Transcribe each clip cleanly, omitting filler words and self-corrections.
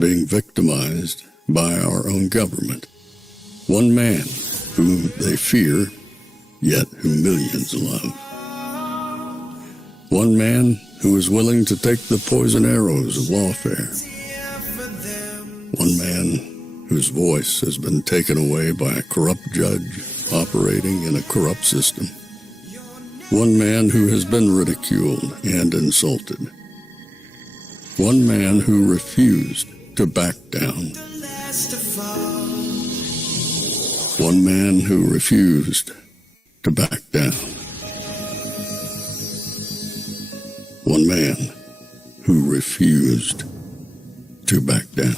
being victimized by our own government. One man whom they fear, yet who millions love. One man who is willing to take the poison arrows of lawfare. One man whose voice has been taken away by a corrupt judge operating in a corrupt system. One man who has been ridiculed and insulted. One man who refused to back down. One man who refused to back down. One man who refused to back down.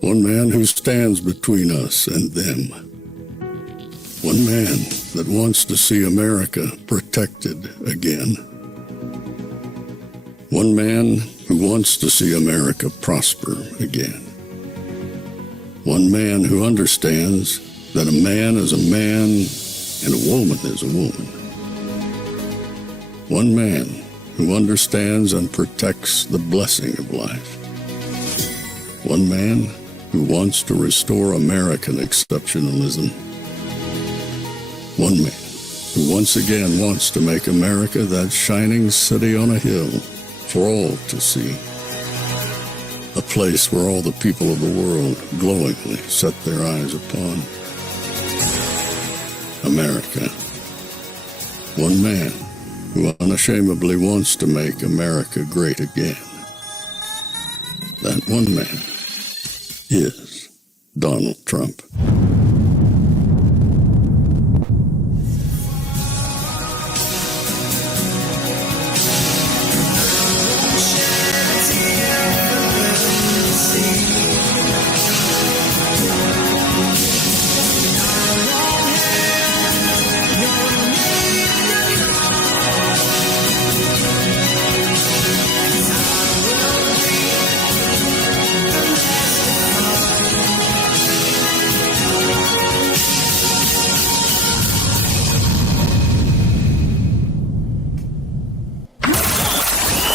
One man who stands between us and them. One man that wants to see America protected again. One man who wants to see America prosper again. One man who understands that a man is a man and a woman is a woman. One man who understands and protects the blessing of life. One man who wants to restore American exceptionalism. One man who once again wants to make America that shining city on a hill for all to see. A place where all the people of the world glowingly set their eyes upon. America. One man who unashamedly wants to make America great again. That one man is Donald Trump.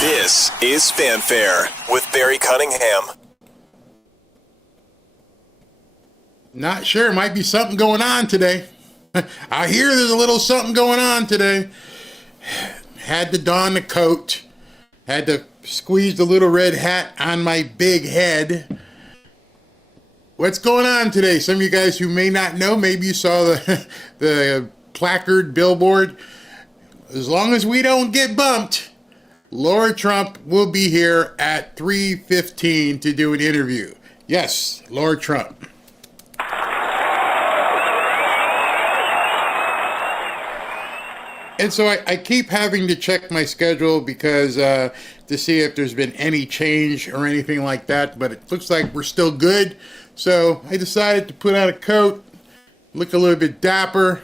This is Fanfare with Barry Cunningham. Not sure. Might be something going on today. I hear there's a little something going on today. Had to don the coat. Had to squeeze the little red hat on my big head. What's going on today? Some of you guys who may not know, maybe you saw the placard billboard. As long as we don't get bumped, Lara Trump will be here at 3:15 to do an interview. Yes, Lara Trump. And so I keep having to check my schedule because to see if there's been any change or anything like that, but it looks like we're still good. So I decided to put on a coat, look a little bit dapper,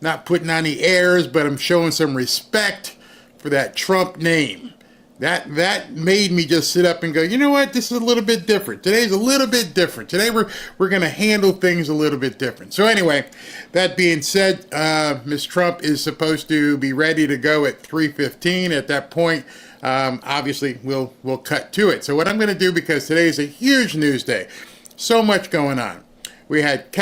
not putting on the airs, but I'm showing some respect for that Trump name. That made me just sit up and go, you know what, this is a little bit different. Today's a little bit different. Today we're going to handle things a little bit different. So anyway, that being said, Ms. Trump is supposed to be ready to go at 3:15. At that point, obviously we'll cut to it. So what I'm going to do, because today is a huge news day, so much going on. We had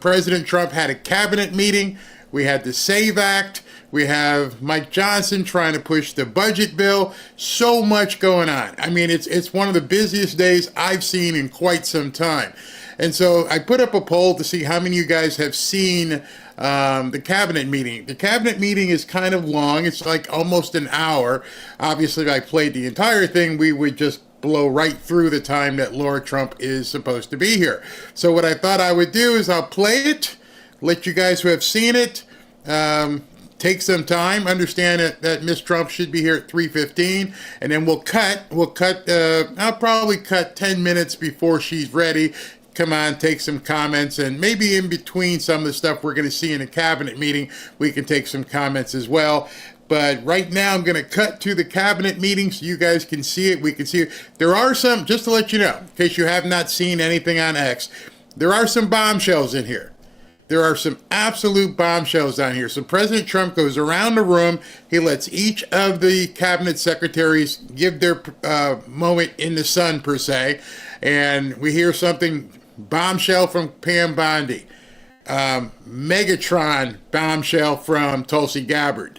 President Trump had a cabinet meeting. We had the SAVE Act. We have Mike Johnson trying to push the budget bill. So much going on. I mean, it's one of the busiest days I've seen in quite some time. And so I put up a poll to see how many of you guys have seen the cabinet meeting. The cabinet meeting is kind of long. It's like almost an hour. Obviously, if I played the entire thing, we would just blow right through the time that Lara Trump is supposed to be here. So what I thought I would do is I'll play it, let you guys who have seen it take some time, understand that Miss Trump should be here at 3:15, and then we'll cut, I'll probably cut 10 minutes before she's ready. Come on, take some comments, and maybe in between some of the stuff we're going to see in the cabinet meeting, we can take some comments as well. But right now, I'm going to cut to the cabinet meeting so you guys can see it. We can see it. There are some, just to let you know, in case you have not seen anything on X, there are some bombshells in here. there are some absolute bombshells down here. So President Trump goes around the room. He lets each of the cabinet secretaries give their moment in the sun, per se. And we hear something, bombshell from Pam Bondi. Megatron bombshell from Tulsi Gabbard.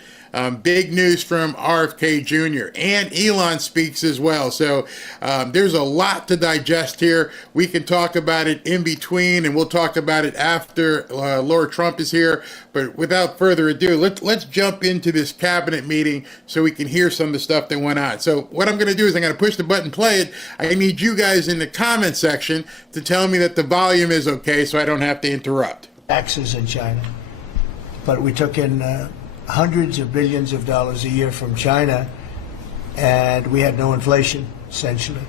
Big news from RFK Jr. and Elon speaks as well. So there's a lot to digest here. We can talk about it in between, and we'll talk about it after Laura Trump is here. But without further ado, let's jump into this cabinet meeting so we can hear some of the stuff that went on. So what I'm going to do is I'm going to push the button, play it. I need you guys in the comment section to tell me that the volume is okay so I don't have to interrupt. Taxes in China, but we took in hundreds of billions of dollars a year from China, and we had no inflation, essentially.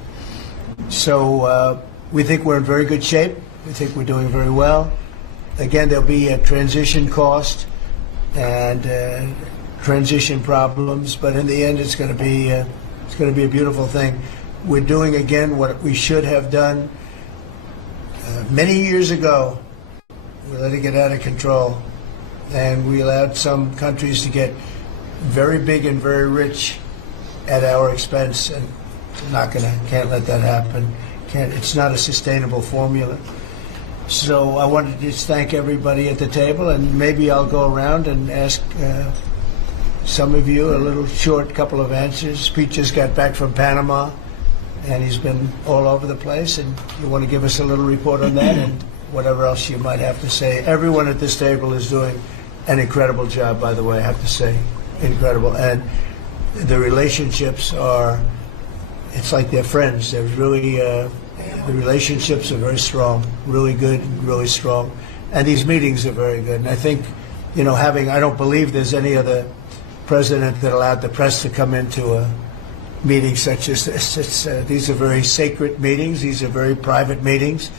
So we think we're in very good shape. We think we're doing very well. Again, there'll be a transition cost and transition problems, but in the end, it's going to be a beautiful thing. We're doing again what we should have done many years ago. We let it get out of control, and we allowed some countries to get very big and very rich at our expense, and can't let that happen. It's not a sustainable formula. So I wanted to just thank everybody at the table, and maybe I'll go around and ask some of you a little short couple of answers. Pete just got back from Panama, and he's been all over the place, and you want to give us a little report on that and whatever else you might have to say. Everyone at this table is doing an incredible job, by the way, I have to say. Incredible. And the relationships are, it's like they're friends. They're really, the relationships are very strong, really good, really strong. And these meetings are very good. And I think, I don't believe there's any other president that allowed the press to come into a meeting such as this. These are very sacred meetings. These are very private meetings.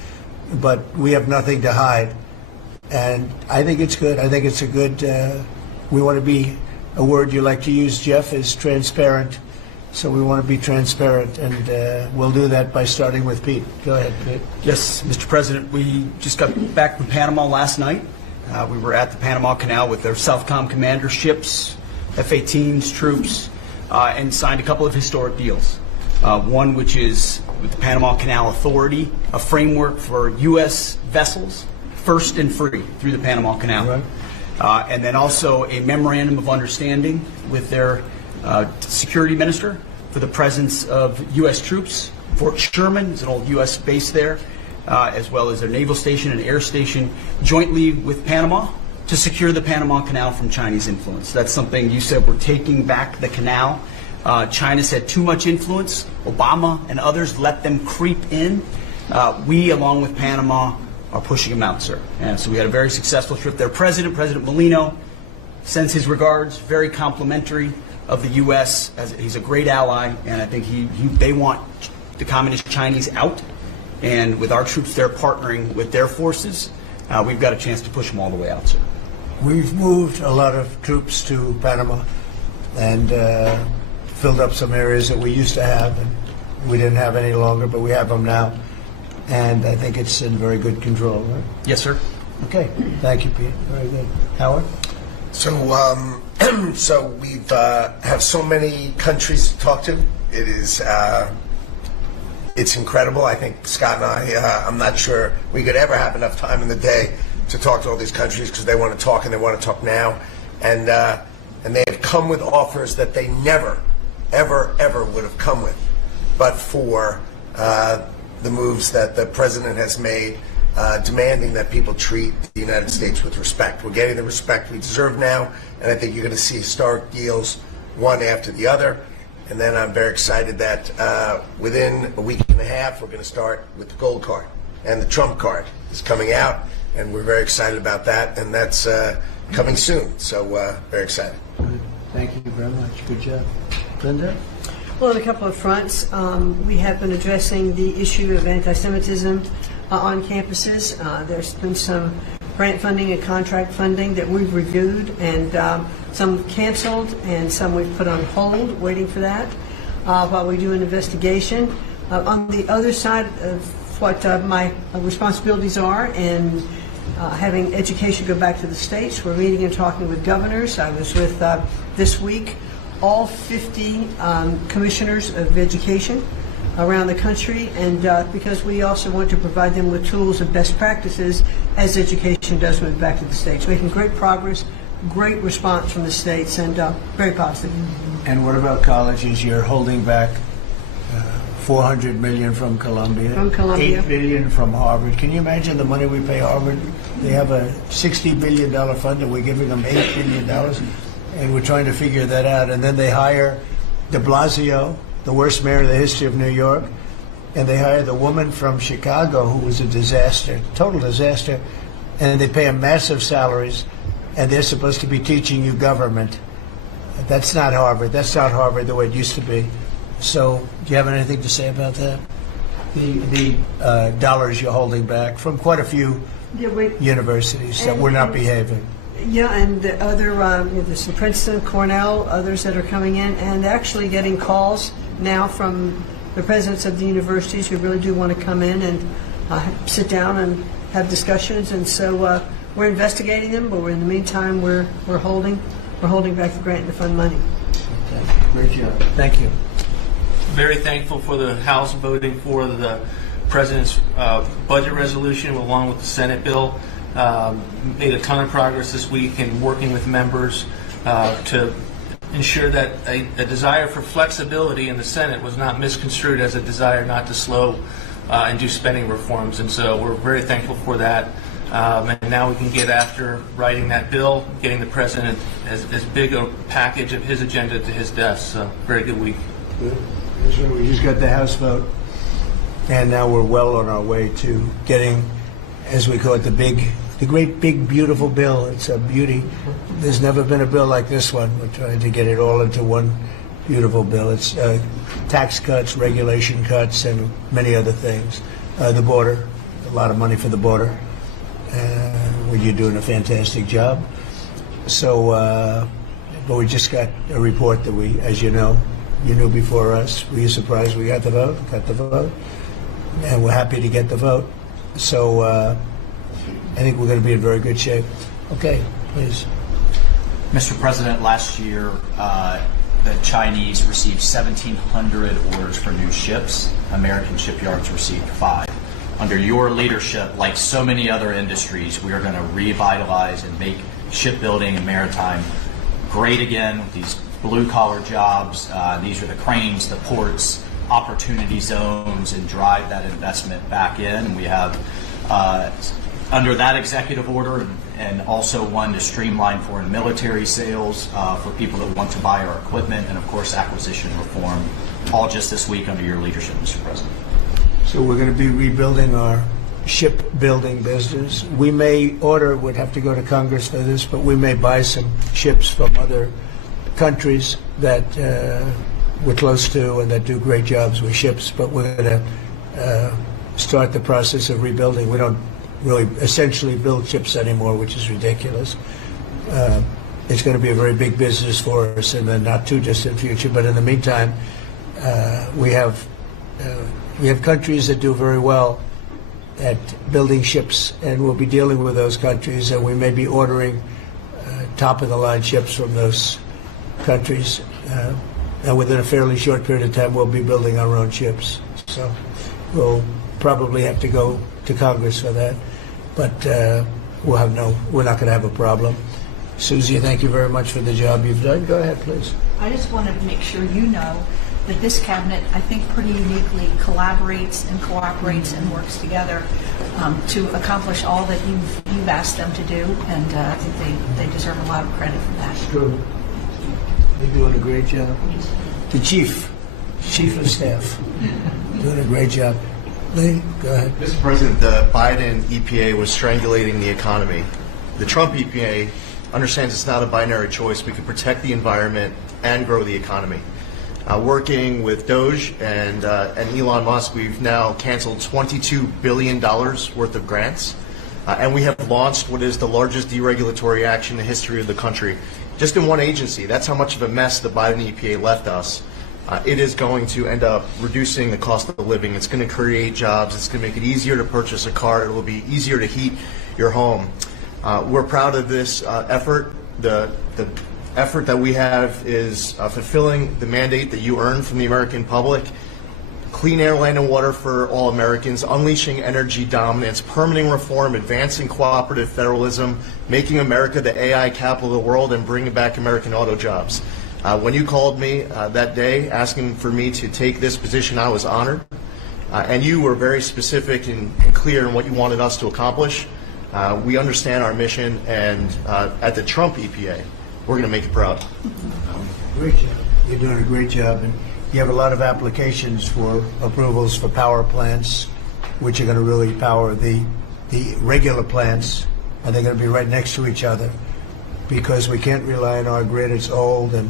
But we have nothing to hide. And I think it's good. I think it's a good, we want to be, a word you like to use, Jeff, is transparent. So we want to be transparent, and we'll do that by starting with Pete. Go ahead, Pete. Yes, Mr. President, we just got back from Panama last night. We were at the Panama Canal with their Southcom commander ships, F-18s, troops, and signed a couple of historic deals. One which is with the Panama Canal Authority, a framework for U.S. vessels, first and free through the Panama Canal. Right. And then also a memorandum of understanding with their security minister for the presence of U.S. troops. Fort Sherman is an old U.S. base there, as well as their naval station and air station, jointly with Panama to secure the Panama Canal from Chinese influence. That's something you said, we're taking back the canal. China's had too much influence. Obama and others let them creep in. We, along with Panama, are pushing them out, sir. And so we had a very successful trip there. President Molino, sends his regards, very complimentary of the U.S. as he's a great ally, and I think they want the communist Chinese out. And with our troops there partnering with their forces, we've got a chance to push them all the way out, sir. We've moved a lot of troops to Panama and filled up some areas that we used to have, and we didn't have any longer, but we have them now. And I think it's in very good control, right? Yes, sir. Okay. Thank you, Pete. Very good. Howard? So, so we've have so many countries to talk to. It is, it's incredible. I think Scott and I, I'm not sure we could ever have enough time in the day to talk to all these countries because they want to talk and they want to talk now. And they have come with offers that they never, ever, ever would have come with, but for the moves that the president has made, demanding that people treat the United States with respect. We're getting the respect we deserve now, and I think you're going to see historic deals one after the other. And then I'm very excited that within a week and a half, we're going to start with the gold card. And the Trump card is coming out, and we're very excited about that, and that's coming soon. So very excited. Good. Thank you very much. Good job. Linda? Well, on a couple of fronts, we have been addressing the issue of anti-Semitism on campuses. There's been some grant funding and contract funding that we've reviewed, and some canceled and some we've put on hold, waiting for that, while we do an investigation. On the other side of what my responsibilities are, and having education go back to the states. We're meeting and talking with governors. I was with, this week, all 50 commissioners of education around the country, and because we also want to provide them with tools and best practices as education does move back to the states. Making great progress, great response from the states, and very positive. And what about colleges? You're holding back $400 million from Columbia, $8 billion from Harvard. Can you imagine the money we pay Harvard? They have a $60 billion fund, and we're giving them $8 billion, and we're trying to figure that out. And then they hire de Blasio, the worst mayor in the history of New York, and they hire the woman from Chicago who was a disaster, total disaster, and they pay them massive salaries, and they're supposed to be teaching you government. That's not Harvard. That's not Harvard the way it used to be. So, do you have anything to say about that? The dollars you're holding back from quite a few universities that were not behaving. Yeah, and the other, there's some Princeton, Cornell, others that are coming in, and actually getting calls now from the presidents of the universities who really do want to come in and sit down and have discussions. And so we're investigating them, but in the meantime, we're holding back the grant and the fund money. Okay. Great job. Thank you. Very thankful for the House voting for the President's budget resolution along with the Senate bill. Made a ton of progress this week in working with members to ensure that a desire for flexibility in the Senate was not misconstrued as a desire not to slow and do spending reforms. And so we're very thankful for that. And now we can get after writing that bill, getting the President as big a package of his agenda to his desk. So very good week. Good. We just got the House vote, and now we're well on our way to getting, as we call it, the great big beautiful bill. It's a beauty. There's never been a bill like this one. We're trying to get it all into one beautiful bill. It's tax cuts, regulation cuts, and many other things. The border, a lot of money for the border. Where you're doing a fantastic job. So, but we just got a report that we, as you know, you knew before us. Were you surprised we got the vote? Got the vote, and we're happy to get the vote. So I think we're going to be in very good shape. Okay, please. Mr. President, last year the Chinese received 1,700 orders for new ships. American shipyards received 5. Under your leadership, like so many other industries, we are going to revitalize and make shipbuilding and maritime great again with these blue-collar jobs. These are the cranes, the ports, opportunity zones, and drive that investment back in. And we have, under that executive order, and also one to streamline foreign military sales for people that want to buy our equipment, and of course acquisition reform, all just this week under your leadership, Mr. President. So we're going to be rebuilding our shipbuilding business. We may order, would have to go to Congress for this, but we may buy some ships from other countries that we're close to and that do great jobs with ships, but we're going to start the process of rebuilding. We don't really essentially build ships anymore, which is ridiculous. It's going to be a very big business for us in the not too distant future, but in the meantime, we have countries that do very well at building ships, and we'll be dealing with those countries, and we may be ordering top-of-the-line ships from those countries, and within a fairly short period of time, we'll be building our own ships. So we'll probably have to go to Congress for that, but we're not going to have a problem. Susie, thank you very much for the job you've done. Go ahead, please. I just wanted to make sure you know that this cabinet, I think, pretty uniquely collaborates and cooperates and works together to accomplish all that you've asked them to do, and I think they deserve a lot of credit for that. True. They're doing a great job. The chief of staff, doing a great job. Lee, go ahead. Mr. President, the Biden EPA was strangulating the economy. The Trump EPA understands it's not a binary choice. We can protect the environment and grow the economy. Working with Doge and Elon Musk, we've now canceled $22 billion worth of grants, and we have launched what is the largest deregulatory action in the history of the country, just in one agency. That's how much of a mess the Biden EPA left us. It is going to end up reducing the cost of living. It's going to create jobs. It's going to make it easier to purchase a car. It will be easier to heat your home. We're proud of this effort. The effort that we have is fulfilling the mandate that you earned from the American public. Clean air, land, and water for all Americans, unleashing energy dominance, permitting reform, advancing cooperative federalism, making America the AI capital of the world, and bringing back American auto jobs. When you called me that day asking for me to take this position, I was honored. And you were very specific and clear in what you wanted us to accomplish. We understand our mission, and at the Trump EPA, we're going to make you proud. Great job. You're doing a great job. And you have a lot of applications for approvals for power plants, which are going to really power the regular plants, and they're going to be right next to each other because we can't rely on our grid. It's old and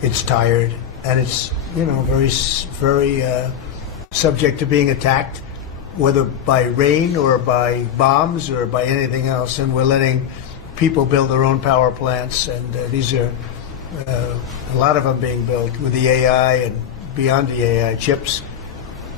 it's tired, and it's very subject to being attacked, whether by rain or by bombs or by anything else. And we're letting people build their own power plants, and these are a lot of them being built with the AI and beyond the AI chips,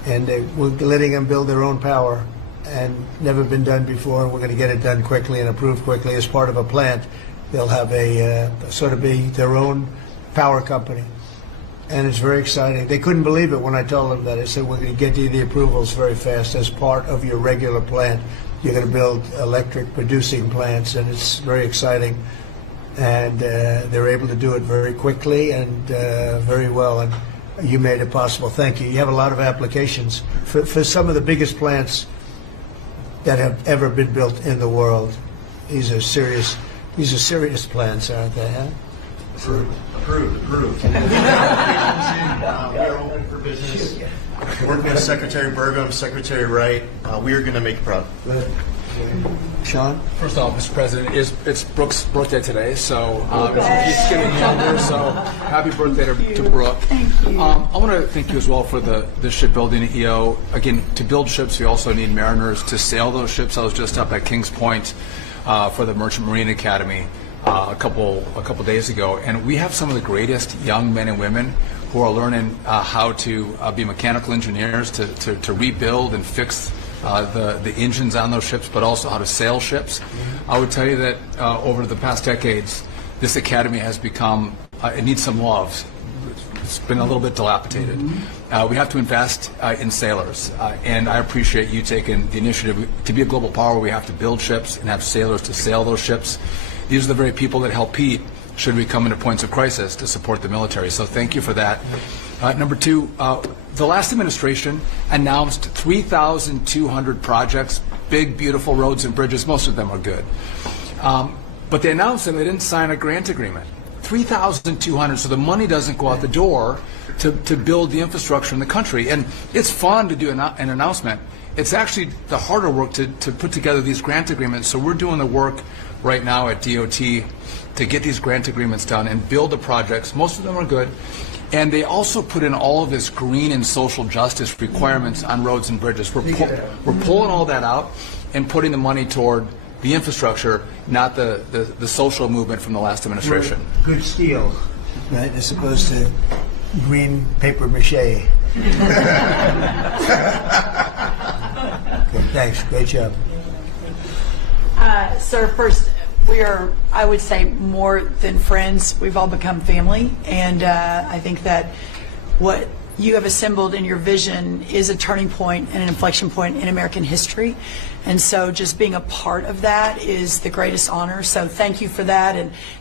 and we're letting them build their own power, and never been done before. We're going to get it done quickly and approved quickly as part of a plant. They'll have a sort of be their own power company, and it's very exciting. They couldn't believe it when I told them that. I said, we're going to get you the approvals very fast as part of your regular plant. You're going to build electric producing plants, and it's very exciting. And they're able to do it very quickly and very well, and you made it possible. Thank you. You have a lot of applications for some of the biggest plants that have ever been built in the world. These are serious plants, aren't they? Huh? Approved. We are open for business. Working with Secretary Burgum, Secretary Wright, we are going to make you proud. Sean? First off, Mr. President, it's Brooke's birthday today, so he's getting younger, so happy birthday to Brooke. Thank you. I want to thank you as well for the shipbuilding EO. Again, to build ships, we also need mariners to sail those ships. I was just up at Kings Point for the Merchant Marine Academy a couple days ago, and we have some of the greatest young men and women who are learning how to be mechanical engineers, to rebuild and fix the engines on those ships, but also how to sail ships. I would tell you that over the past decades, this academy has become, it needs some love. It's been a little bit dilapidated. We have to invest in sailors, and I appreciate you taking the initiative. To be a global power, we have to build ships and have sailors to sail those ships. These are the very people that help Pete should we come into points of crisis to support the military. So thank you for that. Number two, the last administration announced 3,200 projects, big, beautiful roads and bridges. Most of them are good. But they announced them, they didn't sign a grant agreement. 3,200, so the money doesn't go out the door to build the infrastructure in the country. And it's fun to do an announcement. It's actually the harder work to put together these grant agreements. So we're doing the work right now at DOT to get these grant agreements done and build the projects. Most of them are good. And they also put in all of this green and social justice requirements on roads and bridges. We're pulling all that out and putting the money toward the infrastructure, not the social movement from the last administration. Good steel, right, as opposed to green paper mache. Good, thanks. Great job. Sir, first, we are, I would say, more than friends. We've all become family, and I think that what you have assembled in your vision is a turning point and an inflection point in American history. And so just being a part of that is the greatest honor. So thank you for that.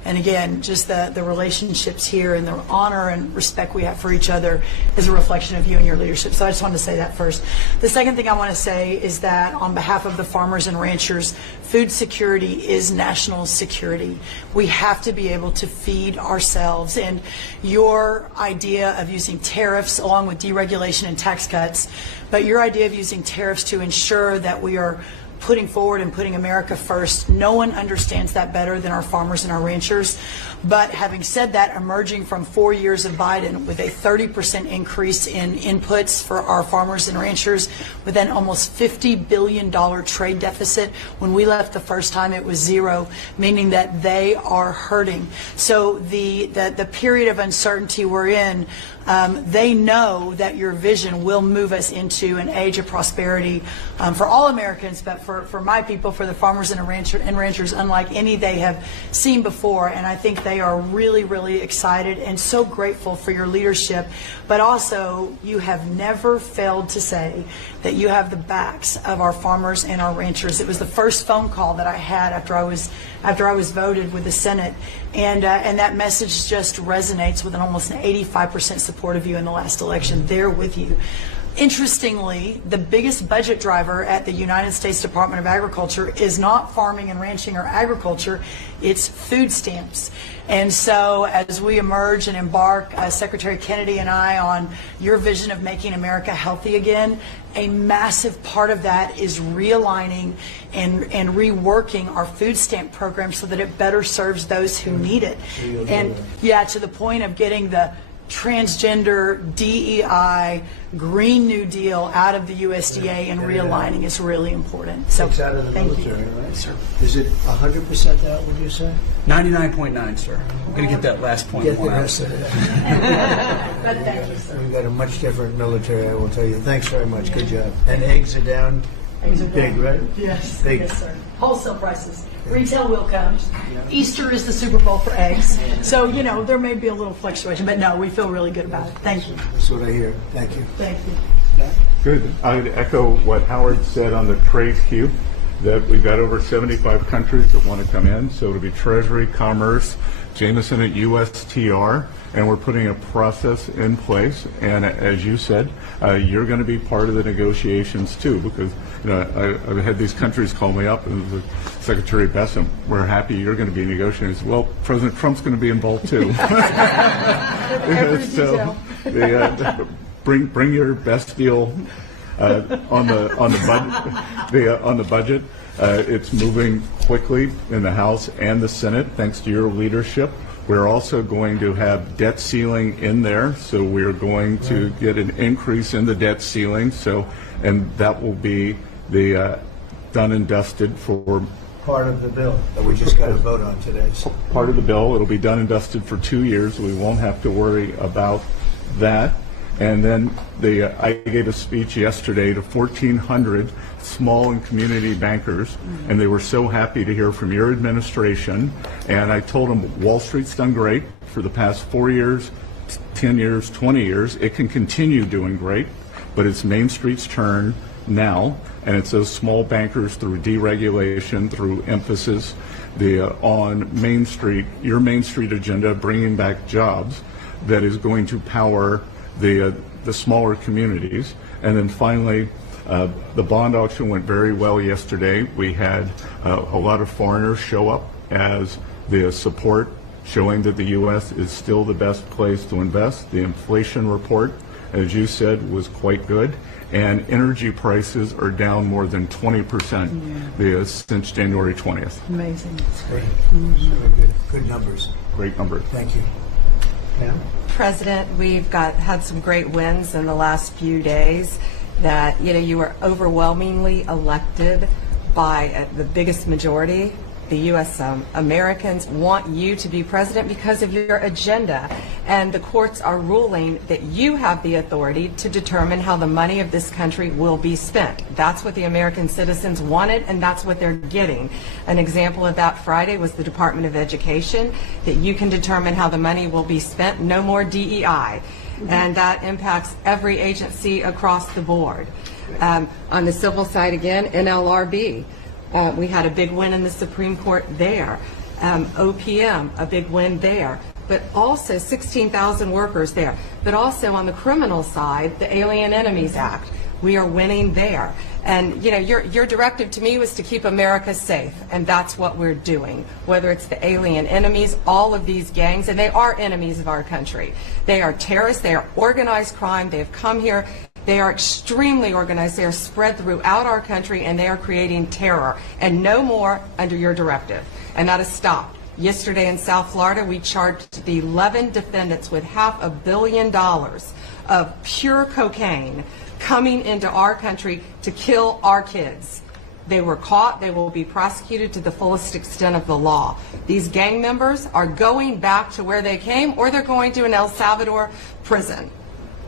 And again, just the relationships here and the honor and respect we have for each other is a reflection of you and your leadership. So I just wanted to say that first. The second thing I want to say is that on behalf of the farmers and ranchers, food security is national security. We have to be able to feed ourselves. And your idea of using tariffs along with deregulation and tax cuts, but your idea of using tariffs to ensure that we are putting forward and putting America first, no one understands that better than our farmers and our ranchers. But having said that, emerging from 4 years of Biden with a 30% increase in inputs for our farmers and ranchers, with an almost $50 billion trade deficit. When we left the first time, it was zero, meaning that they are hurting. So the period of uncertainty we're in, They know that your vision will move us into an age of prosperity for all Americans, but for my people, for the farmers and ranchers, unlike any they have seen before. And I think they are really, really excited and so grateful for your leadership. But also, you have never failed to say that you have the backs of our farmers and our ranchers. It was the first phone call that I had after I was voted with the Senate, and that message just resonates with almost an 85% support of you in the last election. They're with you. Interestingly, the biggest budget driver at the United States Department of Agriculture is not farming and ranching or agriculture, it's food stamps. And so as we emerge and embark, Secretary Kennedy and I, on your vision of making America healthy again, a massive part of that is realigning and reworking our food stamp program so that it better serves those who need it. And yeah, to the point of getting the transgender, DEI, Green New Deal out of the USDA and realigning is really important. So It's out of the thank military, you. right? Sir. Is it 100% out, would you say? 99.9, sir. I'm going to get that last point. Get the rest of it. But thank you, sir. We've got a much different military, I will tell you. Thanks very much. Good job. And eggs are down. Eggs are Big, down. right? Yes, Big. yes, sir. Wholesale prices. Retail will come. Easter is the Super Bowl for eggs. So, you know, there may be a little fluctuation, but no, we feel really good about it. Thank you. That's what I hear. Thank you. Thank you. Good. I'd echo what Howard said on the trade queue, that we've got over 75 countries that want to come in. So it'll be Treasury, Commerce, Jameson at USTR, and we're putting a process in place. And as you said, you're going to be part of the negotiations too, because you know I've had these countries call me up and the Secretary Bessem, we're happy you're going to be negotiating. I said, well, President Trump's going to be involved too. So bring your best deal on the budget. It's moving quickly in the House and the Senate, thanks to your leadership. We're also going to have debt ceiling in there, so we're going to get an increase in the debt ceiling. And that will be the done and dusted for Part of the bill that we just got to vote on today. part of the bill. It'll be done and dusted for 2 years. We won't have to worry about that. And then I gave a speech yesterday to 1,400 small and community bankers, and they were so happy to hear from your administration. And I told them Wall Street's done great for the past 4 years, 10 years, 20 years. It can continue doing great, but it's Main Street's turn now, and it's those small bankers through deregulation, through emphasis on Main Street, your Main Street agenda, bringing back jobs, that is going to power the smaller communities. And then finally, the bond auction went very well yesterday. We had a lot of foreigners show up as the support, showing that the U.S. is still the best place to invest. The inflation report, as you said, was quite good. And energy prices are down more than 20% since January 20th. Amazing. That's great. Good. Good numbers. Great numbers. Thank you. Yeah. President, we've had some great wins in the last few days. That you were overwhelmingly elected by the biggest majority. The U.S. Americans want you to be president because of your agenda, and the courts are ruling that you have the authority to determine how the money of this country will be spent. That's what the American citizens wanted, and that's what they're getting. An example of that Friday was the Department of Education, that you can determine how the money will be spent. No more DEI. And that impacts every agency across the board. On the civil side again, NLRB. We had a big win in the Supreme Court there. OPM, a big win there. But also 16,000 workers there. But also on the criminal side, the Alien Enemies Act. We are winning there. And your directive to me was to keep America safe, and that's what we're doing. Whether it's the alien enemies, all of these gangs, and they are enemies of our country. They are terrorists, they are organized crime, they have come here, they are extremely organized, they are spread throughout our country, and they are creating terror. And no more under your directive. And that has stopped. Yesterday in South Florida, we charged the 11 defendants with $500 million of pure cocaine coming into our country to kill our kids. They were caught. They will be prosecuted to the fullest extent of the law. These gang members are going back to where they came, or they're going to an El Salvador prison.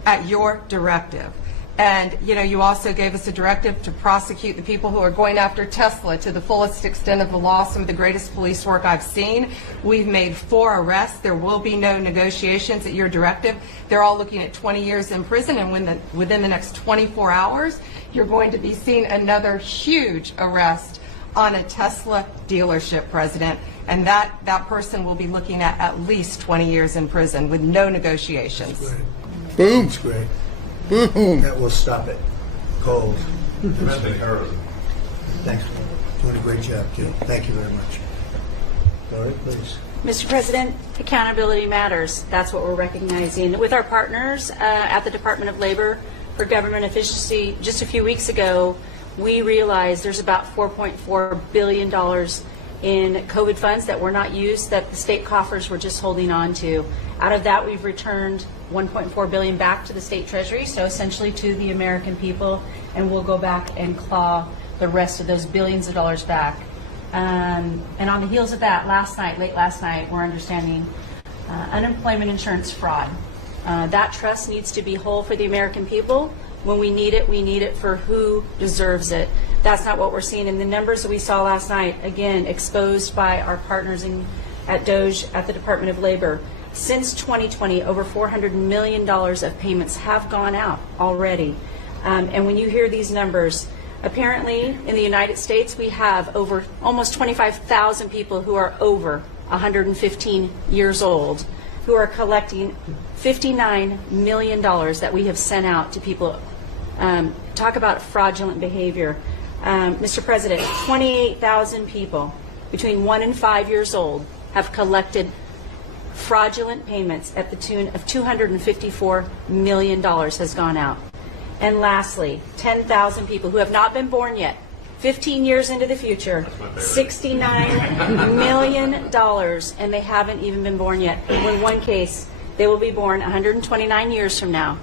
at your directive. And, you know, you also gave us a directive to prosecute the people who are going after Tesla to the fullest extent of the law, some of the greatest police work I've seen. We've made 4 arrests. There will be no negotiations at your directive. They're all looking at 20 years in prison, and within the next 24 hours, you're going to be seeing another huge arrest on a Tesla dealership, President. And that person will be looking at least 20 years in prison with no negotiations. That's great. Boom. That's great. Boom. That will stop it. Cold. Thanks. Doing a great job, too. Thank you very much. Lara, please. Mr. President, accountability matters. That's what we're recognizing. With our partners at the Department of Labor for Government Efficiency, just a few weeks ago, we realized there's about $4.4 billion in COVID funds that were not used, that the state coffers were just holding on to. Out of that, we've returned $1.4 billion back to the state treasury, so essentially to the American people, and we'll go back and claw the rest of those billions of dollars back. And on the heels of that, late last night, we're understanding unemployment insurance fraud. That trust needs to be whole for the American people. When we need it for who deserves it. That's not what we're seeing in the numbers that we saw last night, again, exposed by our partners at DOGE at the Department of Labor. Since 2020, over $400 million of payments have gone out already. And when you hear these numbers, apparently in the United States, we have over almost 25,000 people who are over 115 years old who are collecting $59 million that we have sent out to people. Talk about fraudulent behavior. Mr. President, 28,000 people between 1 and 5 years old have collected fraudulent payments at the tune of $254 million has gone out. And lastly, 10,000 people who have not been born yet, 15 years into the future, $69 million, and they haven't even been born yet. In one case, they will be born 129 years from now.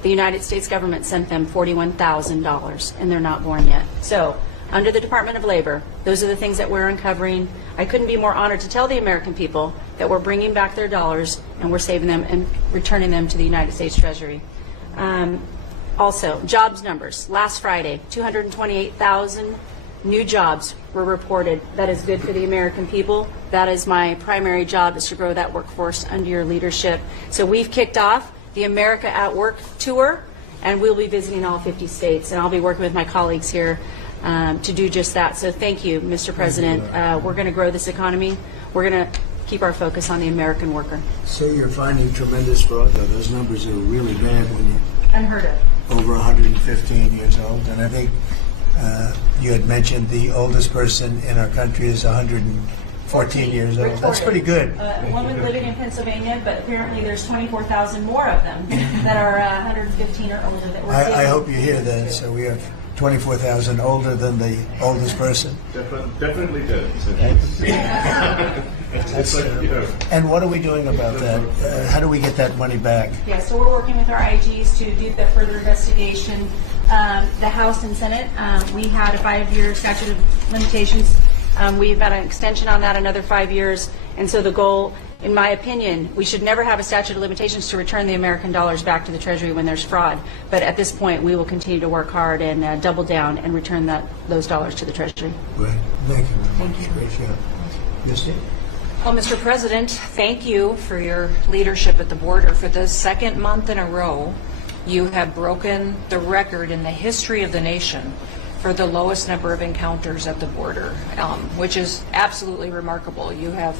The United States government sent them $41,000, and they're not born yet. So, under the Department of Labor, those are the things that we're uncovering. I couldn't be more honored to tell the American people that we're bringing back their dollars and we're saving them and returning them to the United States Treasury. Also, jobs numbers. Last Friday, 228,000 new jobs were reported. That is good for the American people. That is my primary job, is to grow that workforce under your leadership. So we've kicked off the America at Work tour, and we'll be visiting all 50 states, and I'll be working with my colleagues here to do just that. So thank you, Mr. President. We're going to grow this economy. We're going to keep our focus on the American worker. So you're finding tremendous fraud, though. Those numbers are really bad when you're Unheard of. over 115 years old. And I think you had mentioned the oldest person in our country is 114 years old. That's pretty good. A woman living in Pennsylvania, but apparently there's 24,000 more of them that are 115 or older that we're seeing. I hope you hear that. So we have 24,000 older than the oldest person. Definitely good. And what are we doing about that? How do we get that money back? Yeah, so we're working with our IGs to do the further investigation. The House and Senate, we had a 5-year statute of limitations. We've got an extension on that, another 5 years. And so the goal, in my opinion, we should never have a statute of limitations to return the American dollars back to the Treasury when there's fraud. But at this point, we will continue to work hard and double down and return those dollars to the Treasury. Right. Thank you very much. Great job. Misty? Well, Mr. President, thank you for your leadership at the border. For the second month in a row, you have broken the record in the history of the nation for the lowest number of encounters at the border, which is absolutely remarkable. You have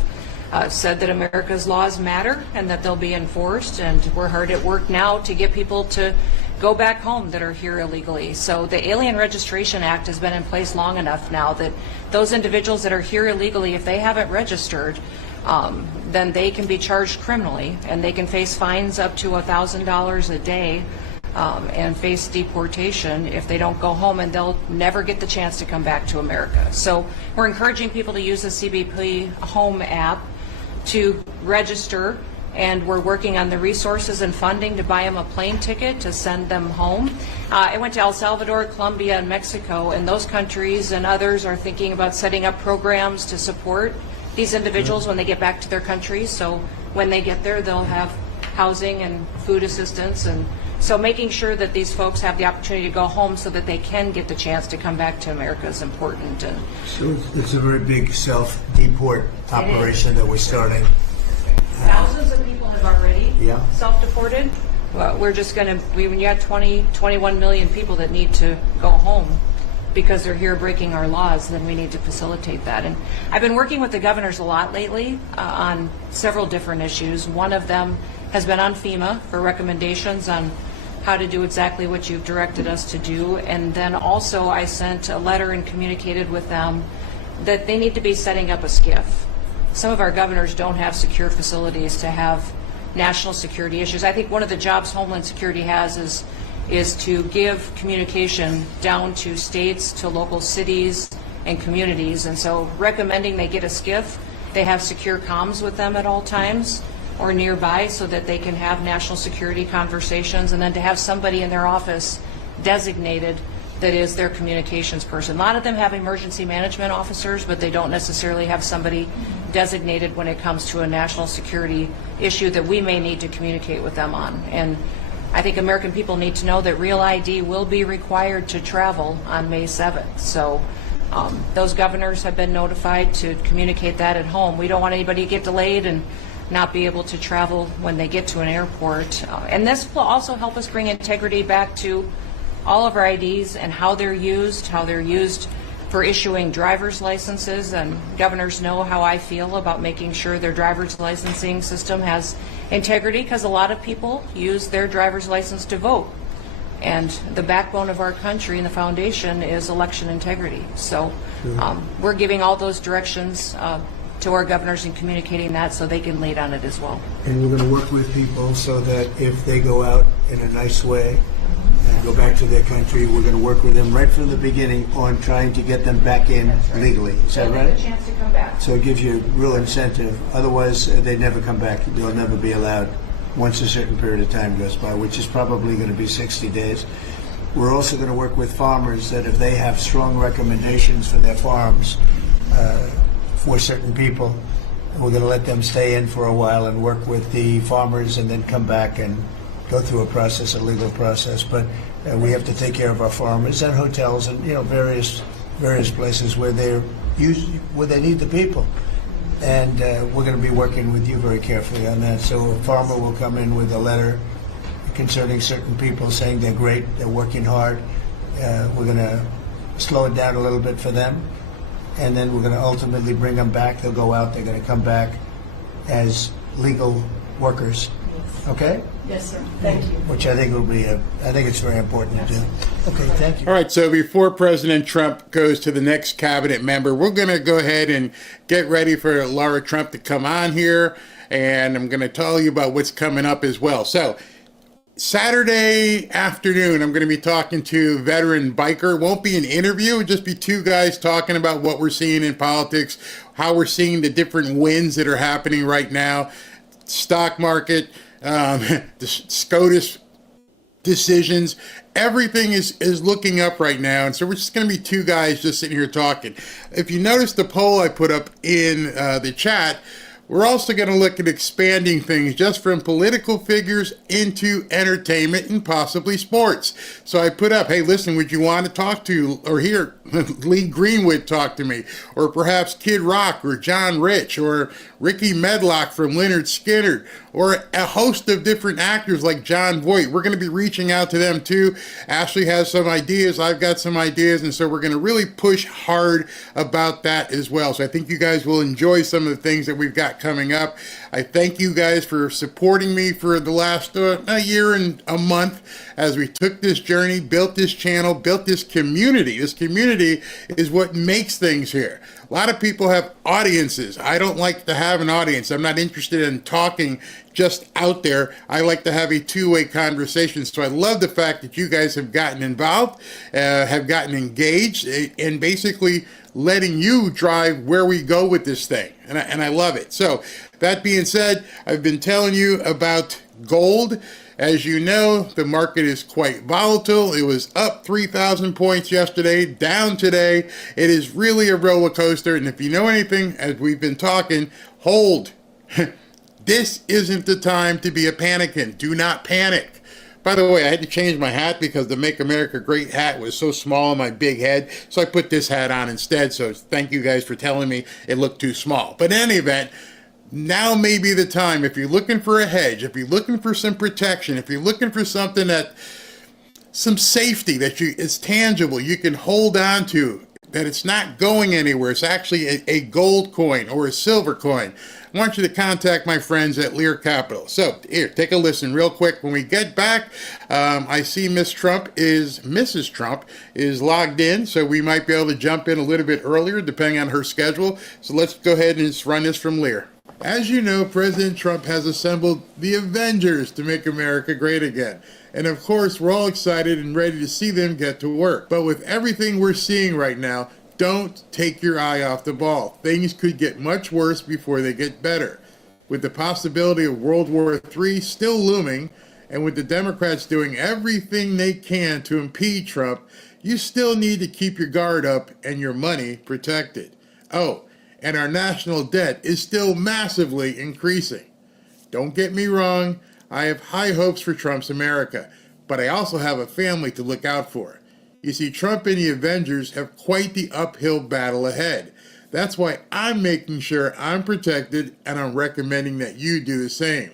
said that America's laws matter and that they'll be enforced, and we're hard at work now to get people to go back home that are here illegally. So the Alien Registration Act has been in place long enough now that those individuals that are here illegally, if they haven't registered, then they can be charged criminally, and they can face fines up to $1,000 a day and face deportation if they don't go home, and they'll never get the chance to come back to America. So we're encouraging people to use the CBP Home app to register, and we're working on the resources and funding to buy them a plane ticket to send them home. I went to El Salvador, Colombia, and Mexico, and those countries and others are thinking about setting up programs to support these individuals when they get back to their countries. So when they get there, they'll have housing and food assistance. And so making sure that these folks have the opportunity to go home so that they can get the chance to come back to America is important. And So it's a very big self-deport operation that we're starting. thousands of people have already Yeah. self-deported. Well, we're just going to, when you have 21 million people that need to go home because they're here breaking our laws, then we need to facilitate that. And I've been working with the governors a lot lately on several different issues. One of them has been on FEMA for recommendations on how to do exactly what you've directed us to do. And then also I sent a letter and communicated with them that they need to be setting up a SCIF. Some of our governors don't have secure facilities to have national security issues. I think one of the jobs Homeland Security has is to give communication down to states, to local cities and communities. And so recommending they get a SCIF, they have secure comms with them at all times or nearby so that they can have national security conversations, and then to have somebody in their office designated that is their communications person. A lot of them have emergency management officers, but they don't necessarily have somebody designated when it comes to a national security issue that we may need to communicate with them on. And I think American people need to know that Real ID will be required to travel on May 7th. So those governors have been notified to communicate that at home. We don't want anybody to get delayed and not be able to travel when they get to an airport. And this will also help us bring integrity back to all of our IDs and how they're used for issuing driver's licenses. And governors know how I feel about making sure their driver's licensing system has integrity, because a lot of people use their driver's license to vote. And the backbone of our country and the foundation is election integrity. So we're giving all those directions to our governors and communicating that so they can lead on it as well. And we're going to work with people so that if they go out in a nice way and go back to their country, we're going to work with them right from the beginning on trying to get them back in legally. Is that right? A chance to come back. So it gives you real incentive. Otherwise, they never come back. They'll never be allowed once a certain period of time goes by, which is probably going to be 60 days. We're also going to work with farmers that if they have strong recommendations for their farms for certain people, we're going to let them stay in for a while and work with the farmers and then come back and go through a process, a legal process. But we have to take care of our farmers and hotels and various places where they need the people. And we're going to be working with you very carefully on that. So a farmer will come in with a letter concerning certain people saying they're great, they're working hard. We're going to slow it down a little bit for them. And then we're going to ultimately bring them back. They'll go out. They're going to come back as legal workers. Okay? Yes, sir. Thank you. Which I think will be I think it's very important to do. Okay, thank you. All right, so before President Trump goes to the next cabinet member, we're going to go ahead and get ready for Lara Trump to come on here, and I'm going to tell you about what's coming up as well. So Saturday afternoon, I'm going to be talking to a veteran biker. It won't be an interview. It'll just be two guys talking about what we're seeing in politics, how we're seeing the different wins that are happening right now, stock market, the SCOTUS decisions. Everything is looking up right now. And so we're just going to be two guys just sitting here talking. If you notice the poll I put up in the chat, we're also going to look at expanding things just from political figures into entertainment and possibly sports. So I put up, hey, listen, would you want to talk to or hear Lee Greenwood talk to me? Or perhaps Kid Rock or John Rich or Ricky Medlock from Lynyrd Skynyrd, or a host of different actors like John Voight. We're going to be reaching out to them too. Ashley has some ideas. I've got some ideas. And so we're going to really push hard about that as well. So I think you guys will enjoy some of the things that we've got coming up. I thank you guys for supporting me for the last a year and a month as we took this journey, built this channel, built this community. This community is what makes things here. A lot of people have audiences. I don't like to have an audience. I'm not interested in talking just out there. I like to have a two-way conversation. So I love the fact that you guys have gotten involved, have gotten engaged, and basically letting you drive where we go with this thing. And I love it. So that being said, I've been telling you about gold. As you know, the market is quite volatile. It was up 3,000 points yesterday, down today. It is really a roller coaster. And if you know anything, as we've been talking, hold. This isn't the time to be a panicking. Do not panic. By the way, I had to change my hat because the Make America Great hat was so small on my big head, so I put this hat on instead. So thank you guys for telling me it looked too small. But in any event, now may be the time. If you're looking for a hedge, if you're looking for some protection, if you're looking for something that, some safety that is tangible, you can hold on to, that it's not going anywhere, it's actually a gold coin or a silver coin, I want you to contact my friends at Lear Capital. So here, take a listen real quick. When we get back, I see Mrs. Trump is logged in, so we might be able to jump in a little bit earlier depending on her schedule. So let's go ahead and just run this from Lear. As you know, President Trump has assembled the Avengers to make America great again. And of course, we're all excited and ready to see them get to work. But with everything we're seeing right now, don't take your eye off the ball. Things could get much worse before they get better. With the possibility of World War III still looming, and with the Democrats doing everything they can to impede Trump, you still need to keep your guard up and your money protected. Oh, and our national debt is still massively increasing. Don't get me wrong, I have high hopes for Trump's America, but I also have a family to look out for. You see, Trump and the Avengers have quite the uphill battle ahead. That's why I'm making sure I'm protected, and I'm recommending that you do the same.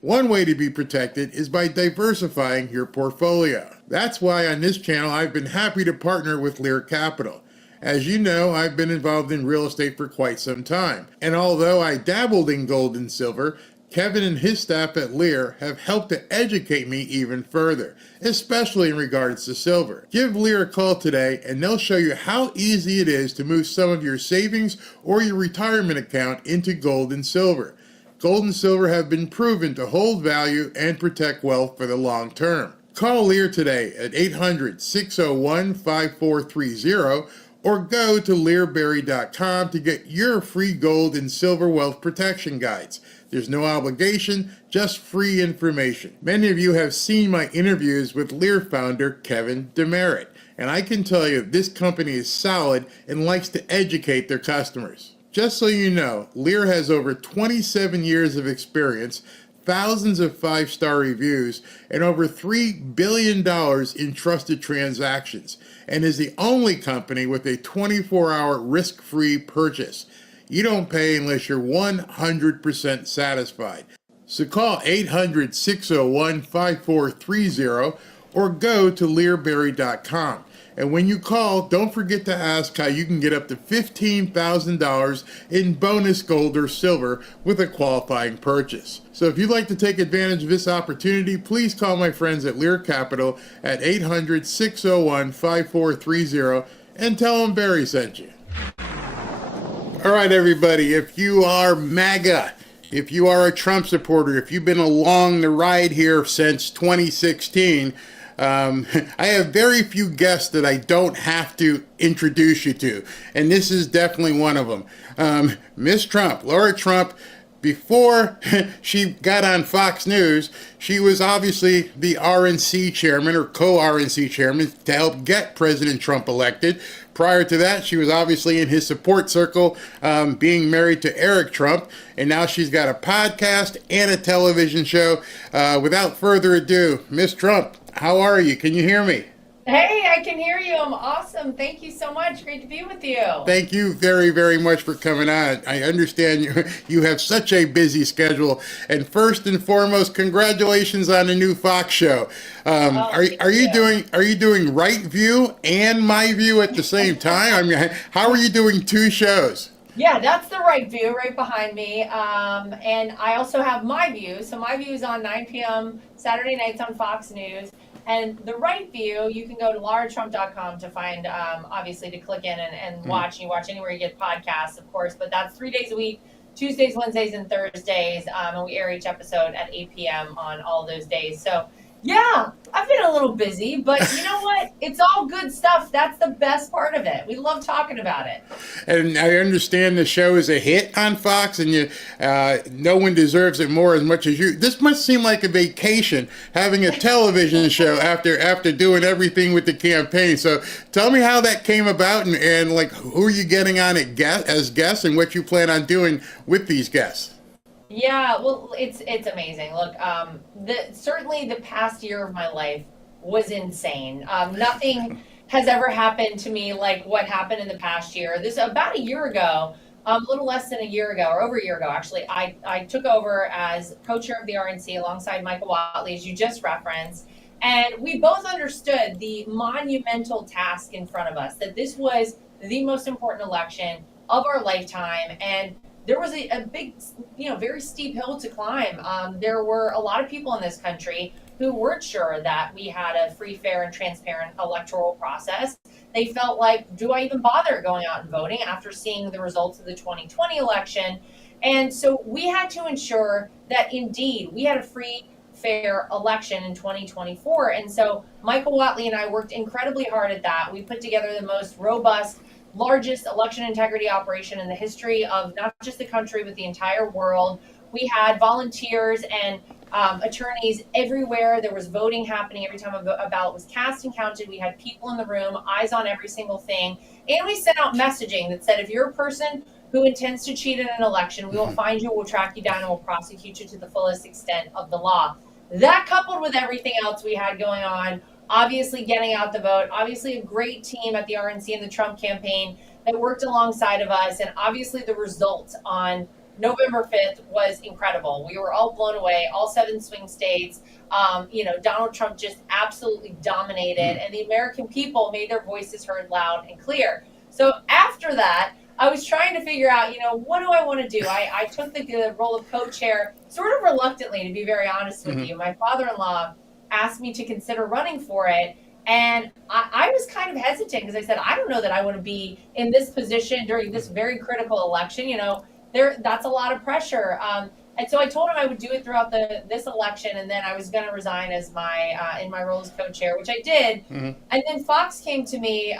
One way to be protected is by diversifying your portfolio. That's why on this channel I've been happy to partner with Lear Capital. As you know, I've been involved in real estate for quite some time, and although I dabbled in gold and silver, Kevin and his staff at Lear have helped to educate me even further, especially in regards to silver. Give Lear a call today and they'll show you how easy it is to move some of your savings or your retirement account into gold and silver. Gold and silver have been proven to hold value and protect wealth for the long term. Call Lear today at 800-601-5430 or go to learberry.com to get your free gold and silver wealth protection guides. There's no obligation, just free information. Many of you have seen my interviews with Lear founder Kevin Demerit, and I can tell you this company is solid and likes to educate their customers. Just so you know, Lear has over 27 years of experience, thousands of 5-star reviews, and over $3 billion in trusted transactions, and is the only company with a 24-hour risk-free purchase. You don't pay unless you're 100% satisfied. So call 800-601-5430 or go to learberry.com. And when you call, don't forget to ask how you can get up to $15,000 in bonus gold or silver with a qualifying purchase. So if you'd like to take advantage of this opportunity, please call my friends at Lear Capital at 800-601-5430 and tell them Barry sent you. All right, everybody, if you are MAGA, if you are a Trump supporter, if you've been along the ride here since 2016, I have very few guests that I don't have to introduce you to, and this is definitely one of them. Miss Trump, Lara Trump, before she got on Fox News, she was obviously the RNC chairman or co-RNC chairman to help get President Trump elected. Prior to that, she was obviously in his support circle, being married to Eric Trump, and now she's got a podcast and a television show. Without further ado, Miss Trump, how are you? Can you hear me? Hey, I can hear you. I'm awesome. Thank you so much. Great to be with you. Thank you very, very much for coming on. I understand you have such a busy schedule. And first and foremost, congratulations on the new Fox show. Are you doing Right View and My View at the same time? I mean, how are you doing two shows? Yeah, that's the Right View right behind me. And I also have My View. So My View is on 9 p.m. Saturday nights on Fox News. And the Right View, you can go to laratrump.com to find, obviously, to click in and watch. You watch anywhere you get podcasts, of course, but that's 3 days a week, Tuesdays, Wednesdays, and Thursdays. And we air each episode at 8 p.m. on all those days. So, yeah, I've been a little busy, but you know what? It's all good stuff. That's the best part of it. We love talking about it. And I understand the show is a hit on Fox, and no one deserves it more as much as you. This must seem like a vacation, having a television show after doing everything with the campaign. So tell me how that came about, and like who are you getting on as guests, and what you plan on doing with these guests. Yeah, well, it's amazing. Look, certainly the past year of my life was insane. Nothing has ever happened to me like what happened in the past year. This about a year ago, a little less than a year ago, or over a year ago, actually, I took over as co-chair of the RNC alongside Michael Watley, as you just referenced. And we both understood the monumental task in front of us, that this was the most important election of our lifetime. And there was a big, very steep hill to climb. There were a lot of people in this country who weren't sure that we had a free, fair, and transparent electoral process. They felt like, do I even bother going out and voting after seeing the results of the 2020 election? And so we had to ensure that indeed we had a free, fair election in 2024. And so Michael Watley and I worked incredibly hard at that. We put together the most robust, largest election integrity operation in the history of not just the country, but the entire world. We had volunteers and attorneys everywhere. There was voting happening every time a ballot was cast and counted. We had people in the room, eyes on every single thing. And we sent out messaging that said, if you're a person who intends to cheat in an election, we will find you, we'll track you down, and we'll prosecute you to the fullest extent of the law. That, coupled with everything else we had going on, obviously getting out the vote, obviously a great team at the RNC and the Trump campaign that worked alongside of us, and obviously the result on November 5th was incredible. We were all blown away, all 7 swing states. Donald Trump just absolutely dominated, and the American people made their voices heard loud and clear. So after that, I was trying to figure out, what do I want to do? I took the role of co-chair sort of reluctantly, to be very honest with you. My father-in-law asked me to consider running for it. And I was kind of hesitant because I said, I don't know that I want to be in this position during this very critical election. That's a lot of pressure. And so I told him I would do it throughout this election, and then I was going to resign as in my role as co-chair, which I did. And then Fox came to me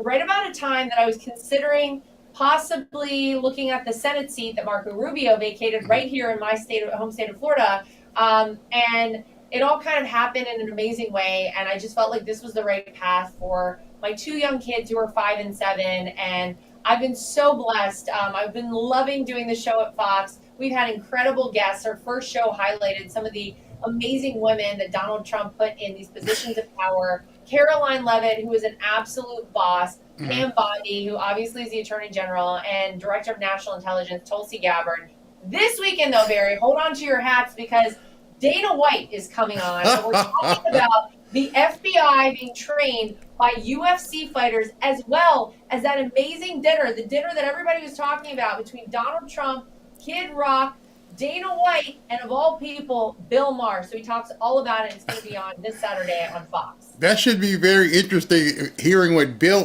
right about a time that I was considering possibly looking at the Senate seat that Marco Rubio vacated right here in my home state of Florida. And it all kind of happened in an amazing way. And I just felt like this was the right path for my 2 young kids who are 5 and 7. And I've been so blessed. I've been loving doing the show at Fox. We've had incredible guests. Our first show highlighted some of the amazing women that Donald Trump put in these positions of power. Caroline Leavitt, who is an absolute boss. Pam Bondi, who obviously is the Attorney General, and Director of National Intelligence, Tulsi Gabbard. This weekend, though, Barry, hold on to your hats because Dana White is coming on. And we're talking about the FBI being trained by UFC fighters, as well as that amazing dinner, the dinner that everybody was talking about between Donald Trump, Kid Rock, Dana White, and of all people, Bill Maher. So he talks all about it. It's going to be on this Saturday on Fox. That should be very interesting hearing what Bill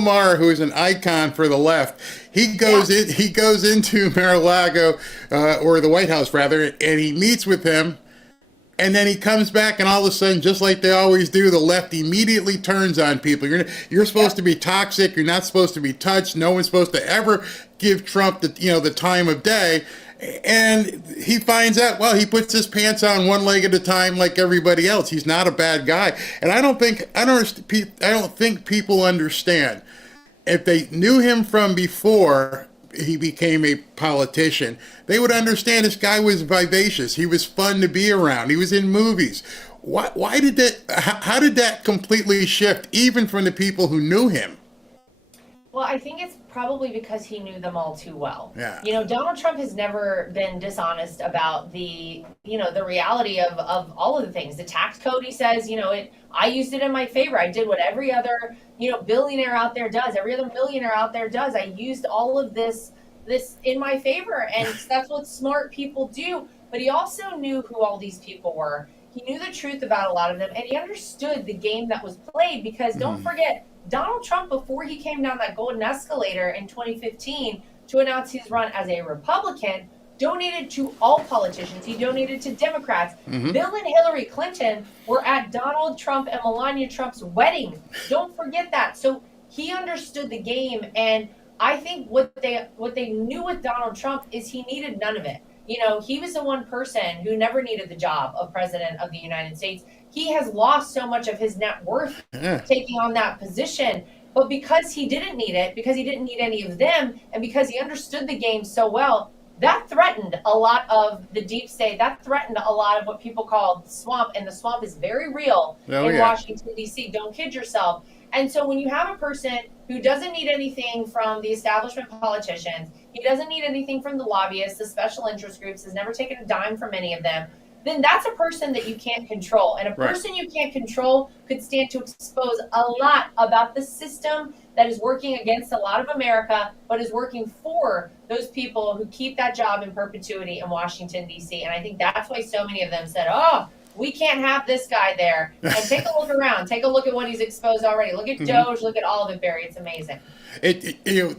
Maher, who is an icon for the left, he goes into Mar-a-Lago, or the White House rather, and he meets with him. And then he comes back, and all of a sudden, just like they always do, the left immediately turns on people. You're supposed to be toxic. You're not supposed to be touched. No one's supposed to ever give Trump the time of day. And he finds out, well, he puts his pants on one leg at a time like everybody else. He's not a bad guy. And I don't think people understand. If they knew him from before he became a politician, they would understand this guy was vivacious. He was fun to be around. He was in movies. How did that completely shift, even from the people who knew him? Well, I think it's probably because he knew them all too well. Yeah. Donald Trump has never been dishonest about the reality of all of the things. The tax code, he says, I used it in my favor. I did what every other, billionaire out there does. Every other millionaire out there does. I used all of this in my favor. And that's what smart people do. But he also knew who all these people were. He knew the truth about a lot of them. And he understood the game that was played because don't forget, Donald Trump, before he came down that golden escalator in 2015 to announce his run as a Republican, donated to all politicians. He donated to Democrats. Bill and Hillary Clinton were at Donald Trump and Melania Trump's wedding. Don't forget that. So he understood the game. And I think what they knew with Donald Trump is he needed none of it. He was the one person who never needed the job of president of the United States. He has lost so much of his net worth taking on that position. But because he didn't need it, because he didn't need any of them, and because he understood the game so well, that threatened a lot of the deep state. That threatened a lot of what people call the swamp, and the swamp is very real in Washington, D.C. Don't kid yourself. And so when you have a person who doesn't need anything from the establishment politicians, he doesn't need anything from the lobbyists, the special interest groups, has never taken a dime from any of them, then that's a person that you can't control. And a person you can't control could stand to expose a lot about the system that is working against a lot of America, but is working for those people who keep that job in perpetuity in Washington, D.C. And I think that's why so many of them said, oh, we can't have this guy there. And take a look around. Take a look at what he's exposed already. Look at Doge. Look at all of it, Barry. It's amazing.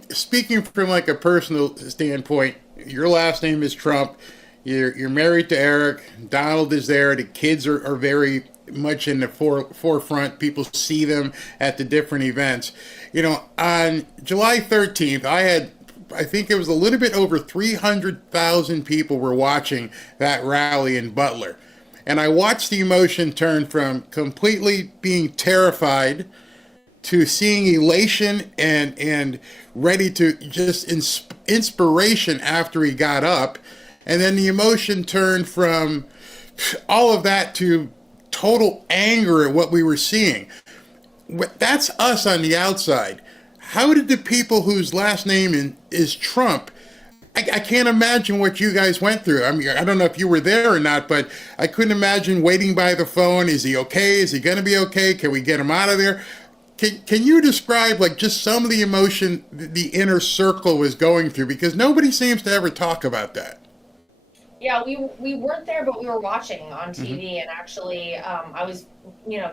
Speaking from like a personal standpoint, your last name is Trump. You're married to Eric. Donald is there. The kids are very much in the forefront. People see them at the different events. On July 13th, I think it was a little bit over 300,000 people were watching that rally in Butler. And I watched the emotion turn from completely being terrified to seeing elation and ready to just inspiration after he got up. And then the emotion turned from all of that to total anger at what we were seeing. That's us on the outside. How did the people whose last name is Trump, I can't imagine what you guys went through. I mean, I don't know if you were there or not, but I couldn't imagine waiting by the phone. Is he okay? Is he going to be okay? Can we get him out of there? Can you describe like just some of the emotion the inner circle was going through? Because nobody seems to ever talk about that. Yeah, we weren't there, but we were watching on TV, and actually, I was,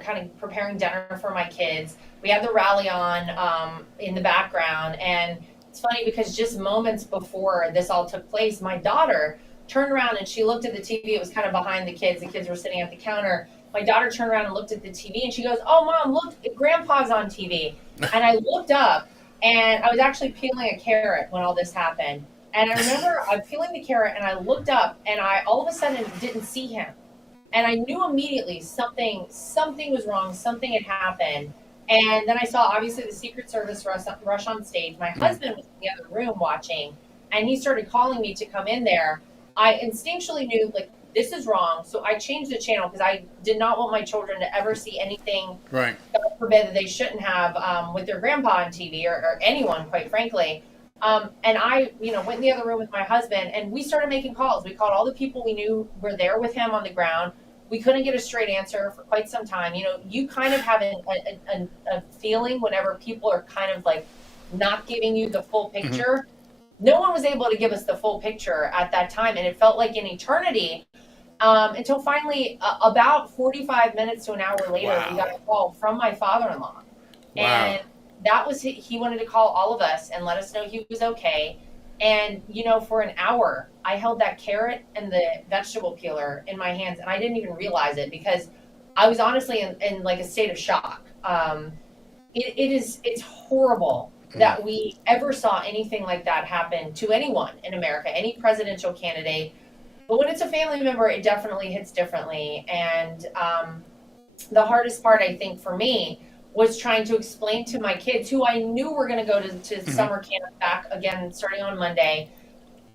kind of preparing dinner for my kids. We had the rally on in the background, and it's funny because just moments before this all took place, my daughter turned around and she looked at the TV. It was kind of behind the kids. The kids were sitting at the counter. My daughter turned around and looked at the TV, and she goes, "Oh, Mom, look, Grandpa's on TV." And I looked up, and I was actually peeling a carrot when all this happened. And I remember I'm peeling the carrot, and I looked up, and I all of a sudden didn't see him. And I knew immediately something was wrong, something had happened. And then I saw, obviously, the Secret Service rush on stage. My husband was in the other room watching, and he started calling me to come in there. I instinctually knew, like, this is wrong. So I changed the channel because I did not want my children to ever see anything, God forbid, that they shouldn't have with their grandpa on TV or anyone, quite frankly. And I, went in the other room with my husband, and we started making calls. We called all the people we knew were there with him on the ground. We couldn't get a straight answer for quite some time. You kind of have a feeling whenever people are kind of like not giving you the full picture. No one was able to give us the full picture at that time, and it felt like an eternity until finally, about 45 minutes to an hour later, we got a call from my father-in-law. And that was, he wanted to call all of us and let us know he was okay. And, for an hour, I held that carrot and the vegetable peeler in my hands, and I didn't even realize it because I was honestly in like a state of shock. It's horrible that we ever saw anything like that happen to anyone in America, any presidential candidate. But when it's a family member, it definitely hits differently. And the hardest part, I think, for me was trying to explain to my kids, who I knew were going to go to summer camp back again starting on Monday,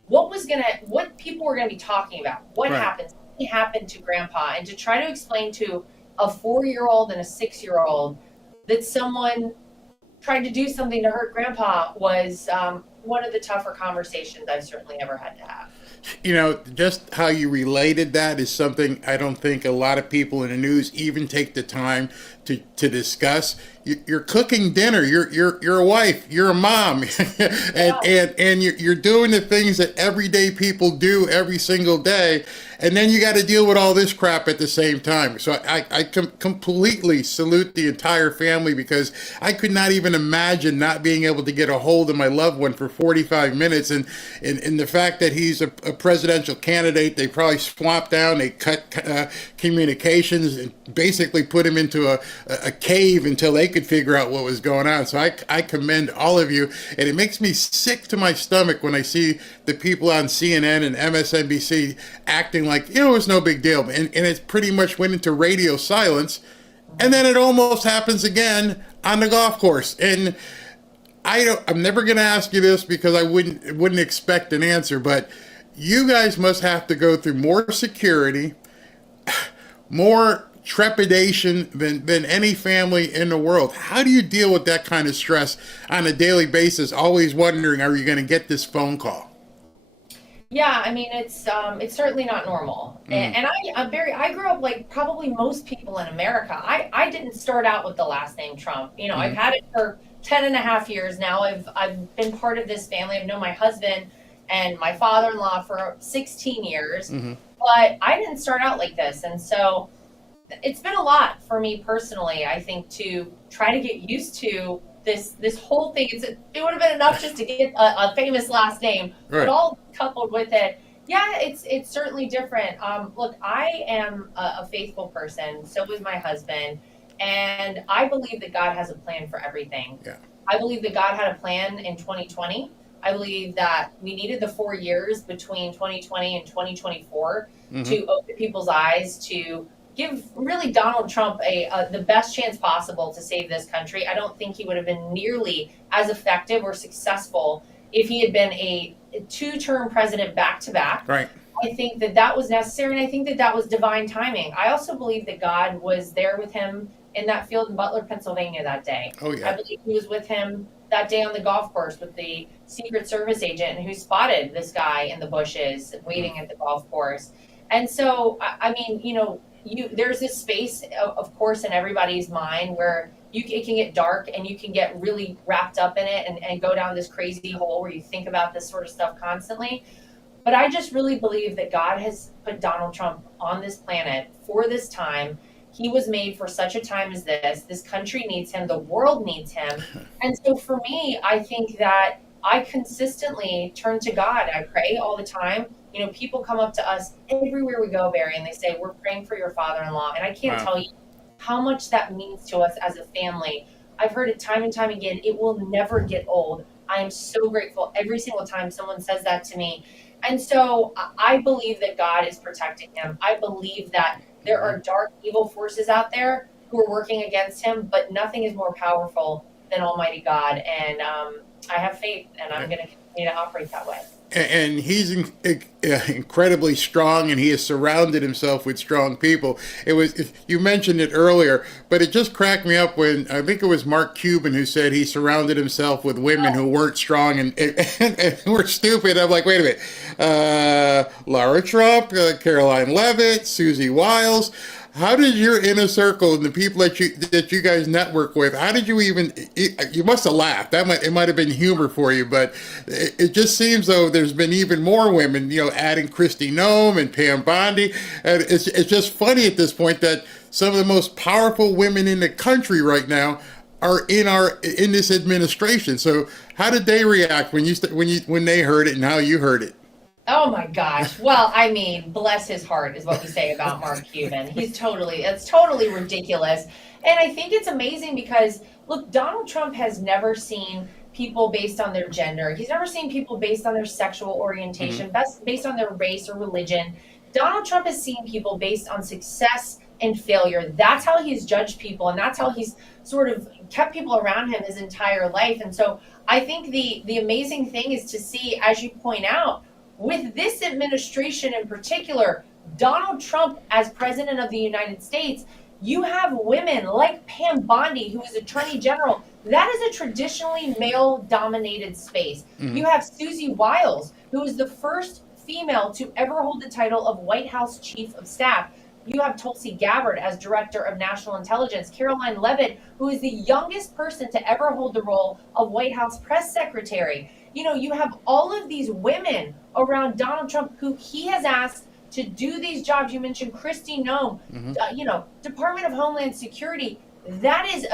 what people were going to be talking about, what happened to Grandpa, and to try to explain to a 4-year-old and a 6-year-old that someone tried to do something to hurt Grandpa was one of the tougher conversations I've certainly ever had to have. Just how you related that is something I don't think a lot of people in the news even take the time to discuss. You're cooking dinner. You're a wife. You're a mom, and you're doing the things that everyday people do every single day, and then you got to deal with all this crap at the same time. So I completely salute the entire family, because I could not even imagine not being able to get a hold of my loved one for 45 minutes, and the fact that he's a presidential candidate, they probably swamped down, they cut communications and basically put him into a cave until they could figure out what was going on. So I commend all of you, and it makes me sick to my stomach when I see the people on CNN and MSNBC acting like, it was no big deal, and it pretty much went into radio silence, and then it almost happens again on the golf course. And I'm never going to ask you this because I wouldn't expect an answer, but you guys must have to go through more security, more trepidation than any family in the world. How do you deal with that kind of stress on a daily basis, always wondering, are you going to get this phone call? Yeah, I mean it's certainly not normal. And I grew up like probably most people in America. I didn't start out with the last name Trump. You know, I've had it for 10 and a half years now. I've been part of this family. I've known my husband and my father-in-law for 16 years. But I didn't start out like this. And so it's been a lot for me personally, I think, to try to get used to this whole thing. It would have been enough just to get a famous last name, but all coupled with it, yeah, it's certainly different. Look, I am a faithful person. So is my husband, and I believe that God has a plan for everything. Yeah. I believe that God had a plan in 2020. I believe that we needed the 4 years between 2020 and 2024 to open people's eyes, to give really Donald Trump the best chance possible to save this country. I don't think he would have been nearly as effective or successful if he had been a two-term president back-to-back. Right. I think that was necessary, and I think that was divine timing. I also believe that God was there with him in that field in Butler, Pennsylvania that day. Oh, yeah. I believe he was with him that day on the golf course with the Secret Service agent who spotted this guy in the bushes waiting at the golf course. And so, I mean, you know, there's this space, of course, in everybody's mind where it can get dark and you can get really wrapped up in it and go down this crazy hole where you think about this sort of stuff constantly. But I just really believe that God has put Donald Trump on this planet for this time. He was made for such a time as this. This country needs him. The world needs him. And so for me, I think that I consistently turn to God. I pray all the time. You know, people come up to us everywhere we go, Barry, and they say, we're praying for your father-in-law. And I can't tell you how much that means to us as a family. I've heard it time and time again. It will never get old. I am so grateful every single time someone says that to me. And so I believe that God is protecting him. I believe that there are dark, evil forces out there who are working against him, but nothing is more powerful than Almighty God. And I have faith, and I'm going to continue to operate that way. And he's incredibly strong, and he has surrounded himself with strong people. You mentioned it earlier, but it just cracked me up when I think it was Mark Cuban who said he surrounded himself with women who weren't strong and were stupid. I'm like, wait a minute, Lara Trump, Caroline Leavitt, Susie Wiles. How did your inner circle and the people that you guys network with, how did you even, you must have laughed. It might have been humor for you, but it just seems though there's been even more women, you know, adding Kristi Noem and Pam Bondi. And it's just funny at this point that some of the most powerful women in the country right now are in this administration. So how did they react when they heard it and how you heard it? Oh my gosh. Well, I mean, bless his heart is what we say about Mark Cuban. It's totally ridiculous. And I think it's amazing because, look, Donald Trump has never seen people based on their gender. He's never seen people based on their sexual orientation, based on their race or religion. Donald Trump has seen people based on success and failure. That's how he's judged people, and that's how he's sort of kept people around him his entire life. And so I think the amazing thing is to see, as you point out, with this administration in particular, Donald Trump as president of the United States, you have women like Pam Bondi, who is Attorney General. That is a traditionally male-dominated space. You have Susie Wiles, who is the first female to ever hold the title of White House Chief of Staff. You have Tulsi Gabbard as Director of National Intelligence. Caroline Leavitt, who is the youngest person to ever hold the role of White House Press Secretary. You know, you have all of these women around Donald Trump who he has asked to do these jobs. You mentioned Kristi Noem, you know, Department of Homeland Security. That is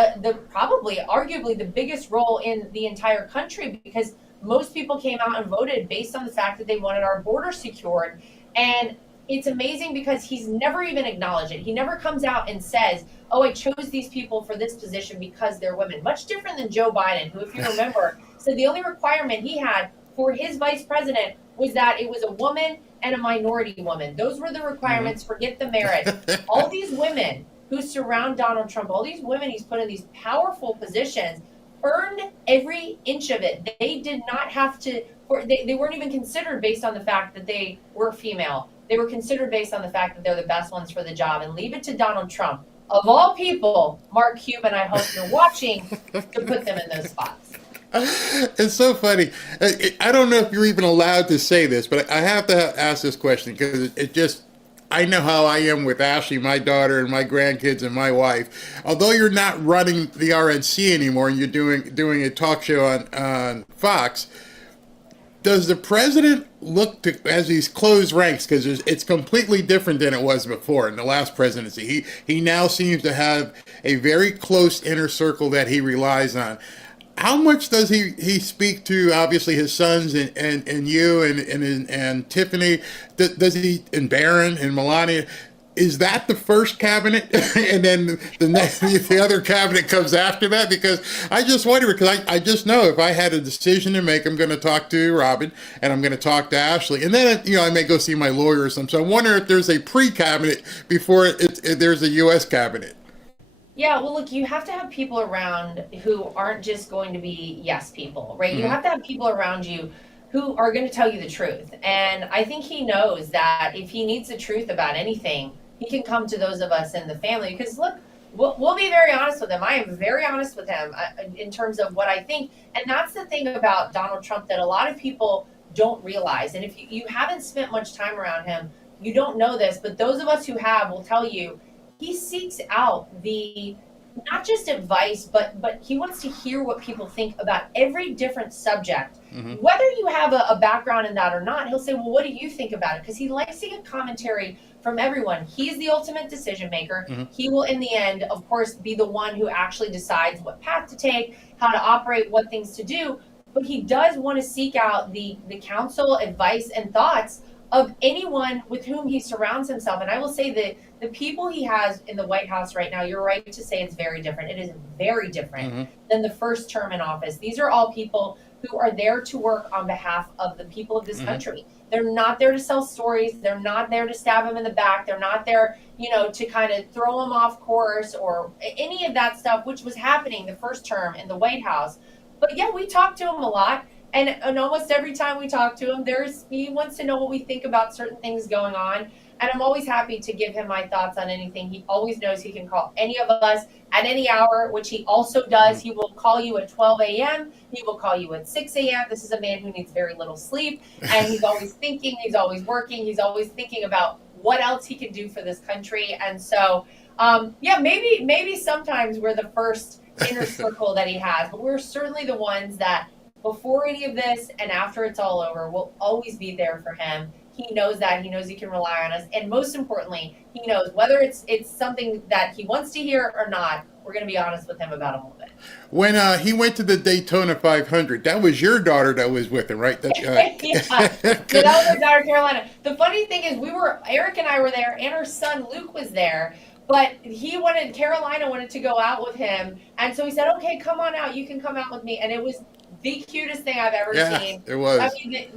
arguably the biggest role in the entire country, because most people came out and voted based on the fact that they wanted our border secured. And it's amazing because he's never even acknowledged it. He never comes out and says, oh, I chose these people for this position because they're women. Much different than Joe Biden, who, if you remember, said the only requirement he had for his vice president was that it was a woman and a minority woman. Those were the requirements. Forget the merit. All these women who surround Donald Trump, all these women he's put in these powerful positions, earned every inch of it. They did not have to, or they weren't even considered based on the fact that they were female. They were considered based on the fact that they're the best ones for the job. And leave it to Donald Trump, of all people, Mark Cuban, I hope you're watching, to put them in those spots. It's so funny. I don't know if you're even allowed to say this, but I have to ask this question because it just, I know how I am with Ashley, my daughter, and my grandkids, and my wife. Although you're not running the RNC anymore and you're doing a talk show on Fox, does the president look to, as he's closed ranks, because it's completely different than it was before in the last presidency. He now seems to have a very close inner circle that he relies on. How much does he speak to, obviously, his sons and you and Tiffany? Does he, and Barron and Melania? Is that the first cabinet, and then the other cabinet comes after that? Because I just wonder, because I just know if I had a decision to make, I'm going to talk to Robin and I'm going to talk to Ashley, and then I may go see my lawyer or something. So I wonder if there's a pre-cabinet before there's a U.S. cabinet. Yeah, well, look, you have to have people around who aren't just going to be yes people, right? Mm-hmm. You have to have people around you who are going to tell you the truth. And I think he knows that if he needs the truth about anything, he can come to those of us in the family. Because, look, we'll be very honest with him. I am very honest with him in terms of what I think. And that's the thing about Donald Trump that a lot of people don't realize. And if you haven't spent much time around him, you don't know this. But those of us who have will tell you, he seeks out the not just advice, but he wants to hear what people think about every different subject. Mm-hmm. Whether you have a background in that or not, he'll say, well, what do you think about it? Because he likes to get commentary from everyone. He's the ultimate decision maker. Mm-hmm. He will, in the end, of course, be the one who actually decides what path to take, how to operate, what things to do. But he does want to seek out the counsel, advice, and thoughts of anyone with whom he surrounds himself. And I will say that the people he has in the White House right now, you're right to say it's very different. It is very different than the first term in office. These are all people who are there to work on behalf of the people of this country. They're not there to sell stories. They're not there to stab them in the back. They're not there, to kind of throw them off course or any of that stuff, which was happening the first term in the White House. But yeah, we talk to him a lot. And almost every time we talk to him, he wants to know what we think about certain things going on. And I'm always happy to give him my thoughts on anything. He always knows he can call any of us at any hour, which he also does. He will call you at 12 a.m. He will call you at 6 a.m. This is a man who needs very little sleep. And he's always thinking, he's always working, he's always thinking about what else he can do for this country. And so, maybe sometimes we're the first inner circle that he has. But we're certainly the ones that, before any of this and after it's all over, we'll always be there for him. He knows that. He knows he can rely on us. And most importantly, he knows whether it's something that he wants to hear or not, we're going to be honest with him about it a little bit. When he went to the Daytona 500, that was your daughter that was with him, right? Yeah. So that was our daughter, Carolina. The funny thing is Eric and I were there, and her son, Luke, was there. But Carolina wanted to go out with him. And so he said, okay, come on out. You can come out with me. And it was the cutest thing I've ever seen. It was. I mean,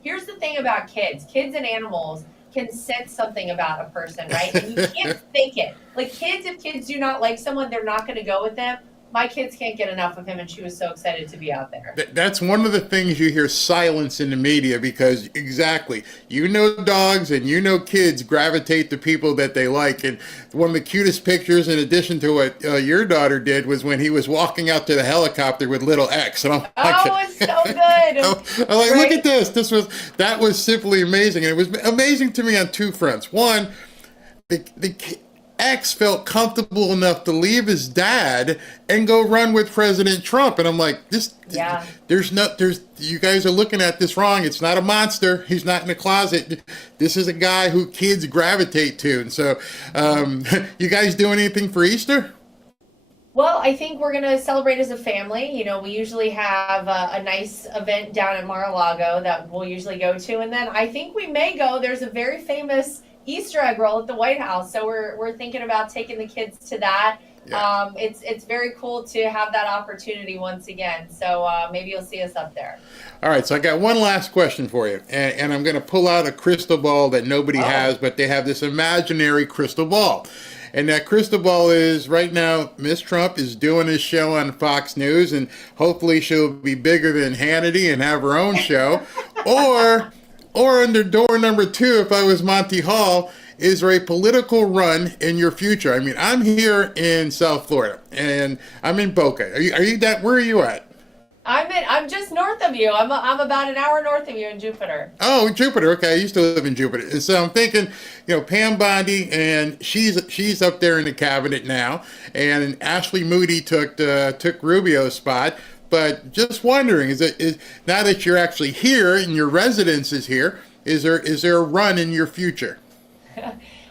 here's the thing about kids. Kids and animals can sense something about a person, right? And you can't fake it. Like if kids do not like someone, they're not going to go with them. My kids can't get enough of him, and she was so excited to be out there. That's one of the things you hear silence in the media, because exactly, dogs and kids gravitate to people that they like. And one of the cutest pictures, in addition to what your daughter did, was when he was walking out to the helicopter with little X. And I'm like, it's so good. I'm like, look at this. That was simply amazing. And it was amazing to me on two fronts. One, the X felt comfortable enough to leave his dad and go run with President Trump. And I'm like, you guys are looking at this wrong. It's not a monster. He's not in a closet. This is a guy who kids gravitate to. And so, you guys doing anything for Easter? Well, I think we're going to celebrate as a family. We usually have a nice event down at Mar-a-Lago that we'll usually go to. And then I think we may go. There's a very famous Easter egg roll at the White House, so we're thinking about taking the kids to that. Yeah. It's very cool to have that opportunity once again. So maybe you'll see us up there. All right, so I got one last question for you, and I'm going to pull out a crystal ball that nobody has, but they have this imaginary crystal ball. And that crystal ball is right now, Miss Trump is doing his show on Fox News, and hopefully she'll be bigger than Hannity and have her own show. or under door number 2, if I was Monty Hall, is there a political run in your future? I mean, I'm here in South Florida, and I'm in Boca. Are you that? Where are you at? I'm just north of you. I'm about an hour north of you in Jupiter. Oh, Jupiter. Okay, I used to live in Jupiter. And so I'm thinking, Pam Bondi, and she's up there in the cabinet now, and Ashley Moody took Rubio's spot. But just wondering, is now that you're actually here and your residence is here, is there a run in your future?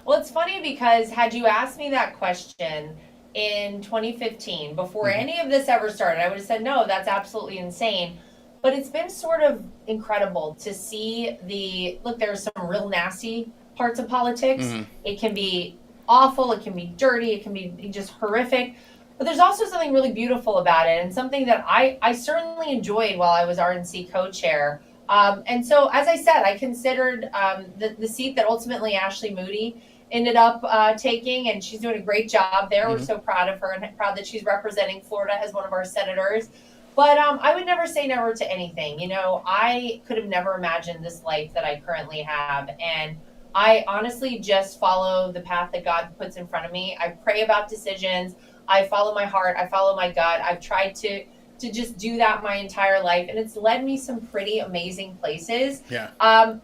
Well, it's funny because had you asked me that question in 2015, before any of this ever started, I would have said, no, that's absolutely insane. But it's been sort of incredible to see there's some real nasty parts of politics. It can be awful, it can be dirty, it can be just horrific. But there's also something really beautiful about it, and something that I certainly enjoyed while I was RNC co-chair. And so, as I said, I considered the seat that ultimately Ashley Moody ended up taking, and she's doing a great job there. We're so proud of her and proud that she's representing Florida as one of our senators. But I would never say never to anything. I could have never imagined this life that I currently have. And I honestly just follow the path that God puts in front of me. I pray about decisions. I follow my heart. I follow my gut. I've tried to just do that my entire life, and it's led me some pretty amazing places. Yeah.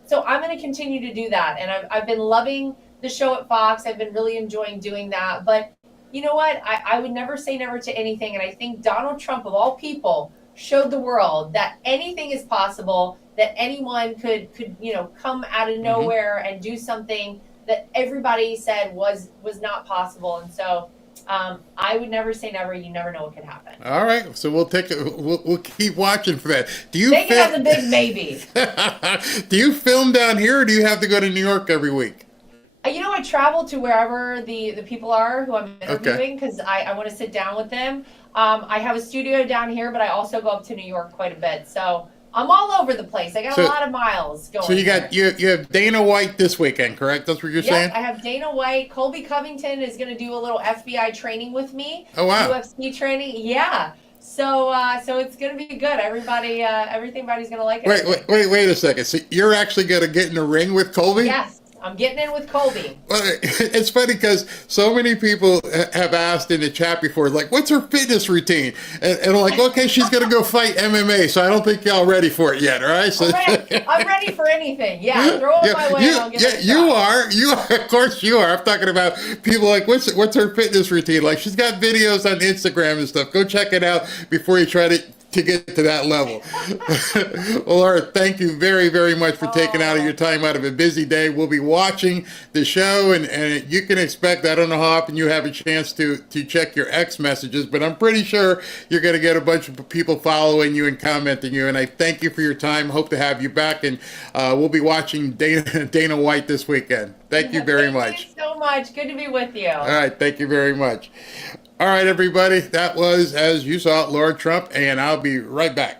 So I'm going to continue to do that, and I've been loving the show at Fox. I've been really enjoying doing that. But you know what? I would never say never to anything, and I think Donald Trump, of all people, showed the world that anything is possible, that anyone could come out of nowhere and do something that everybody said was not possible. And so I would never say never. You never know what could happen. All right, so we'll keep watching for that. They can have the big maybe. Do you film down here, or do you have to go to New York every week? I travel to wherever the people are who I'm interviewing because I want to sit down with them. I have a studio down here, but I also go up to New York quite a bit. So I'm all over the place. I got a lot of miles going. So you have Dana White this weekend, correct? That's what you're saying? I have Dana White. Colby Covington is going to do a little FBI training with me. Oh, wow. UFC training. Yeah. So it's going to be good. Everybody's going to like it. Wait a second. So you're actually going to get in the ring with Colby? Yes. I'm getting in with Colby. It's funny because so many people have asked in the chat before, like, what's her fitness routine? And I'm like, okay, she's going to go fight MMA, so I don't think y'all ready for it yet, all right? So, I'm ready for anything. Yeah, throw it my way and I'll give it a shot. You are. Of course you are. I'm talking about people like, what's her fitness routine? Like, she's got videos on Instagram and stuff. Go check it out before you try to get to that level. Well, Lara, thank you very, very much for taking out of your time out of a busy day. We'll be watching the show, and you can expect, I don't know how often you have a chance to check your X messages, but I'm pretty sure you're going to get a bunch of people following you and commenting you, and I thank you for your time. Hope to have you back, and we'll be watching Dana White this weekend. Thank you very much. Thank you so much. Good to be with you. All right, thank you very much. All right, everybody, that was, as you saw, Lord Trump, and I'll be right back.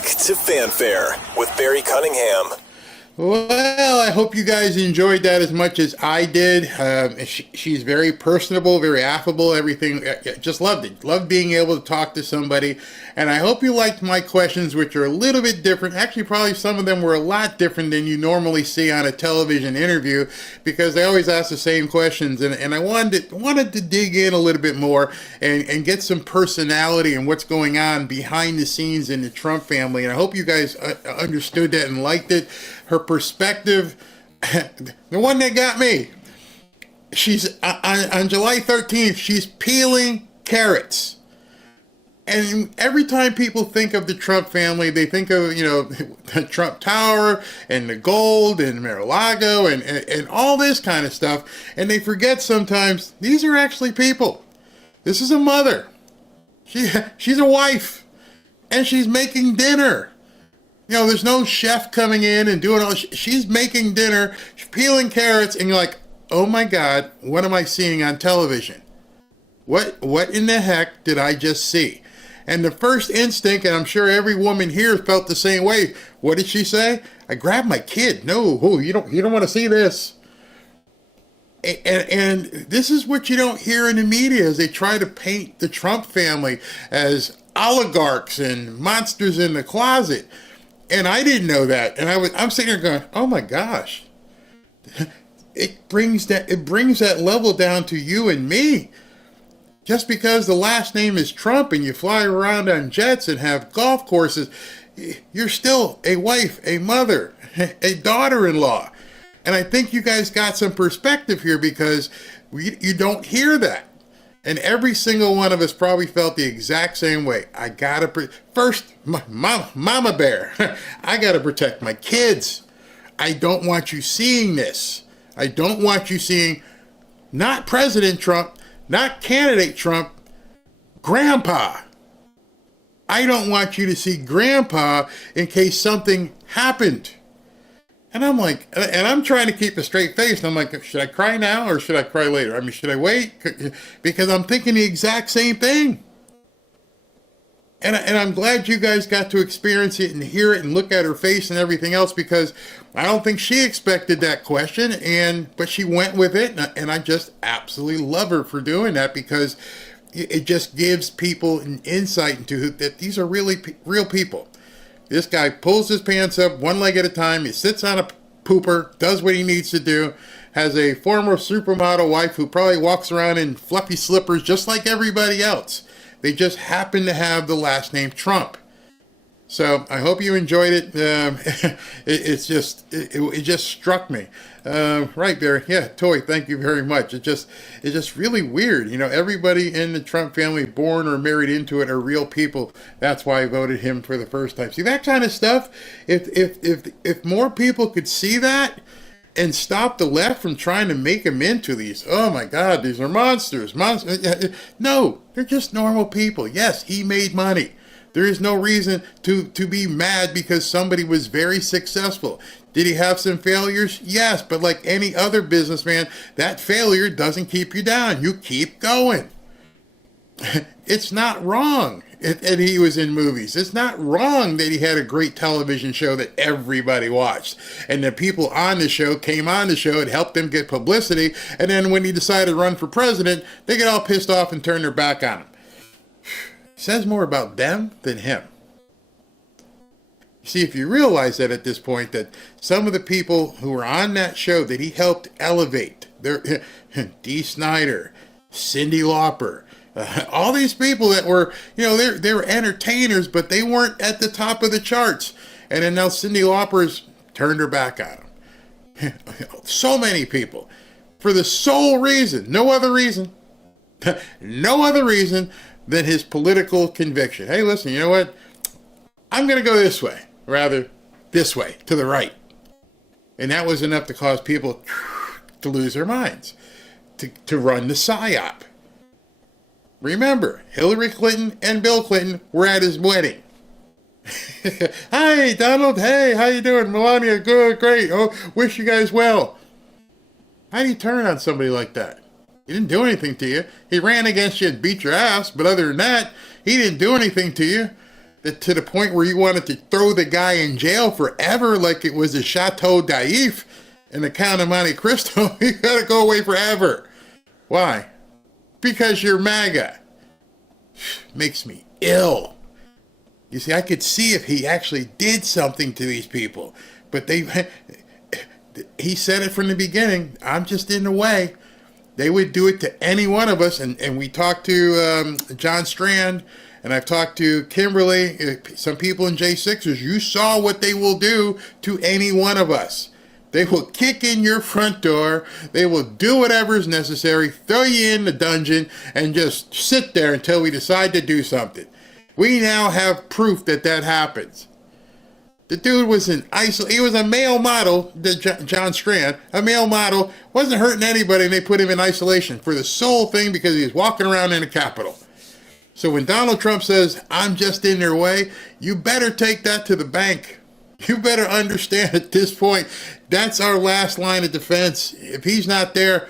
back to Fanfare with Barry Cunningham. Well, I hope you guys enjoyed that as much as I did. She's very personable, very affable, everything. Just loved it. Loved being able to talk to somebody. And I hope you liked my questions, which are a little bit different. Actually, probably some of them were a lot different than you normally see on a television interview, because they always ask the same questions. And I wanted to dig in a little bit more and get some personality and what's going on behind the scenes in the Trump family. And I hope you guys understood that and liked it. Her perspective, the one that got me, she's on July 13th, she's peeling carrots. And every time people think of the Trump family, they think of, the Trump Tower and the gold and Mar-a-Lago and all this kind of stuff. And they forget sometimes these are actually people. This is a mother. She's a wife. And she's making dinner. There's no chef coming in and doing all. She's making dinner, she's peeling carrots, and you're like, oh my God, what am I seeing on television? What in the heck did I just see? And the first instinct, and I'm sure every woman here felt the same way. What did she say? I grabbed my kid. No, you don't want to see this. And this is what you don't hear in the media, as they try to paint the Trump family as oligarchs and monsters in the closet. And I didn't know that. And I'm sitting there going, oh my gosh. It brings that level down to you and me. Just because the last name is Trump and you fly around on jets and have golf courses, you're still a wife, a mother, a daughter-in-law. And I think you guys got some perspective here, because you don't hear that. And every single one of us probably felt the exact same way. I gotta first, Mama Bear. I gotta protect my kids. I don't want you seeing this. I don't want you seeing not President Trump, not candidate Trump, Grandpa. I don't want you to see Grandpa in case something happened. And I'm like, and I'm trying to keep a straight face. And I'm like, should I cry now or should I cry later? I mean, should I wait? Because I'm thinking the exact same thing. And I'm glad you guys got to experience it and hear it and look at her face and everything else, because I don't think she expected that question. But she went with it. And I just absolutely love her for doing that, because it just gives people an insight into that these are really real people. This guy pulls his pants up one leg at a time. He sits on a pooper, does what he needs to do, has a former supermodel wife who probably walks around in fluffy slippers just like everybody else. They just happen to have the last name Trump. So I hope you enjoyed it. It just struck me. Right there. Yeah, Toy, thank you very much. It's just really weird. Everybody in the Trump family, born or married into it, are real people. That's why I voted him for the first time. See, that kind of stuff, if more people could see that and stop the left from trying to make him into these, oh my God, these are monsters. No, they're just normal people. Yes, he made money. There is no reason to be mad because somebody was very successful. Did he have some failures? Yes, but like any other businessman, that failure doesn't keep you down. You keep going. It's not wrong that he was in movies. It's not wrong that he had a great television show that everybody watched. And the people on the show came on the show and helped them get publicity. And then when he decided to run for president, they get all pissed off and turn their back on him. Says more about them than him. See, if you realize that at this point, that some of the people who were on that show that he helped elevate, Dee Snider, Cyndi Lauper, all these people that were, they were entertainers, but they weren't at the top of the charts. And then now Cyndi Lauper's turned her back on him. So many people, for the sole reason, no other reason than his political conviction. Hey, listen, you know what? I'm going to go this way, rather this way, to the right. And that was enough to cause people to lose their minds, to run the PSYOP. Remember, Hillary Clinton and Bill Clinton were at his wedding. Hi, Donald. Hey, how you doing? Melania, good, great. Oh, wish you guys well. How do you turn on somebody like that? He didn't do anything to you. He ran against you and beat your ass, but other than that, he didn't do anything to you. to the point where you wanted to throw the guy in jail forever like it was a Chateau d'If in the Count of Monte Cristo. You gotta go away forever. Why? Because you're MAGA. Makes me ill. You see, I could see if he actually did something to these people, but he said it from the beginning. I'm just in the way. They would do it to any one of us, and we talked to John Strand, and I've talked to Kimberly, some people in J6ers. You saw what they will do to any one of us. They will kick in your front door. They will do whatever is necessary, throw you in the dungeon, and just sit there until we decide to do something. We now have proof that happens. The dude was he was a male model, John Strand, a male model, wasn't hurting anybody, and they put him in isolation for the sole thing because he was walking around in the Capitol. So when Donald Trump says, I'm just in their way, you better take that to the bank. You better understand at this point, that's our last line of defense. If he's not there,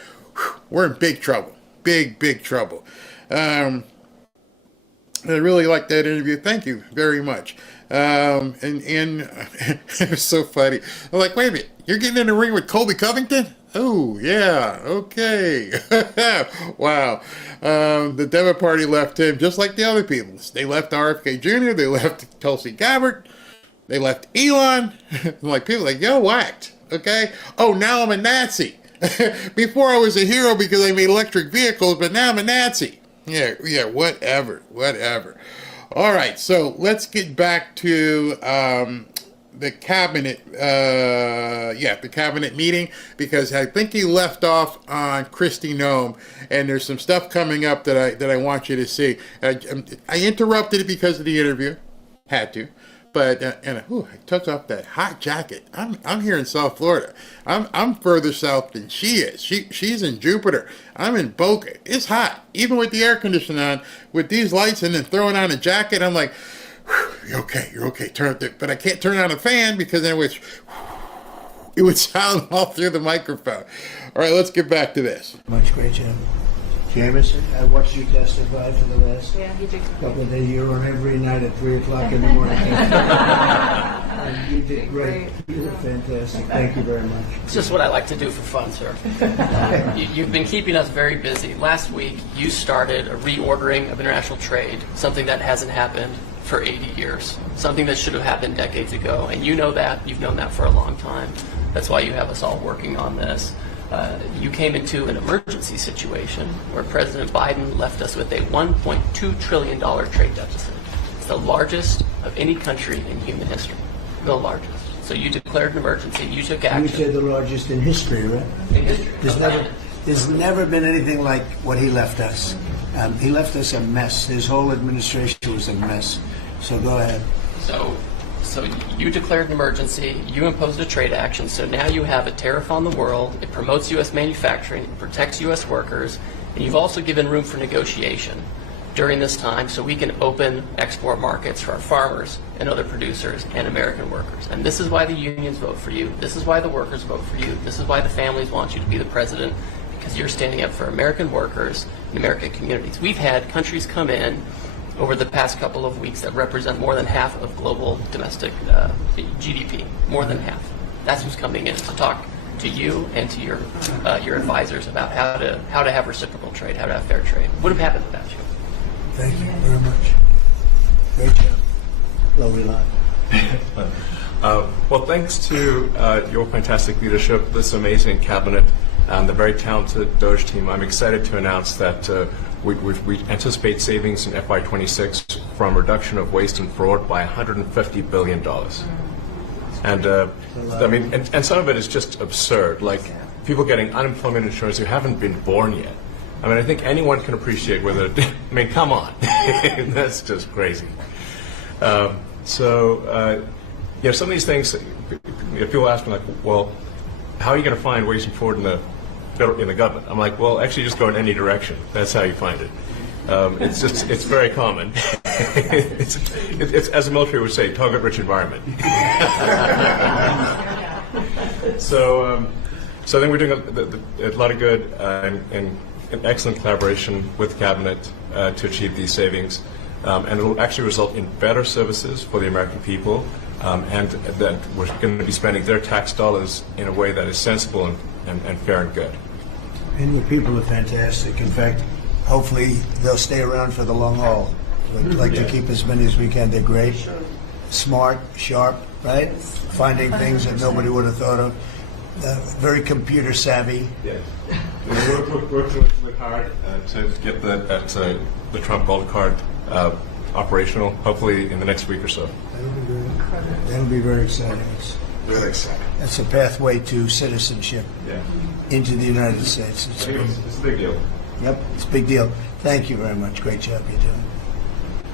we're in big trouble. Big trouble. I really liked that interview. Thank you very much. And it was so funny. I'm like, wait a minute, you're getting in the ring with Colby Covington? Oh, yeah, okay. Wow. The Democrat Party left him just like the other people. They left RFK Jr., they left Tulsi Gabbard, they left Elon. Like, people are like, yo, whacked, okay? Oh, now I'm a Nazi. Before I was a hero because I made electric vehicles, but now I'm a Nazi. Yeah, whatever. All right, so let's get back to the cabinet. The cabinet meeting, because I think he left off on Kristi Noem, and there's some stuff coming up that I want you to see. I interrupted it because of the interview, had to. But I took off that hot jacket. I'm here in South Florida. I'm further south than she is. She's in Jupiter. I'm in Boca. It's hot, even with the air conditioning on, with these lights, and then throwing on a jacket. I'm like, you're okay. But I can't turn on a fan because then it would sound all through the microphone. All right, let's get back to this. Much great job. Jameson, I watched you testify for the last couple of days. You were on every night at 3 o'clock in the morning. And you did great. You were fantastic. Thank you very much. It's just what I like to do for fun, sir. You've been keeping us very busy. Last week, you started a reordering of international trade, something that hasn't happened for 80 years, something that should have happened decades ago. And you know that. You've known that for a long time. That's why you have us all working on this. You came into an emergency situation where President Biden left us with a $1.2 trillion trade deficit. It's the largest of any country in human history. The largest. So you declared an emergency. You took action. You said the largest in history, right? In history. There's never been anything like what he left us. He left us a mess. His whole administration was a mess. So go ahead. So you declared an emergency, you imposed a trade action, so now you have a tariff on the world, it promotes U.S. manufacturing, it protects U.S. workers, and you've also given room for negotiation during this time so we can open export markets for our farmers and other producers and American workers. And this is why the unions vote for you, this is why the workers vote for you, this is why the families want you to be the president, because you're standing up for American workers and American communities. We've had countries come in over the past couple of weeks that represent more than half of global domestic GDP, more than half. That's who's coming in to talk to you and to your advisors about how to have reciprocal trade, how to have fair trade. Would have happened without you. Thank you very much. Great job. Lovely line. Well, thanks to your fantastic leadership, this amazing cabinet, and the very talented Doge team, I'm excited to announce that we anticipate savings in FY26 from reduction of waste and fraud by $150 billion. And and some of it is just absurd, like people getting unemployment insurance who haven't been born yet. I mean, I think anyone can appreciate whether, I mean, come on, that's just crazy. Some of these things, people ask me, like, well, how are you going to find waste and fraud in the government? I'm like, well, actually just go in any direction. That's how you find it. It's very common. it's as the military would say, target-rich environment. So I think we're doing a lot of good and excellent collaboration with the cabinet to achieve these savings. and it will actually result in better services for the American people, and that we're going to be spending their tax dollars in a way that is sensible and fair and good. And the people are fantastic. In fact, hopefully they'll stay around for the long haul. We'd like to keep as many as we can. They're great, smart, sharp, right? Finding things that nobody would have thought of. Very computer savvy. Yes. We're working hard to get the Trump Gold Card operational, hopefully in the next week or so. That'll be good. That'll be very exciting. It's really exciting. That's a pathway to citizenship into the United States. It's a big deal. Yep, it's a big deal. Thank you very much. Great job you're doing.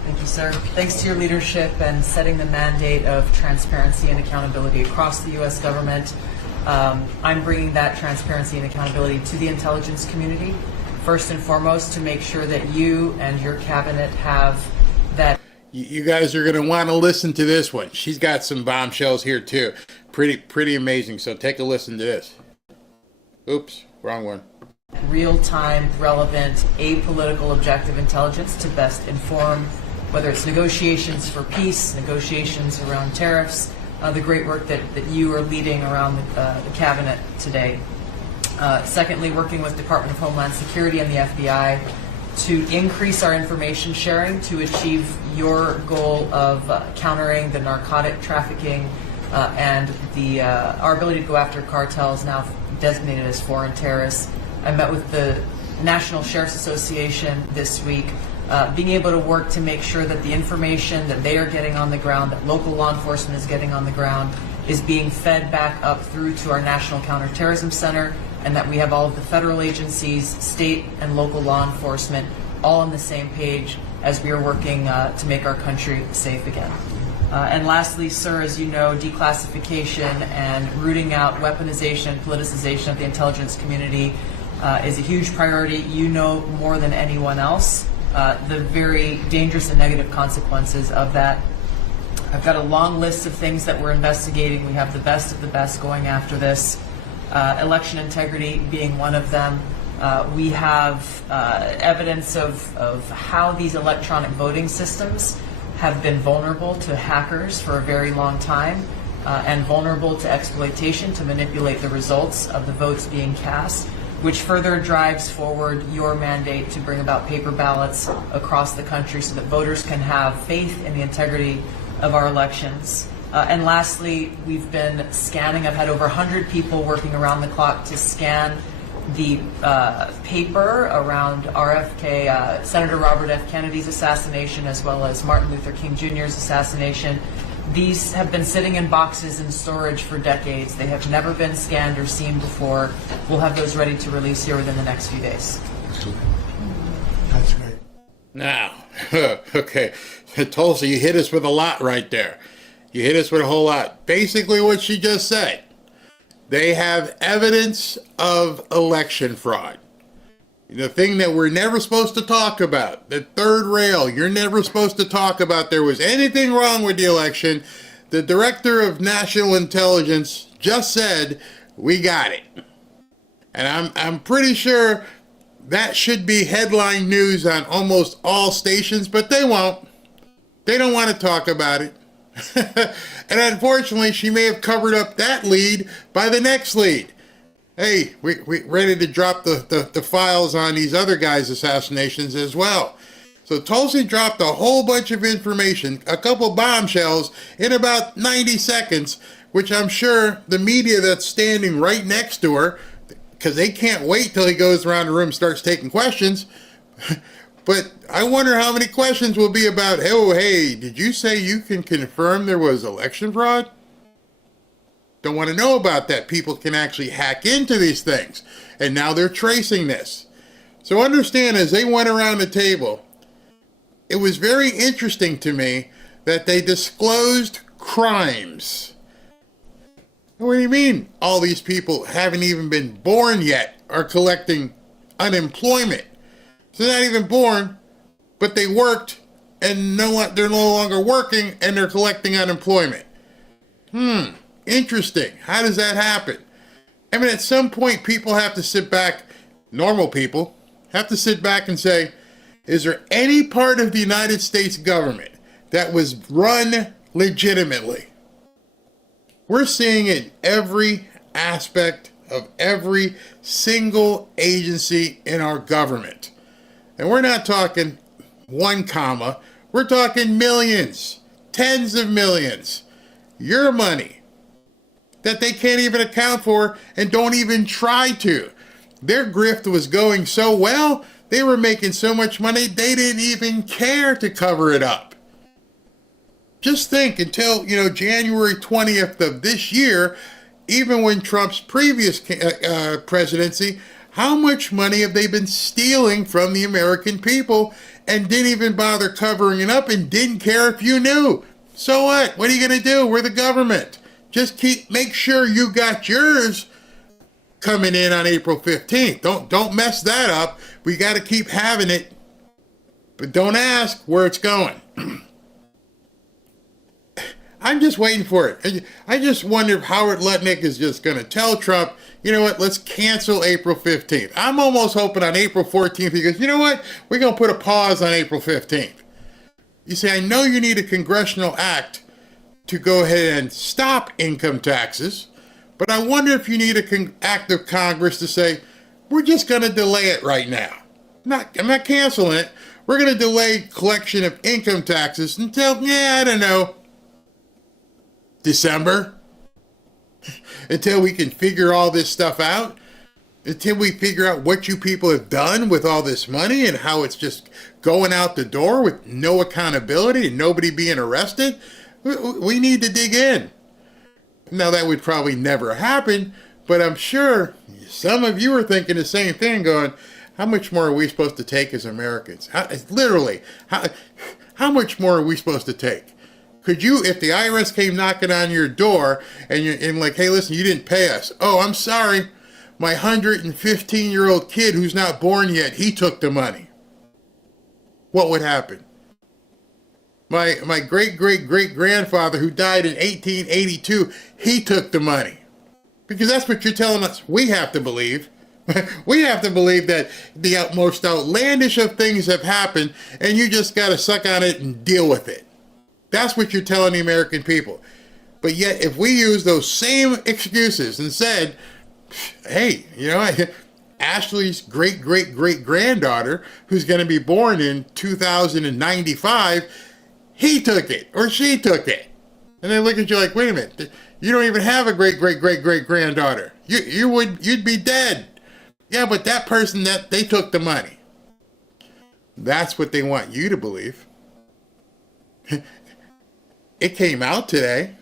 Thank you, sir. Thanks to your leadership and setting the mandate of transparency and accountability across the U.S. government. I'm bringing that transparency and accountability to the intelligence community, first and foremost, to make sure that you and your cabinet have that. You guys are going to want to listen to this one. She's got some bombshells here, too. Pretty amazing. So take a listen to this. Oops, wrong one. Real-time, relevant, apolitical, objective intelligence to best inform, whether it's negotiations for peace, negotiations around tariffs, the great work that you are leading around the cabinet today. Secondly, working with Department of Homeland Security and the FBI to increase our information sharing to achieve your goal of countering the narcotic trafficking and our ability to go after cartels now designated as foreign terrorists. I met with the National Sheriff's Association this week, being able to work to make sure that the information that they are getting on the ground, that local law enforcement is getting on the ground, is being fed back up through to our National Counterterrorism Center, and that we have all of the federal agencies, state and local law enforcement, all on the same page as we are working to make our country safe again. And lastly, sir, as you know, declassification and rooting out weaponization and politicization of the intelligence community is a huge priority. You know more than anyone else the very dangerous and negative consequences of that. I've got a long list of things that we're investigating. We have the best of the best going after this. Election integrity being one of them. We have evidence of how these electronic voting systems have been vulnerable to hackers for a very long time and vulnerable to exploitation to manipulate the results of the votes being cast, which further drives forward your mandate to bring about paper ballots across the country so that voters can have faith in the integrity of our elections. And lastly, we've been scanning. I've had over 100 people working around the clock to scan the paper around RFK, Senator Robert F. Kennedy's assassination, as well as Martin Luther King Jr.'s assassination. These have been sitting in boxes in storage for decades. They have never been scanned or seen before. We'll have those ready to release here within the next few days. That's great. Now, okay, Tulsi, you hit us with a lot right there. You hit us with a whole lot. Basically what she just said. They have evidence of election fraud. The thing that we're never supposed to talk about, the third rail, you're never supposed to talk about there was anything wrong with the election. The Director of National Intelligence just said, we got it. And I'm pretty sure that should be headline news on almost all stations, but they won't. They don't want to talk about it. And unfortunately, she may have covered up that lead by the next lead. Hey, we ready to drop the files on these other guys' assassinations as well. So Tulsi dropped a whole bunch of information, a couple bombshells, in about 90 seconds, which I'm sure the media that's standing right next to her, because they can't wait till he goes around the room and starts taking questions. But I wonder how many questions will be about, oh, hey, did you say you can confirm there was election fraud? Don't want to know about that. People can actually hack into these things. And now they're tracing this. So understand, as they went around the table, it was very interesting to me that they disclosed crimes. What do you mean all these people haven't even been born yet are collecting unemployment? So they're not even born, but they worked, and they're no longer working, and they're collecting unemployment. Interesting. How does that happen? I mean, at some point, people have to sit back, normal people, have to sit back and say, Is there any part of the United States government that was run legitimately? We're seeing it in every aspect of every single agency in our government. And we're not talking 1 comma, we're talking millions, tens of millions. Your money that they can't even account for and don't even try to. Their grift was going so well, they were making so much money, they didn't even care to cover it up. Just think, until, January 20th of this year, even when Trump's previous presidency, how much money have they been stealing from the American people and didn't even bother covering it up and didn't care if you knew? So what? What are you going to do? We're the government. Just make sure you got yours coming in on April 15th. Don't mess that up. We got to keep having it, but don't ask where it's going. I'm just waiting for it. I just wonder if Howard Lutnick is just going to tell Trump, you know what, let's cancel April 15th. I'm almost hoping on April 14th he goes, you know what, we're going to put a pause on April 15th. You see, I know you need a congressional act to go ahead and stop income taxes, but I wonder if you need an act of Congress to say, we're just going to delay it right now. I'm not canceling it. We're going to delay collection of income taxes until, I don't know, December, until we can figure all this stuff out, until we figure out what you people have done with all this money and how it's just going out the door with no accountability and nobody being arrested. We need to dig in. Now, that would probably never happen, but I'm sure some of you are thinking the same thing, going, how much more are we supposed to take as Americans? How much more are we supposed to take? Could you, if the IRS came knocking on your door and you're like, hey, listen, you didn't pay us. Oh, I'm sorry. My 115-year-old kid who's not born yet, he took the money. What would happen? My great-great-great-grandfather who died in 1882, he took the money. Because that's what you're telling us we have to believe. We have to believe that the most outlandish of things have happened and you just got to suck on it and deal with it. That's what you're telling the American people. But yet, if we use those same excuses and said, hey, Ashley's great-great-great-granddaughter, who's going to be born in 2095, he took it or she took it. And they look at you like, wait a minute, you don't even have a great-great-great-great-granddaughter. You'd be dead. Yeah, but that person, they took the money. That's what they want you to believe. It came out today,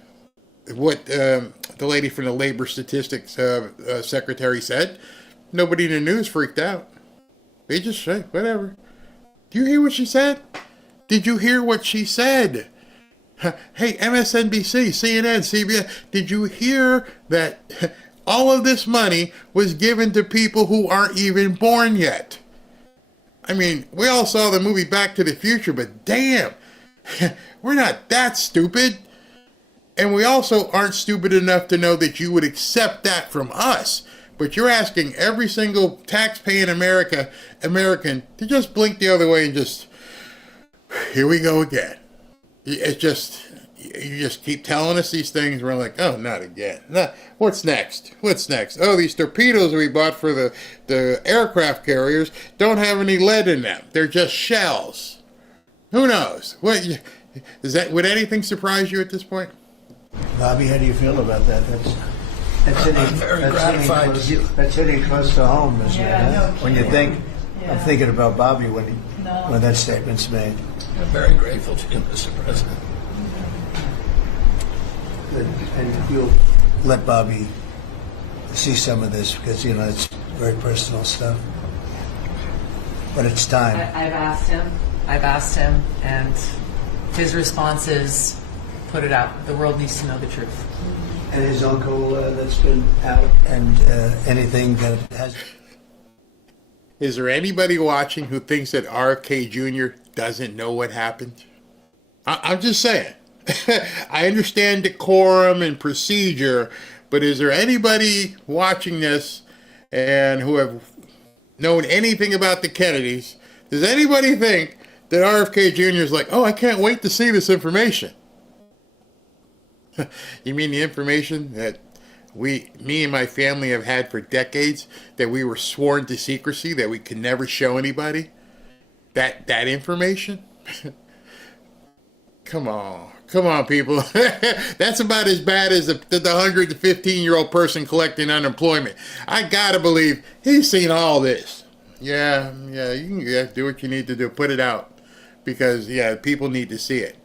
what the lady from the Labor Statistics Secretary said. Nobody in the news freaked out. They just say, whatever. Do you hear what she said? Did you hear what she said? Hey, MSNBC, CNN, CBS, did you hear that all of this money was given to people who aren't even born yet? I mean, we all saw the movie Back to the Future, but damn, we're not that stupid. And we also aren't stupid enough to know that you would accept that from us. But you're asking every single tax-paying American to just blink the other way and just, here we go again. It's just, you just keep telling us these things. We're like, oh, not again. No, what's next? What's next? Oh, these torpedoes we bought for the aircraft carriers don't have any lead in them. They're just shells. Who knows? Would anything surprise you at this point? Bobby, how do you feel about that? That's hitting close to home, isn't it? No When you think, I'm thinking about Bobby when that statement's made. I'm very grateful to you, Mr. President. Good. And you'll let Bobby see some of this because, it's very personal stuff. But it's time. I've asked him, and his response is, put it out. The world needs to know the truth. And his uncle that's been out, and anything that has... Is there anybody watching who thinks that RFK Jr. doesn't know what happened? I'm just saying. I understand decorum and procedure, but is there anybody watching this and who have known anything about the Kennedys Does anybody think that RFK Jr. is like, oh, I can't wait to see this information? You mean the information that me and my family have had for decades, that we were sworn to secrecy, that we could never show anybody? That information? Come on, people. That's about as bad as the 115-year-old person collecting unemployment. I gotta believe he's seen all this. Yeah, you can do what you need to do. Put it out. Because, people need to see it.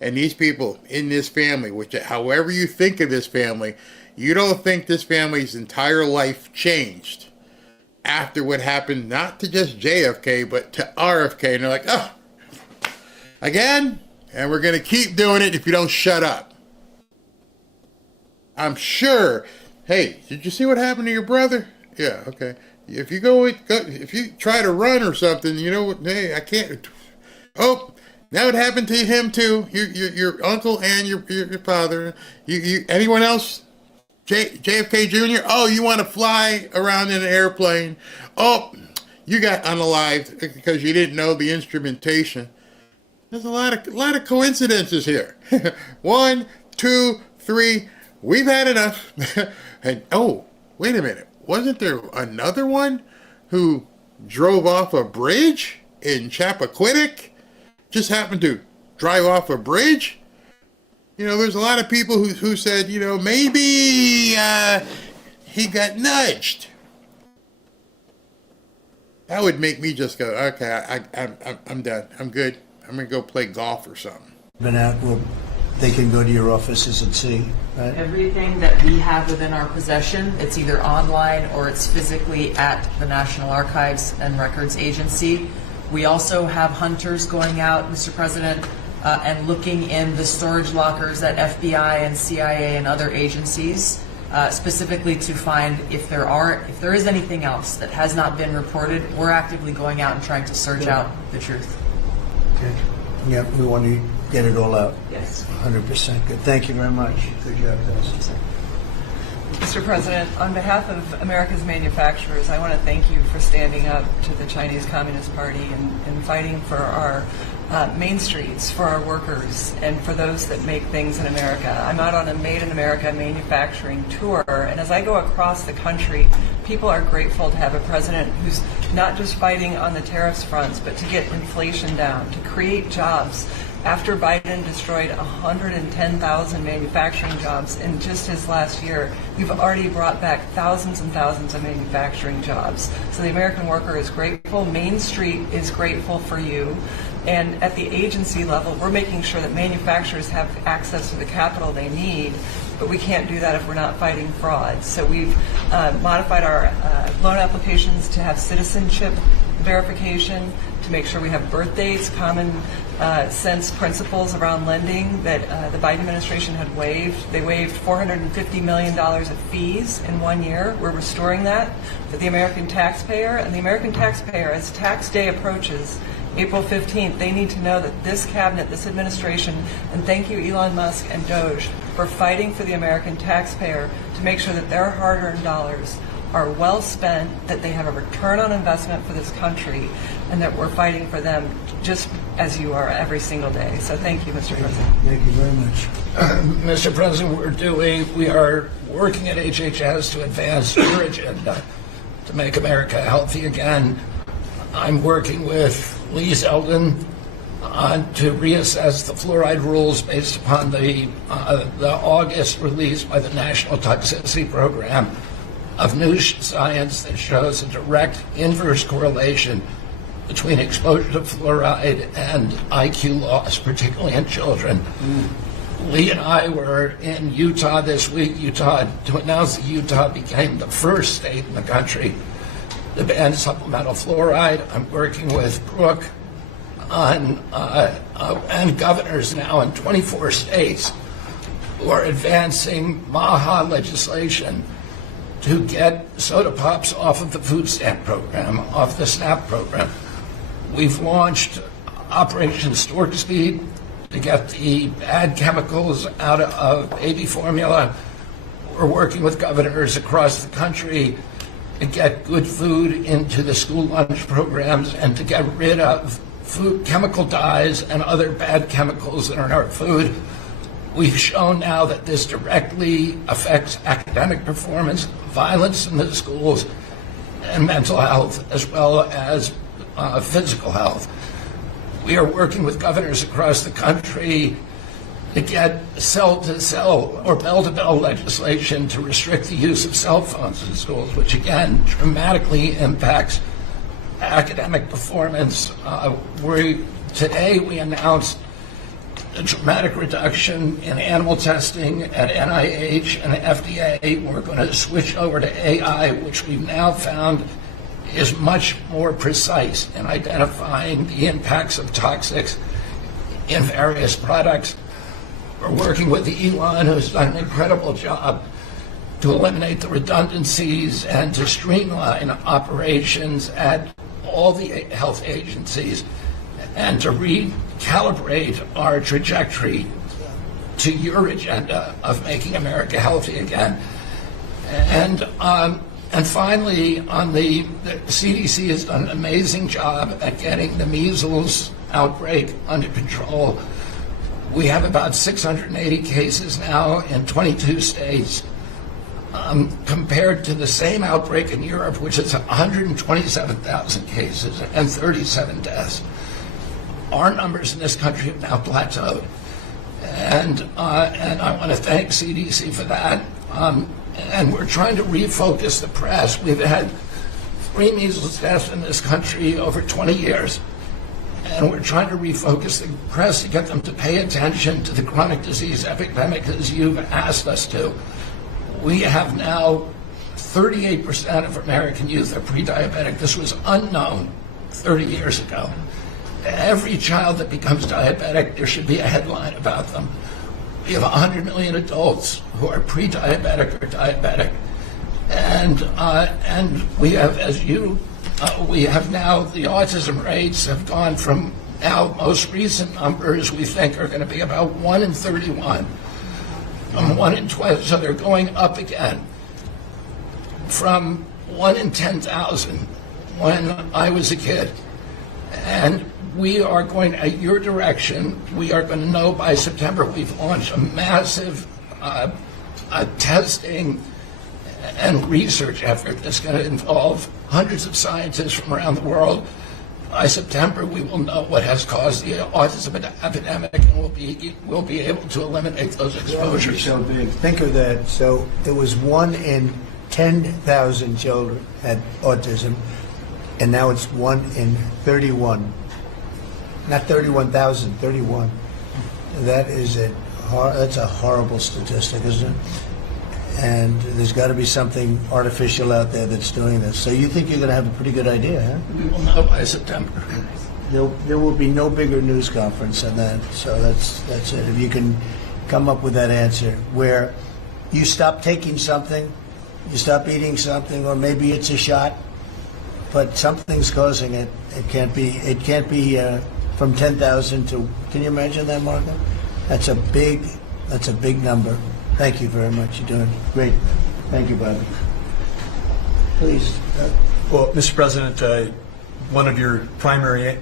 And these people in this family, which, however you think of this family, you don't think this family's entire life changed after what happened, not to just JFK, but to RFK. And they're like, oh, again? And we're going to keep doing it if you don't shut up. I'm sure. Hey, did you see what happened to your brother? Yeah, okay. If you if you try to run or something, you know what? Hey, I can't. Oh, that would happen to him too. Your uncle and your father. Anyone else? JFK Jr. Oh, you want to fly around in an airplane? Oh, you got unalived because you didn't know the instrumentation. There's a lot of coincidences here. 1, 2, 3. We've had enough. And oh, wait a minute. Wasn't there another one who drove off a bridge in Chappaquiddick? Just happened to drive off a bridge? There's a lot of people who said, maybe he got nudged. That would make me just go, okay, I'm done. I'm good. I'm going to go play golf or something. They can go to your offices and see, right? Everything that we have within our possession, it's either online or it's physically at the National Archives and Records Agency. We also have hunters going out, Mr. President, and looking in the storage lockers at FBI and CIA and other agencies, specifically to find if there is anything else that has not been reported. We're actively going out and trying to search out the truth. Okay. Yeah, we want to get it all out. Yes. 100%. Good. Thank you very much. Good job, guys. Mr. President, on behalf of America's manufacturers, I want to thank you for standing up to the Chinese Communist Party and fighting for our main streets, for our workers, and for those that make things in America. I'm out on a Made in America manufacturing tour, and as I go across the country, people are grateful to have a president who's not just fighting on the tariffs fronts, but to get inflation down, to create jobs. After Biden destroyed 110,000 manufacturing jobs in just his last year, you've already brought back thousands and thousands of manufacturing jobs. So the American worker is grateful. Main Street is grateful for you. And at the agency level, we're making sure that manufacturers have access to the capital they need, but we can't do that if we're not fighting fraud. So we've modified our loan applications to have citizenship verification, to make sure we have birth dates, common sense principles around lending that the Biden administration had waived. They waived $450 million of fees in 1 year. We're restoring that for the American taxpayer. And the American taxpayer, as tax day approaches, April 15th, they need to know that this cabinet, this administration, and thank you Elon Musk and Doge for fighting for the American taxpayer to make sure that their hard-earned dollars are well spent, that they have a return on investment for this country, and that we're fighting for them just as you are every single day. So thank you, Mr. President. Thank you very much. Mr. President, we are working at HHS to advance your agenda to make America healthy again. I'm working with Lee Zeldin to reassess the fluoride rules based upon the August release by the National Toxicity Program of new science that shows a direct inverse correlation between exposure to fluoride and IQ loss, particularly in children. Lee and I were in Utah this week, to announce that Utah became the first state in the country to ban supplemental fluoride. I'm working with Brooke on and governors now in 24 states who are advancing MAHA legislation to get soda pops off of the food stamp program, off the SNAP program. We've launched Operation Stork Speed to get the bad chemicals out of baby formula. We're working with governors across the country to get good food into the school lunch programs and to get rid of food chemical dyes and other bad chemicals that are in our food. We've shown now that this directly affects academic performance, violence in the schools, and mental health, as well as physical health. We are working with governors across the country to get cell-to-cell or bell-to-bell legislation to restrict the use of cell phones in schools, which again dramatically impacts academic performance. Today we announced a dramatic reduction in animal testing at NIH and FDA. We're going to switch over to AI, which we've now found is much more precise in identifying the impacts of toxics in various products. We're working with Elon, who's done an incredible job to eliminate the redundancies and to streamline operations at all the health agencies and to recalibrate our trajectory to your agenda of making America healthy again. And finally, the CDC has done an amazing job at getting the measles outbreak under control. We have about 680 cases now in 22 states, compared to the same outbreak in Europe, which is 127,000 cases and 37 deaths. Our numbers in this country have now plateaued. And I want to thank CDC for that. And we're trying to refocus the press. We've had 3 measles deaths in this country over 20 years. And we're trying to refocus the press to get them to pay attention to the chronic disease epidemic as you've asked us to. We have now 38% of American youth are pre-diabetic. This was unknown 30 years ago. Every child that becomes diabetic, there should be a headline about them. We have 100 million adults who are pre-diabetic or diabetic. And we have, we have now, the autism rates have gone from now most recent numbers we think are going to be about 1 in 31, from 1 in 12, so they're going up again from 1 in 10,000 when I was a kid. And we are going, at your direction, we are going to know by September. We've launched a massive testing and research effort that's going to involve hundreds of scientists from around the world. By September, we will know what has caused the autism epidemic, and we'll be able to eliminate those exposures. So big. Think of that. So there was 1 in 10,000 children had autism, and now it's 1 in 31. Not 31,000, 31. That's a horrible statistic, isn't it? And there's got to be something artificial out there that's doing this. So you think you're going to have a pretty good idea, huh? We will know by September. There will be no bigger news conference than that. So that's it. If you can come up with that answer where you stop taking something, you stop eating something, or maybe it's a shot, but something's causing it. It can't be from 10,000 to. Can you imagine that, Martha? That's a big number. Thank you very much. You're doing great. Thank you, Bobby. Please. Well, Mr. President, one of your primary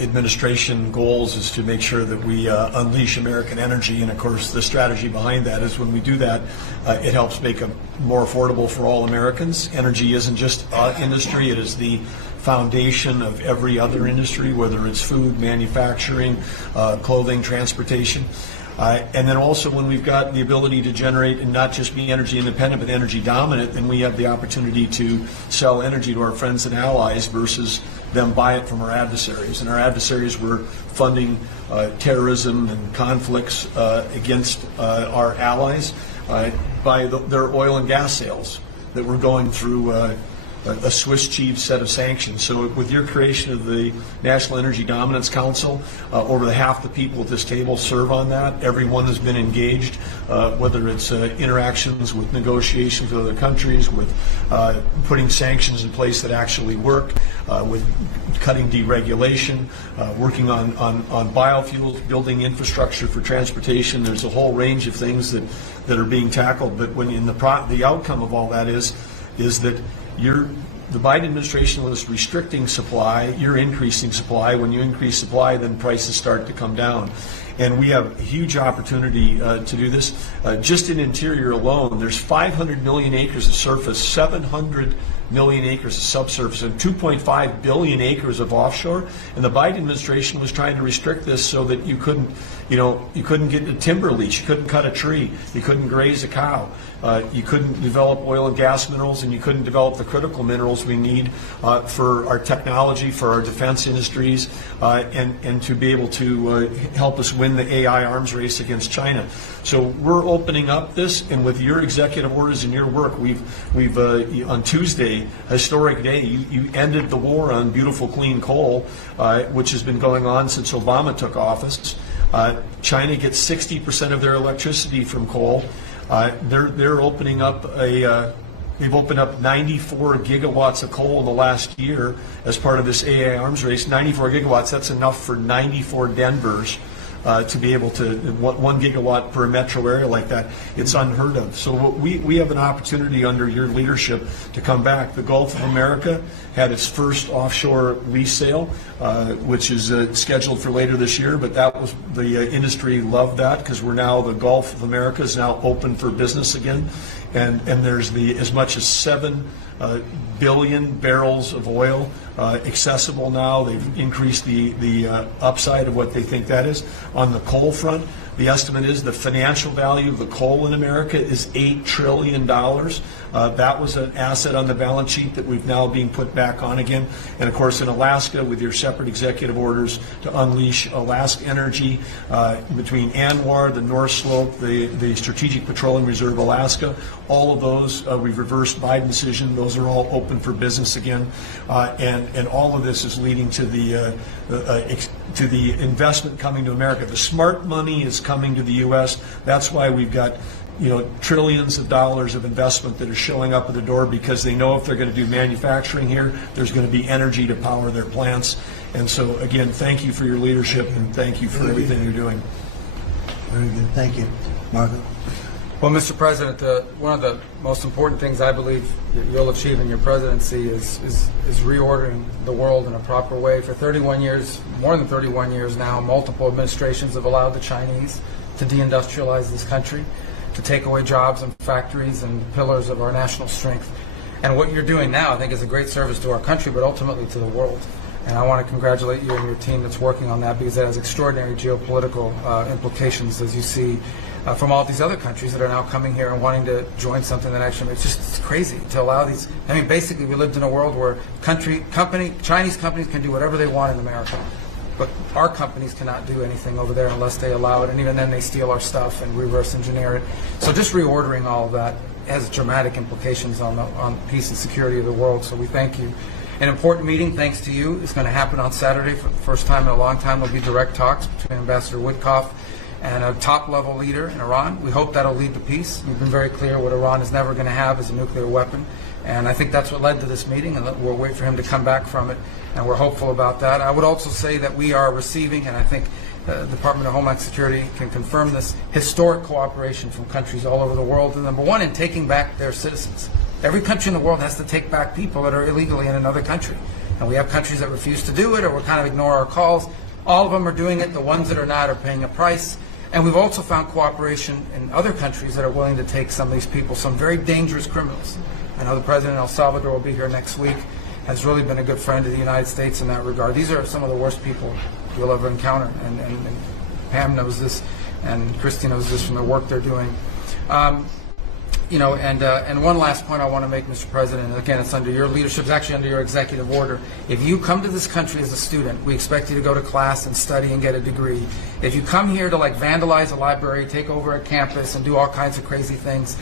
administration goals is to make sure that we unleash American energy, and of course the strategy behind that is when we do that, it helps make it more affordable for all Americans. Energy isn't just industry, it is the foundation of every other industry, whether it's food, manufacturing, clothing, transportation. And then also when we've got the ability to generate and not just be energy independent but energy dominant, then we have the opportunity to sell energy to our friends and allies versus them buy it from our adversaries. And our adversaries were funding terrorism and conflicts against our allies by their oil and gas sales that were going through a Swiss cheese set of sanctions. So with your creation of the National Energy Dominance Council, over half the people at this table serve on that. Everyone has been engaged, whether it's interactions with negotiations with other countries, with putting sanctions in place that actually work, with cutting deregulation, working on biofuels, building infrastructure for transportation. There's a whole range of things that are being tackled. But when the outcome of all that is that the Biden administration was restricting supply. You're increasing supply. When you increase supply, then prices start to come down. And we have a huge opportunity to do this. Just in interior alone, there's 500 million acres of surface, 700 million acres of subsurface, and 2.5 billion acres of offshore. And the Biden administration was trying to restrict this so that you couldn't get a timber lease, you couldn't cut a tree, you couldn't graze a cow, you couldn't develop oil and gas minerals, and you couldn't develop the critical minerals we need for our technology, for our defense industries, and to be able to help us win the AI arms race against China. So we're opening up this, and with your executive orders and your work, we've on Tuesday, historic day, you ended the war on beautiful clean coal, which has been going on since Obama took office. China gets 60% of their electricity from coal. They're opening up they've opened up 94 gigawatts of coal in the last year as part of this AI arms race. 94 gigawatts, that's enough for 94 Denvers. To be able to, 1 gigawatt per metro area like that, it's unheard of. So we have an opportunity under your leadership to come back. The Gulf of America had its first offshore lease sale, which is scheduled for later this year, but that was, the industry loved that because we're now, the Gulf of America is now open for business again. And there's as much as 7 billion barrels of oil accessible now. They've increased the upside of what they think that is. On the coal front, the estimate is the financial value of the coal in America is $8 trillion. That was an asset on the balance sheet that we've now being put back on again. And of course in Alaska, with your separate executive orders to unleash Alaska energy between ANWR, the North Slope, the Strategic Petroleum Reserve Alaska, all of those we've reversed Biden decision. Those are all open for business again. And all of this is leading to the investment coming to America. The smart money is coming to the U.S. That's why we've got trillions of dollars of investment that are showing up at the door, because they know if they're going to do manufacturing here, there's going to be energy to power their plants. And so, again, thank you for your leadership and thank you for everything you're doing. Very good. Thank you. Marco? Well, Mr. President, one of the most important things I believe you'll achieve in your presidency is reordering the world in a proper way. For 31 years, more than 31 years now, multiple administrations have allowed the Chinese to deindustrialize this country, to take away jobs and factories and pillars of our national strength. And what you're doing now, I think, is a great service to our country, but ultimately to the world. And I want to congratulate you and your team that's working on that, because it has extraordinary geopolitical implications, as you see from all these other countries that are now coming here and wanting to join something that actually, it's crazy to allow these. I mean, basically, we lived in a world where Chinese companies can do whatever they want in America, but our companies cannot do anything over there unless they allow it, and even then they steal our stuff and reverse engineer it. So just reordering all of that has dramatic implications on peace and security of the world, so we thank you. An important meeting, thanks to you, is going to happen on Saturday for the first time in a long time. There'll be direct talks between Ambassador Witkoff and a top-level leader in Iran. We hope that'll lead to peace. We've been very clear what Iran is never going to have is a nuclear weapon, and I think that's what led to this meeting, and we'll wait for him to come back from it, and we're hopeful about that. I would also say that we are receiving, and I think the Department of Homeland Security can confirm this, historic cooperation from countries all over the world, and number one, in taking back their citizens. Every country in the world has to take back people that are illegally in another country, and we have countries that refuse to do it or will kind of ignore our calls. All of them are doing it. The ones that are not are paying a price. And we've also found cooperation in other countries that are willing to take some of these people, some very dangerous criminals. I know the President of El Salvador will be here next week, has really been a good friend of the United States in that regard. These are some of the worst people you'll ever encounter, and Pam knows this, and Christy knows this from the work they're doing. And one last point I want to make, Mr. President, and again, it's under your leadership, it's actually under your executive order. If you come to this country as a student, we expect you to go to class and study and get a degree. If you come here to vandalize a library, take over a campus, and do all kinds of crazy things,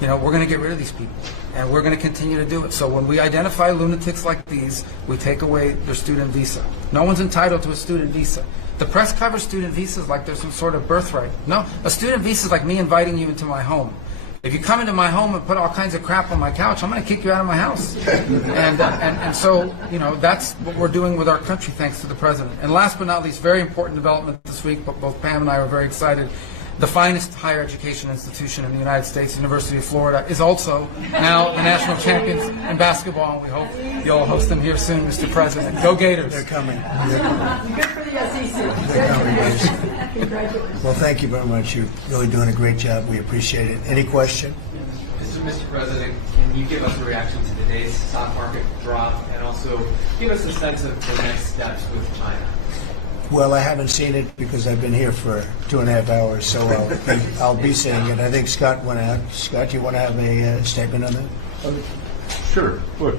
we're going to get rid of these people, and we're going to continue to do it. So when we identify lunatics like these, we take away their student visa. No one's entitled to a student visa. The press covers student visas like there's some sort of birthright. No, a student visa is like me inviting you into my home. If you come into my home and put all kinds of crap on my couch, I'm going to kick you out of my house. And so, that's what we're doing with our country, thanks to the President. And last but not least, very important development this week, but both Pam and I are very excited. the finest higher education institution in the United States, University of Florida, is also now the national champions in basketball, and we hope you'll host them here soon, Mr. President. Go Gators! They're coming. Good for the SEC. They're coming. Congratulations. Well, thank you very much. You're really doing a great job. We appreciate it. Any question? Mr. President, can you give us a reaction to today's stock market drop and also give us a sense of the next steps with China? Well, I haven't seen it because I've been here for 2.5 hours, so I'll be seeing it. I think Scott went out. Scott, you want to have a statement on that? Sure. Look,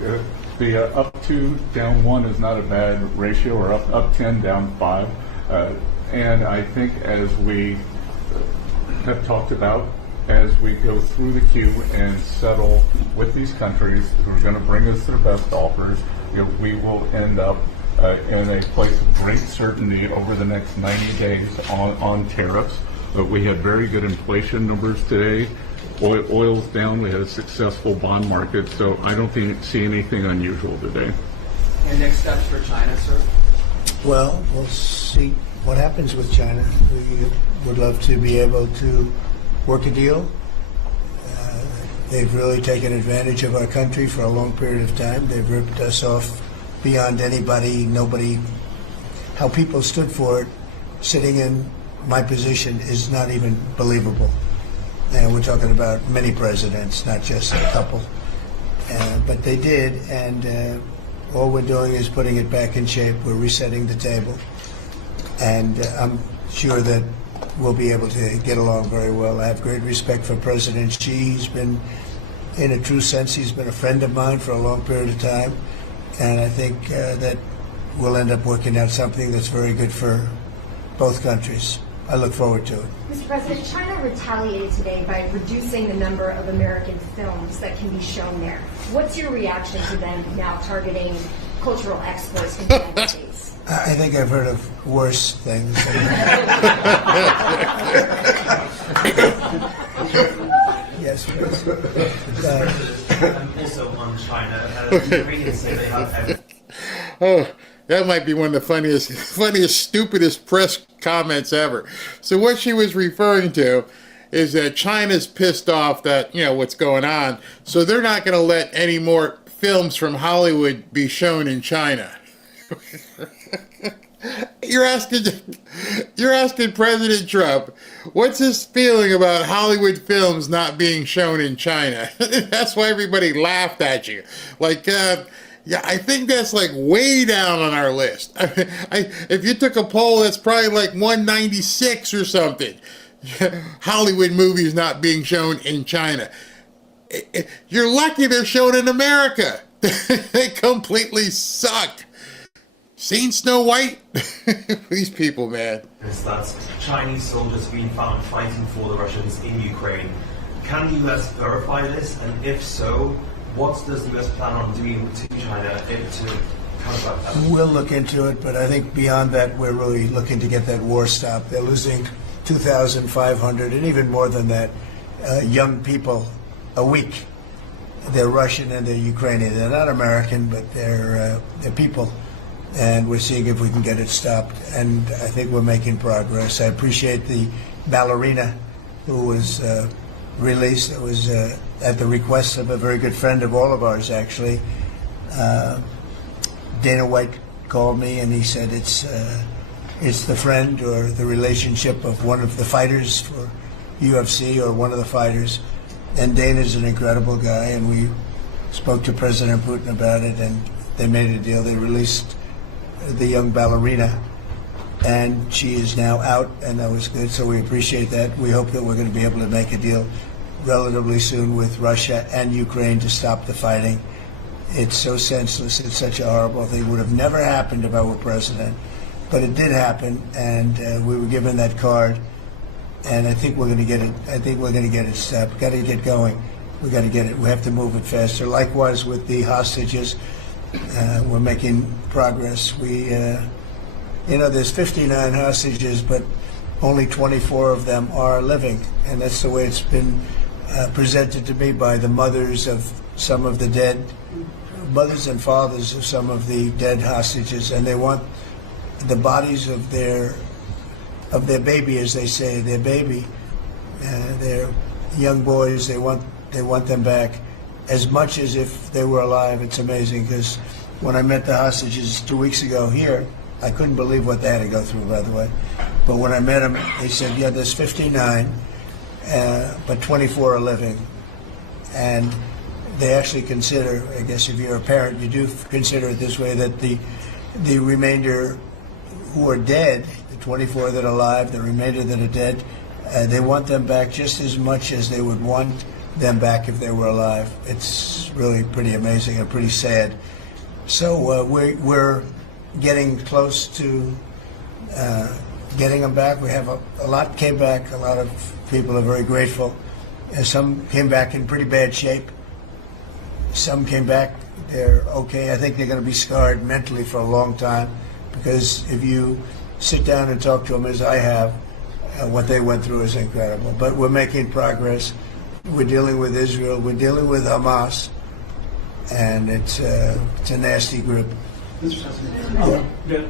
the up 2, down 1 is not a bad ratio, or up 10, down 5. And I think as we have talked about, as we go through the queue and settle with these countries who are going to bring us their best offers, we will end up in a place of great certainty over the next 90 days on tariffs. We had very good inflation numbers today. Oil's down. We had a successful bond market, so I don't see anything unusual today. And next steps for China, sir? Well, we'll see what happens with China. We would love to be able to work a deal. They've really taken advantage of our country for a long period of time. They've ripped us off beyond nobody. How people stood for it, sitting in my position, is not even believable. And we're talking about many presidents, not just a couple. But they did, and all we're doing is putting it back in shape. We're resetting the table. And I'm sure that we'll be able to get along very well. I have great respect for President Xi. He's been, in a true sense, he's been a friend of mine for a long period of time. And I think that we'll end up working out something that's very good for both countries. I look forward to it. Mr. President, China retaliated today by reducing the number of American films that can be shown there. What's your reaction to them now targeting cultural exports from the United States? I think I've heard of worse things. Yes, please. Also on China, Ukrainians say they have. Oh, that might be one of the funniest, stupidest press comments ever. So what she was referring to is that China's pissed off that, what's going on, so they're not going to let any more films from Hollywood be shown in China. You're asking President Trump, what's his feeling about Hollywood films not being shown in China? That's why everybody laughed at you. Yeah, I think that's way down on our list. If you took a poll, that's probably 196 or something. Hollywood movies not being shown in China. You're lucky they're shown in America. They completely suck. Seen Snow White? These people, man. That Chinese soldiers being found fighting for the Russians in Ukraine. Can the US verify this? And if so, what does the US plan on doing to China to combat that? We'll look into it, but I think beyond that, we're really looking to get that war stopped. They're losing 2,500 and even more than that young people a week. They're Russian and they're Ukrainian. They're not American, but they're people. And we're seeing if we can get it stopped. And I think we're making progress. I appreciate the ballerina who was released. It was at the request of a very good friend of all of ours, actually. Dana White called me and he said it's the friend or the relationship of one of the fighters for UFC or one of the fighters. And Dana's an incredible guy, and we spoke to President Putin about it, and they made a deal. They released the young ballerina, and she is now out, and that was good, so we appreciate that. We hope that we're going to be able to make a deal relatively soon with Russia and Ukraine to stop the fighting. It's so senseless. It's such a horrible thing. It would have never happened if I were president, but it did happen, and we were given that card, and I think we're going to get it. I think we're going to get it stopped. Got to get going. We got to get it. We have to move it faster. Likewise with the hostages. We're making progress. There's 59 hostages, but only 24 of them are living, and that's the way it's been presented to me by the mothers of some of the dead, mothers and fathers of some of the dead hostages, and they want the bodies of their baby, as they say, their baby, They're young boys. They want them back as much as if they were alive. It's amazing, because when I met the hostages 2 weeks ago here, I couldn't believe what they had to go through, by the way. But when I met them, they said, yeah, there's 59, but 24 are living. And they actually consider, I guess if you're a parent, you do consider it this way, that the remainder who are dead, the 24 that are alive, the remainder that are dead, they want them back just as much as they would want them back if they were alive. It's really pretty amazing and pretty sad. So we're getting close to getting them back. We have a lot came back. A lot of people are very grateful. Some came back in pretty bad shape. Some came back, they're okay. I think they're going to be scarred mentally for a long time, because if you sit down and talk to them, as I have, what they went through is incredible. But we're making progress. We're dealing with Israel. We're dealing with Hamas, and it's a nasty group. Mr. President,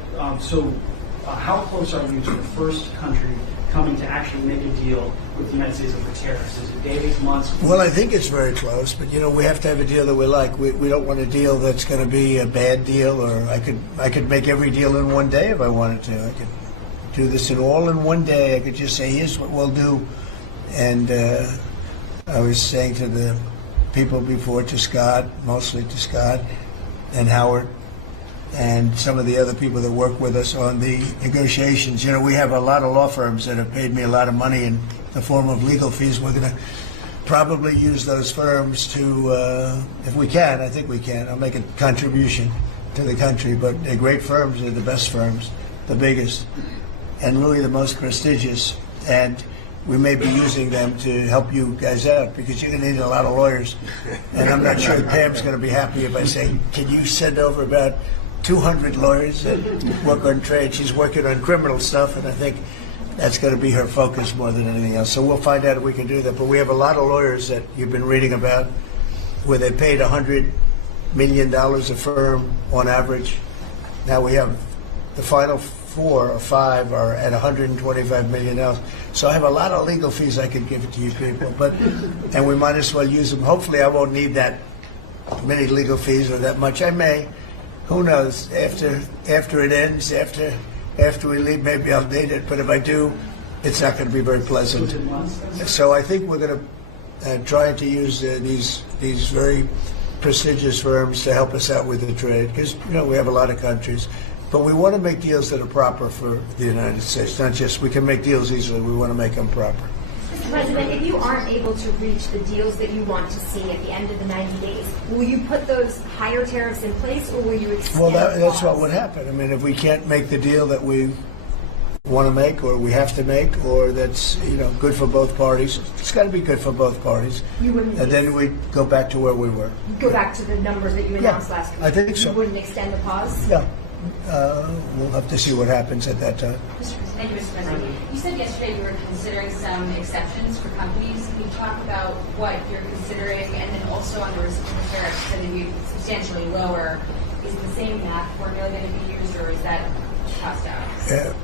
how close are you to the first country coming to actually make a deal with the United States over tariffs? Is it days, months? Well, I think it's very close, but we have to have a deal that we like. We don't want a deal that's going to be a bad deal, or I could make every deal in one day if I wanted to. I could do this all in one day. I could just say, here's what we'll do. And I was saying to the people before, to Scott, mostly to Scott and Howard, and some of the other people that work with us on the negotiations. We have a lot of law firms that have paid me a lot of money in the form of legal fees. We're going to probably use those firms to, if we can, I think we can. I'll make a contribution to the country, but they're great firms. They're the best firms, the biggest, and really the most prestigious. And we may be using them to help you guys out, because you're going to need a lot of lawyers. And I'm not sure Pam's going to be happy if I say, can you send over about 200 lawyers that work on trade? She's working on criminal stuff, and I think that's going to be her focus more than anything else. So we'll find out if we can do that. But we have a lot of lawyers that you've been reading about, where they paid $100 million a firm on average. Now we have the final 4 or 5 are at $125 million. So I have a lot of legal fees I could give to you people, and we might as well use them. Hopefully I won't need that many legal fees or that much. I may. Who knows? After it ends, after we leave, maybe I'll need it. But if I do, it's not going to be very pleasant. So I think we're going to try to use these very prestigious firms to help us out with the trade, because we have a lot of countries. But we want to make deals that are proper for the United States, not just we can make deals easily. We want to make them proper. Mr. President, if you aren't able to reach the deals that you want to see at the end of the 90 days, will you put those higher tariffs in place, or will you extend? Well, that's what would happen. I mean, if we can't make the deal that we want to make, or we have to make, or that's good for both parties, it's got to be good for both parties. You wouldn't. And then we go back to where we were. Go back to the numbers that you announced last week. I think so. You wouldn't extend the pause. Yeah. We'll have to see what happens at that time. Thank you, Mr. President. You said yesterday you were considering some exceptions for companies. Can you talk about what you're considering, and then also on the reciprocal tariffs that would be substantially lower? Is the same math formula going to be used, or is that tossed out?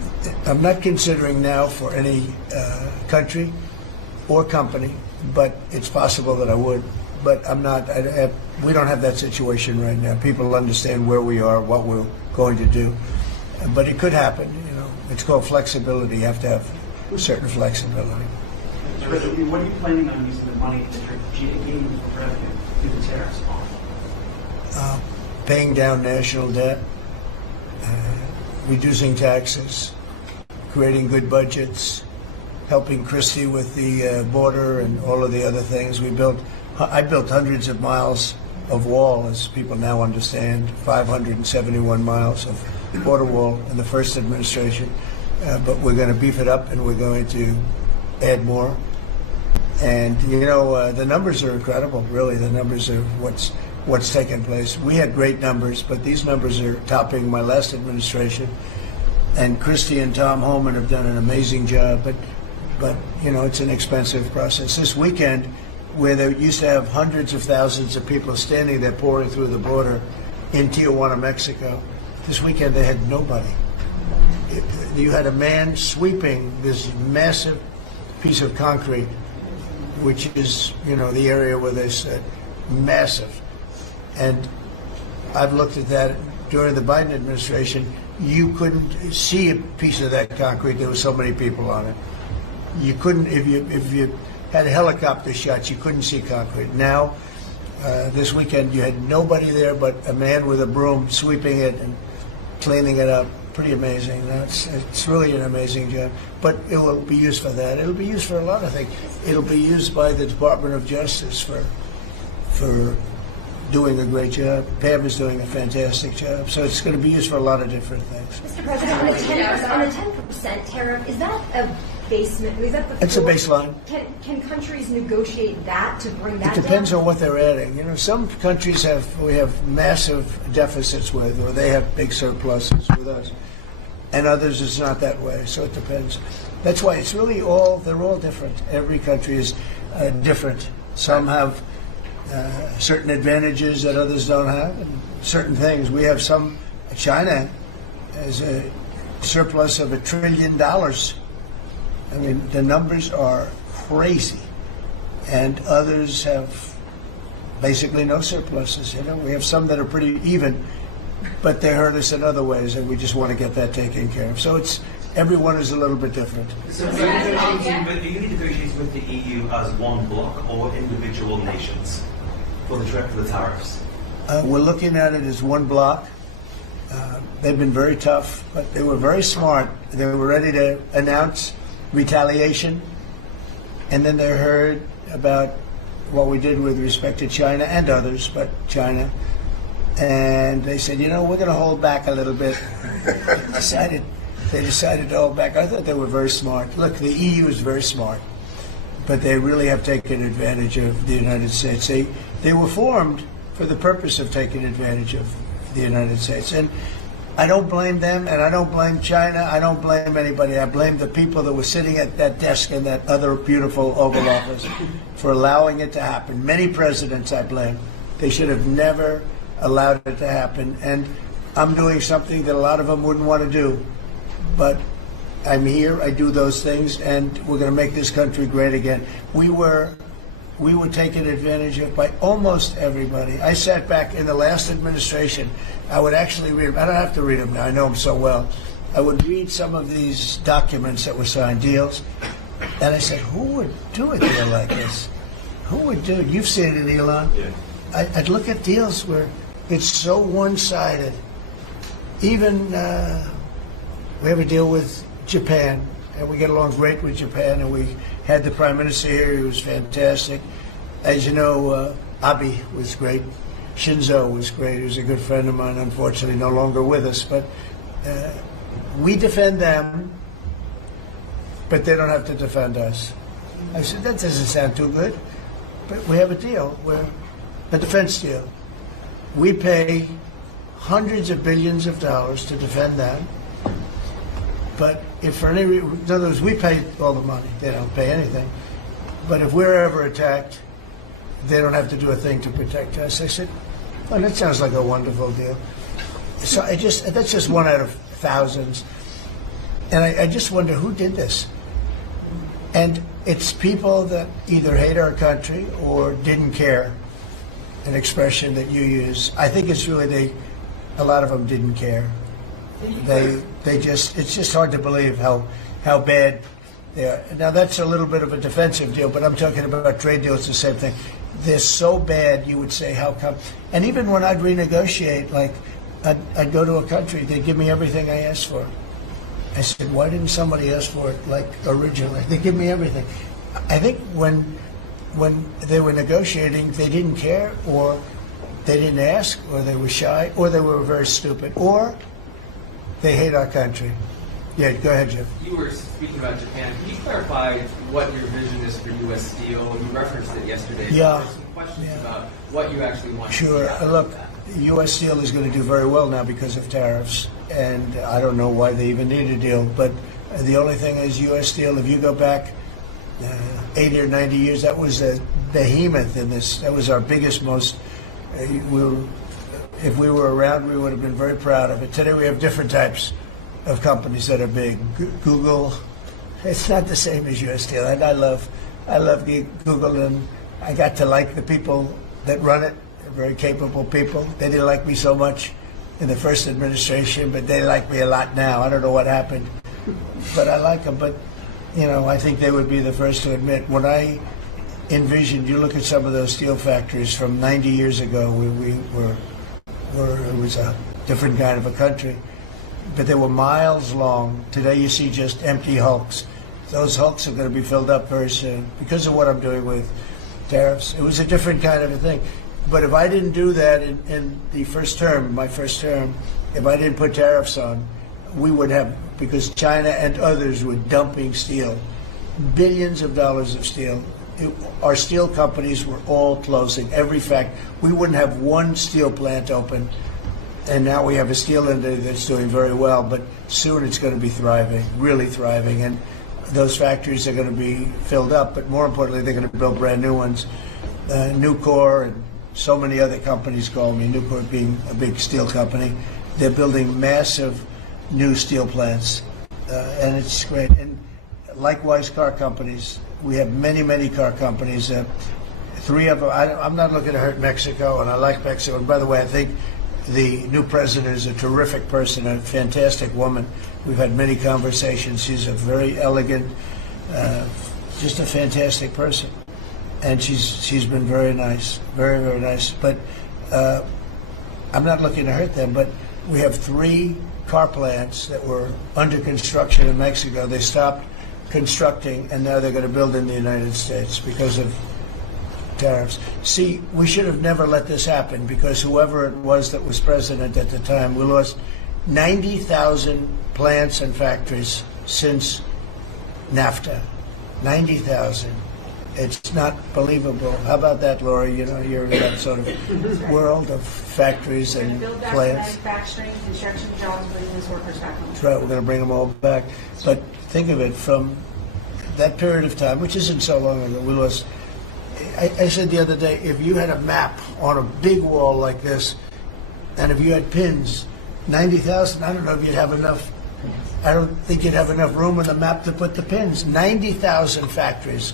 I'm not considering now for any country or company, but it's possible that I would. But I'm not. We don't have that situation right now. People understand where we are, what we're going to do. But it could happen. It's called flexibility. You have to have certain flexibility. What are you planning on using the money that you're gaining for revenue through the tariffs on? Paying down national debt, reducing taxes, creating good budgets, helping Christie with the border and all of the other things. I built hundreds of miles of wall, as people now understand, 571 miles of border wall in the first administration. But we're going to beef it up, and we're going to add more. And the numbers are incredible. Really, the numbers are what's taken place. We had great numbers, but these numbers are topping my last administration. And Christie and Tom Homan have done an amazing job. But it's an expensive process. This weekend, where they used to have hundreds of thousands of people standing there pouring through the border in Tijuana, Mexico, this weekend they had nobody. You had a man sweeping this massive piece of concrete, which is, the area where they said massive. And I've looked at that during the Biden administration. You couldn't see a piece of that concrete. There were so many people on it. You couldn't, if you had helicopter shots, you couldn't see concrete. Now, this weekend, you had nobody there but a man with a broom sweeping it and cleaning it up. Pretty amazing. It's really an amazing job. But it will be used for that. It'll be used for a lot of things. It'll be used by the Department of Justice for doing a great job. Pam is doing a fantastic job. So it's going to be used for a lot of different things. Mr. President, on the 10% tariff, is that a basement? Is that the It's a baseline. Can countries negotiate that to bring that It depends down? on what they're adding. Some countries we have massive deficits with, or they have big surpluses with us, and others it's not that way. So it depends. That's why it's really they're all different. Every country is different. Some have certain advantages that others don't have, and certain things. We have some. China has a surplus of $1 trillion. I mean, the numbers are crazy, and others have basically no surpluses. We have some that are pretty even, but they hurt us in other ways, and we just want to get that taken care of. So everyone is a little bit different. So are you negotiating with the EU as one bloc or individual nations for the tariffs? We're looking at it as one bloc. They've been very tough, but they were very smart. They were ready to announce retaliation, and then they heard about what we did with respect to China and others, but China, and they said, we're going to hold back a little bit. They decided to hold back. I thought they were very smart. Look, the EU is very smart, but they really have taken advantage of the United States. They were formed for the purpose of taking advantage of the United States, and I don't blame them, and I don't blame China. I don't blame anybody. I blame the people that were sitting at that desk in that other beautiful Oval Office for allowing it to happen. Many presidents I blame. They should have never allowed it to happen. And I'm doing something that a lot of them wouldn't want to do. But I'm here, I do those things, and we're going to make this country great again. We were taken advantage of by almost everybody. I sat back in the last administration. I would actually read them. I don't have to read them now. I know them so well. I would read some of these documents that were signed, deals, and I said, who would do a deal like this? Who would do it? You've seen it, Elon. Yeah. I'd look at deals where it's so one-sided. Even we have a deal with Japan, and we get along great with Japan, and we had the Prime Minister here. He was fantastic. As you know, Abe was great. Shinzo was great. He was a good friend of mine, unfortunately no longer with us. But we defend them, but they don't have to defend us. I said, that doesn't sound too good. But we have a deal, a defense deal. We pay hundreds of billions of dollars to defend them. But if for any reason, in other words, we pay all the money. They don't pay anything. But if we're ever attacked, they don't have to do a thing to protect us. I said, well, that sounds like a wonderful deal. So that's just one out of thousands. And I just wonder who did this. And it's people that either hate our country or didn't care, an expression that you use. I think it's really a lot of them didn't care. It's just hard to believe how bad they are. Now that's a little bit of a defensive deal, but I'm talking about trade deals, the same thing. They're so bad, you would say, how come? And even when I'd renegotiate, like I'd go to a country, they'd give me everything I asked for. I said, why didn't somebody ask for it like originally? They give me everything. I think when they were negotiating, they didn't care, or they didn't ask, or they were shy, or they were very stupid, or they hate our country. Yeah, go ahead, Jim. You were speaking about Japan. Can you clarify what your vision is for U.S. Steel? You referenced it yesterday. Yeah. There were some questions about what you actually want Sure. to see. Look, U.S. Steel is going to do very well now because of tariffs, and I don't know why they even need a deal. But the only thing is U.S. Steel, if you go back 80 or 90 years, that was a behemoth in this. That was our biggest, most... if we were around, we would have been very proud of it. Today we have different types of companies that are big. Google, It's not the same as U.S. Steel. And I love Google, and I got to like the people that run it. They're very capable people. They didn't like me so much in the first administration, but they like me a lot now. I don't know what happened, but I like them. But, you know, I think they would be the first to admit, when I envisioned, you look at some of those steel factories from 90 years ago, it was a different kind of a country, but they were miles long. Today you see just empty hulks. Those hulks are going to be filled up very soon because of what I'm doing with tariffs. It was a different kind of a thing. But if I didn't do that in the first term, my first term, if I didn't put tariffs on, we would have, because China and others were dumping steel, billions of dollars of steel. Our steel companies were all closing. Every fact, we wouldn't have one steel plant open. And now we have a steel industry that's doing very well, but soon it's going to be thriving, really thriving. And those factories are going to be filled up, but more importantly, they're going to build brand new ones. Nucor and so many other companies call me, Nucor being a big steel company. They're building massive new steel plants, and it's great. And likewise, car companies. We have many, many car companies. 3 of them, I'm not looking to hurt Mexico, and I like Mexico. And by the way, I think the new president is a terrific person, a fantastic woman. We've had many conversations. She's a very elegant, just a fantastic person. And she's been very nice, very, very nice. But I'm not looking to hurt them, but we have 3 car plants that were under construction in Mexico. They stopped constructing, and now they're going to build in the United States because of tariffs. See, we should have never let this happen, because whoever it was that was president at the time, we lost 90,000 plants and factories since NAFTA. 90,000. It's not believable. How about that, Laura? You know, you're in that sort of world of factories and Build back plants. manufacturing, construction jobs, bringing those workers back home. That's right, we're going to bring them all back. But think of it, from that period of time, which isn't so long ago, we lost. I said the other day, if you had a map on a big wall like this, and if you had pins, 90,000, I don't know if you'd have enough. I don't think you'd have enough room on the map to put the pins. 90,000 factories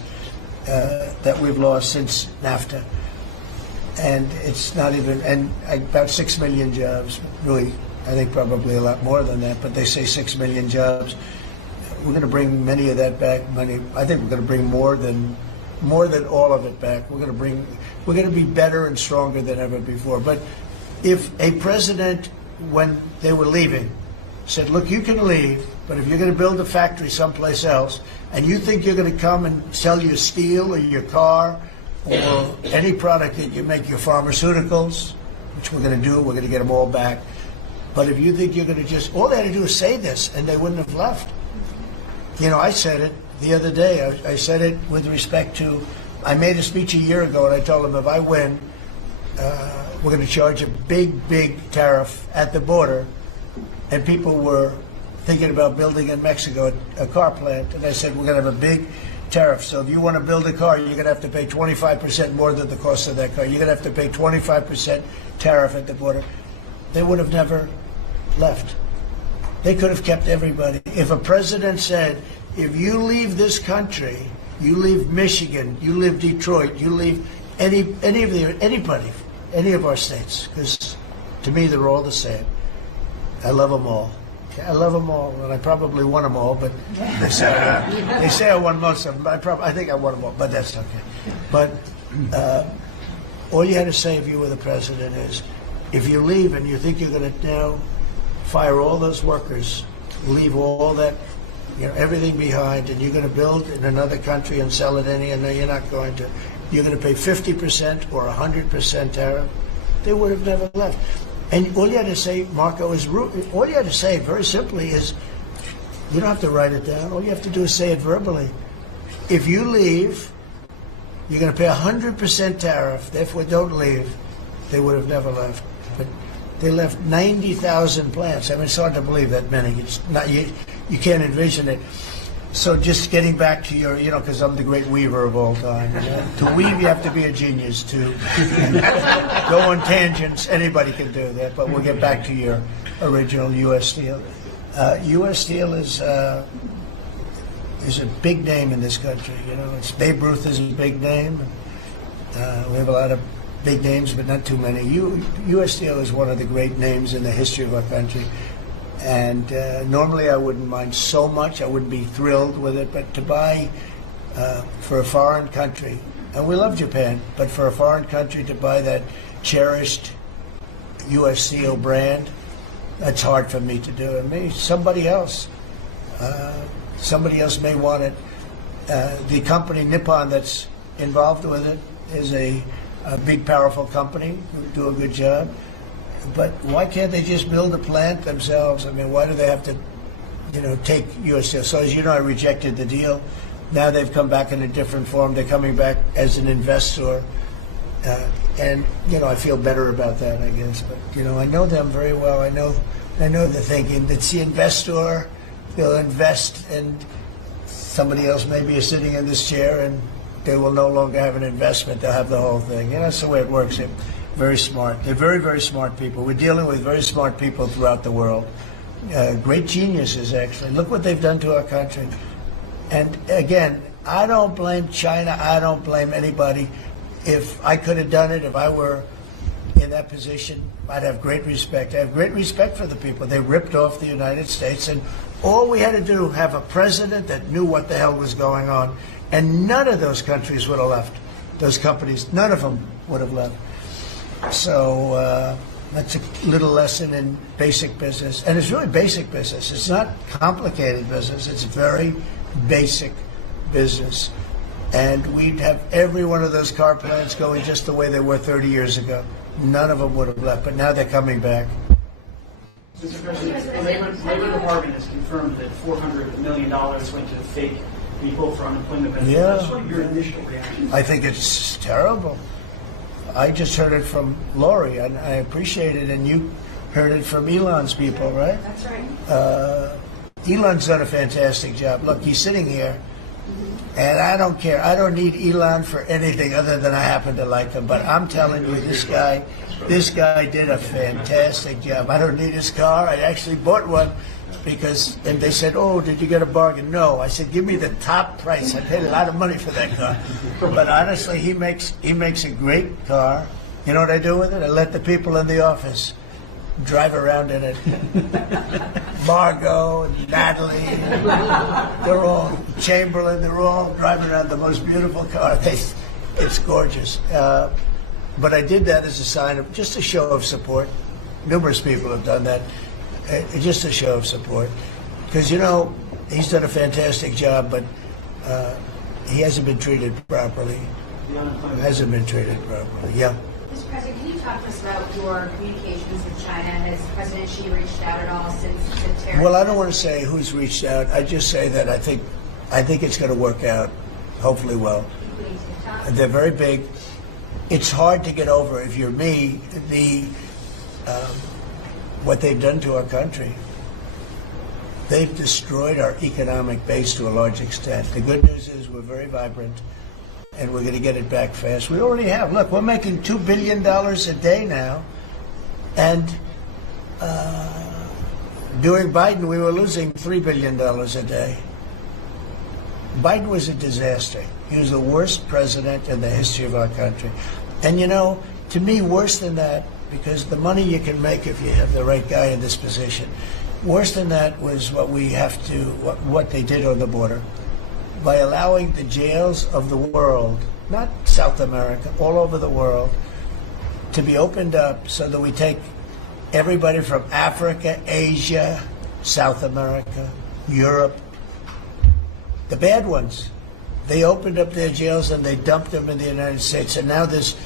that we've lost since NAFTA. And it's not even, and about 6 million jobs, really, I think probably a lot more than that, but they say 6 million jobs. We're going to bring many of that back. I think we're going to bring more than all of it back. We're going to be better and stronger than ever before. But if a president, when they were leaving, said, look, you can leave, but if you're going to build a factory someplace else, and you think you're going to come and sell your steel or your car or any product that you make, your pharmaceuticals, which we're going to do, we're going to get them all back. But if you think you're going to just, all they had to do is say this, and they wouldn't have left. You know, I said it the other day. I said it with respect to, I made a speech a year ago, and I told them if I win, we're going to charge a big, big tariff at the border. And people were thinking about building in Mexico a car plant. And I said, we're going to have a big tariff. So if you want to build a car, you're going to have to pay 25% more than the cost of that car. You're going to have to pay 25% tariff at the border. They would have never left. They could have kept everybody. If a president said, if you leave this country, you leave Michigan, you leave Detroit, you leave anybody, any of our states, because to me they're all the same. I love them all. I love them all, and I probably won them all, but they say I won most of them. I think I won them all, but that's okay. But all you had to say if you were the president is, if you leave and you think you're going to now fire all those workers, leave all that, you know, everything behind, and you're going to build in another country and sell it and no, you're not going to. You're going to pay 50% or 100% tariff. They would have never left. And all you had to say, Marco, all you had to say very simply is, you don't have to write it down. All you have to do is say it verbally. If you leave, you're going to pay 100% tariff. Therefore, don't leave. They would have never left. But they left 90,000 plants. I mean, it's hard to believe that many. It's not, you can't envision it. So just getting back to your, because I'm the great weaver of all time. To weave, you have to be a genius. To go on tangents, anybody can do that. But we'll get back to your original U.S. Steel. U.S. Steel is is a big name in this country. It's Babe Ruth is a big name. We have a lot of big names, but not too many. U.S. Steel is one of the great names in the history of our country. And normally I wouldn't mind so much. I wouldn't be thrilled with it. But to buy for a foreign country, and we love Japan, but for a foreign country to buy that cherished U.S. Steel brand, that's hard for me to do. And maybe somebody else may want it. The company Nippon that's involved with it is a big, powerful company who do a good job. But why can't they just build a plant themselves? I mean, why do they have to, take U.S. Steel? So as you know, I rejected the deal. Now they've come back in a different form. They're coming back as an investor. And I feel better about that, I guess. But, I know them very well. I know the thinking. It's the investor. They'll invest, and somebody else maybe is sitting in this chair, and they will no longer have an investment. They'll have the whole thing. That's the way it works. They're very smart. They're very, very smart people. We're dealing with very smart people throughout the world. Great geniuses, actually. Look what they've done to our country. And again, I don't blame China. I don't blame anybody. If I could have done it, if I were in that position, I'd have great respect. I have great respect for the people. They ripped off the United States, and all we had to do, have a president that knew what the hell was going on, and none of those countries would have left. Those companies, none of them would have left. So that's a little lesson in basic business. And it's really basic business. It's not complicated business. It's very basic business. And we'd have every one of those car plants going just the way they were 30 years ago. None of them would have left, but now they're coming back. Mr. President, the Labor Department has confirmed that $400 million went to fake people for unemployment benefits. Yeah. That's what your initial reaction. I think it's terrible. I just heard it from Lori, and I appreciate it, and you heard it from Elon's people, right? That's right. Elon's done a fantastic job. Look, he's sitting here, and I don't care. I don't need Elon for anything other than I happen to like him. But I'm telling you, this guy did a fantastic job. I don't need his car. I actually bought one and they said, "Oh, did you get a bargain?" No. I said, "Give me the top price." I paid a lot of money for that car. But honestly, he makes a great car. You know what I do with it? I let the people in the office drive around in it. Margot and Natalie, they're all Chamberlain. They're all driving around the most beautiful car. It's gorgeous. But I did that as a sign of just a show of support. Numerous people have done that. Just a show of support. Because, he's done a fantastic job, but he hasn't been treated properly. Hasn't been treated properly. Yeah. Mr. President, can you talk to us about your communications with China? Has President Xi reached out at all since the tariff? Well, I don't want to say who's reached out. I just say that I think it's going to work out, hopefully well. They're very big. It's hard to get over, if you're me, what they've done to our country. They've destroyed our economic base to a large extent. The good news is we're very vibrant, and we're going to get it back fast. We already have. Look, we're making $2 billion a day now, and during Biden, we were losing $3 billion a day. Biden was a disaster. He was the worst president in the history of our country. And to me, worse than that, because the money you can make if you have the right guy in this position, worse than that was what they did on the border. By allowing the jails of the world, not South America, all over the world, to be opened up so that we take everybody from Africa, Asia, South America, Europe, the bad ones. They opened up their jails and they dumped them in the United States. And now this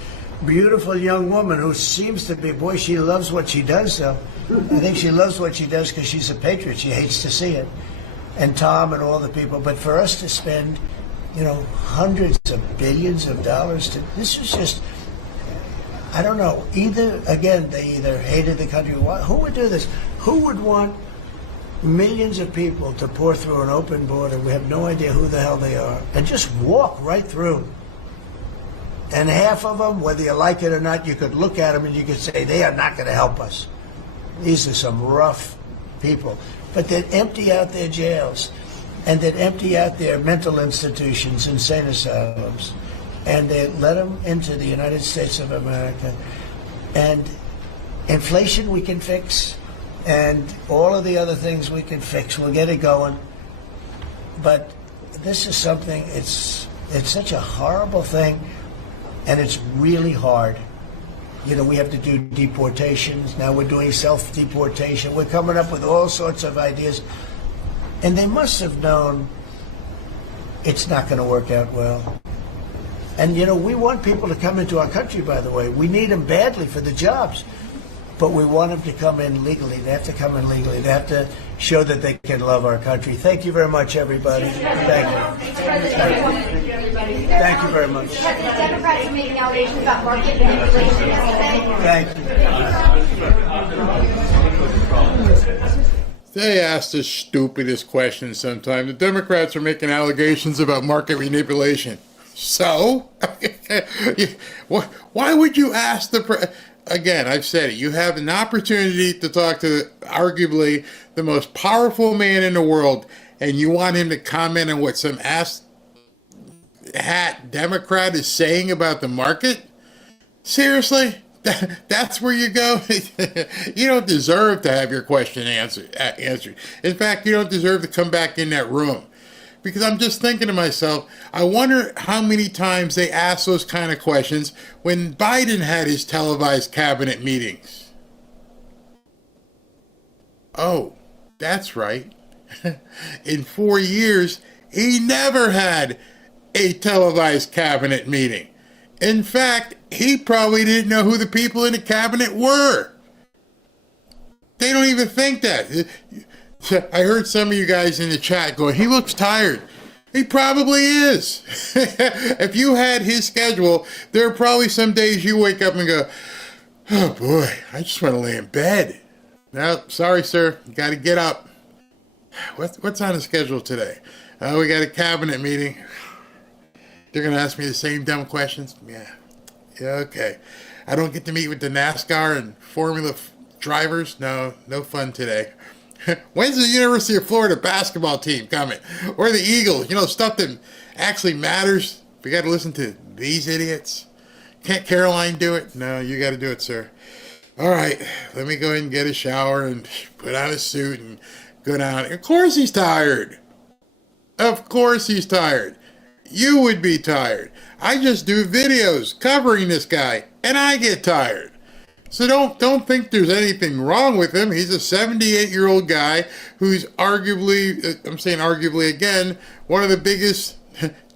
beautiful young woman who seems to be, boy, she loves what she does, though. I think she loves what she does because she's a patriot. She hates to see it. And Tom and all the people. But for us to spend, hundreds of billions of dollars this is just, I don't know. They either hated the country. Who would do this? Who would want millions of people to pour through an open border? We have no idea who the hell they are. And just walk right through. And half of them, whether you like it or not, you could look at them and you could say, they are not going to help us. These are some rough people. But they'd empty out their jails. and they'd empty out their mental institutions, insane asylums, and they let them into the United States of America. And inflation we can fix, and all of the other things we can fix. We'll get it going. But this is something, it's such a horrible thing, and it's really hard. You know, we have to do deportations. Now we're doing self-deportation. We're coming up with all sorts of ideas. And they must have known it's not going to work out well. And, you know, we want people to come into our country, by the way. We need them badly for the jobs. But we want them to come in legally. They have to come in legally. They have to show that they can love our country. Thank you very much, everybody. Thank you. Thank you very much. The Democrats are making allegations about market manipulation yesterday. Thank you. They ask the stupidest questions sometimes. The Democrats are making allegations about market manipulation. So? Why would you ask the... Again, I've said it. You have an opportunity to talk to arguably the most powerful man in the world, and you want him to comment on what some ass-hat Democrat is saying about the market? Seriously? That's where you go? You don't deserve to have your question answered. In fact, you don't deserve to come back in that room. Because I'm just thinking to myself, I wonder how many times they asked those kind of questions when Biden had his televised cabinet meetings. Oh, that's right. In 4 years, he never had a televised cabinet meeting. In fact, he probably didn't know who the people in the cabinet were. They don't even think that. I heard some of you guys in the chat going, he looks tired. He probably is. If you had his schedule, there are probably some days you wake up and go, oh boy, I just want to lay in bed. No, sorry, sir. You got to get up. What's on the schedule today? Oh, we got a cabinet meeting. They're going to ask me the same dumb questions? Yeah, okay. I don't get to meet with the NASCAR and Formula drivers? No fun today. When's the University of Florida basketball team coming? Or the Eagles? You know, stuff that actually matters. We got to listen to these idiots. Can't Caroline do it? No, you got to do it, sir. All right, let me go ahead and get a shower and put on a suit and go down. Of course he's tired. Of course he's tired. You would be tired. I just do videos covering this guy, and I get tired. So don't think there's anything wrong with him. He's a 78-year-old guy who's arguably, I'm saying arguably again, one of the biggest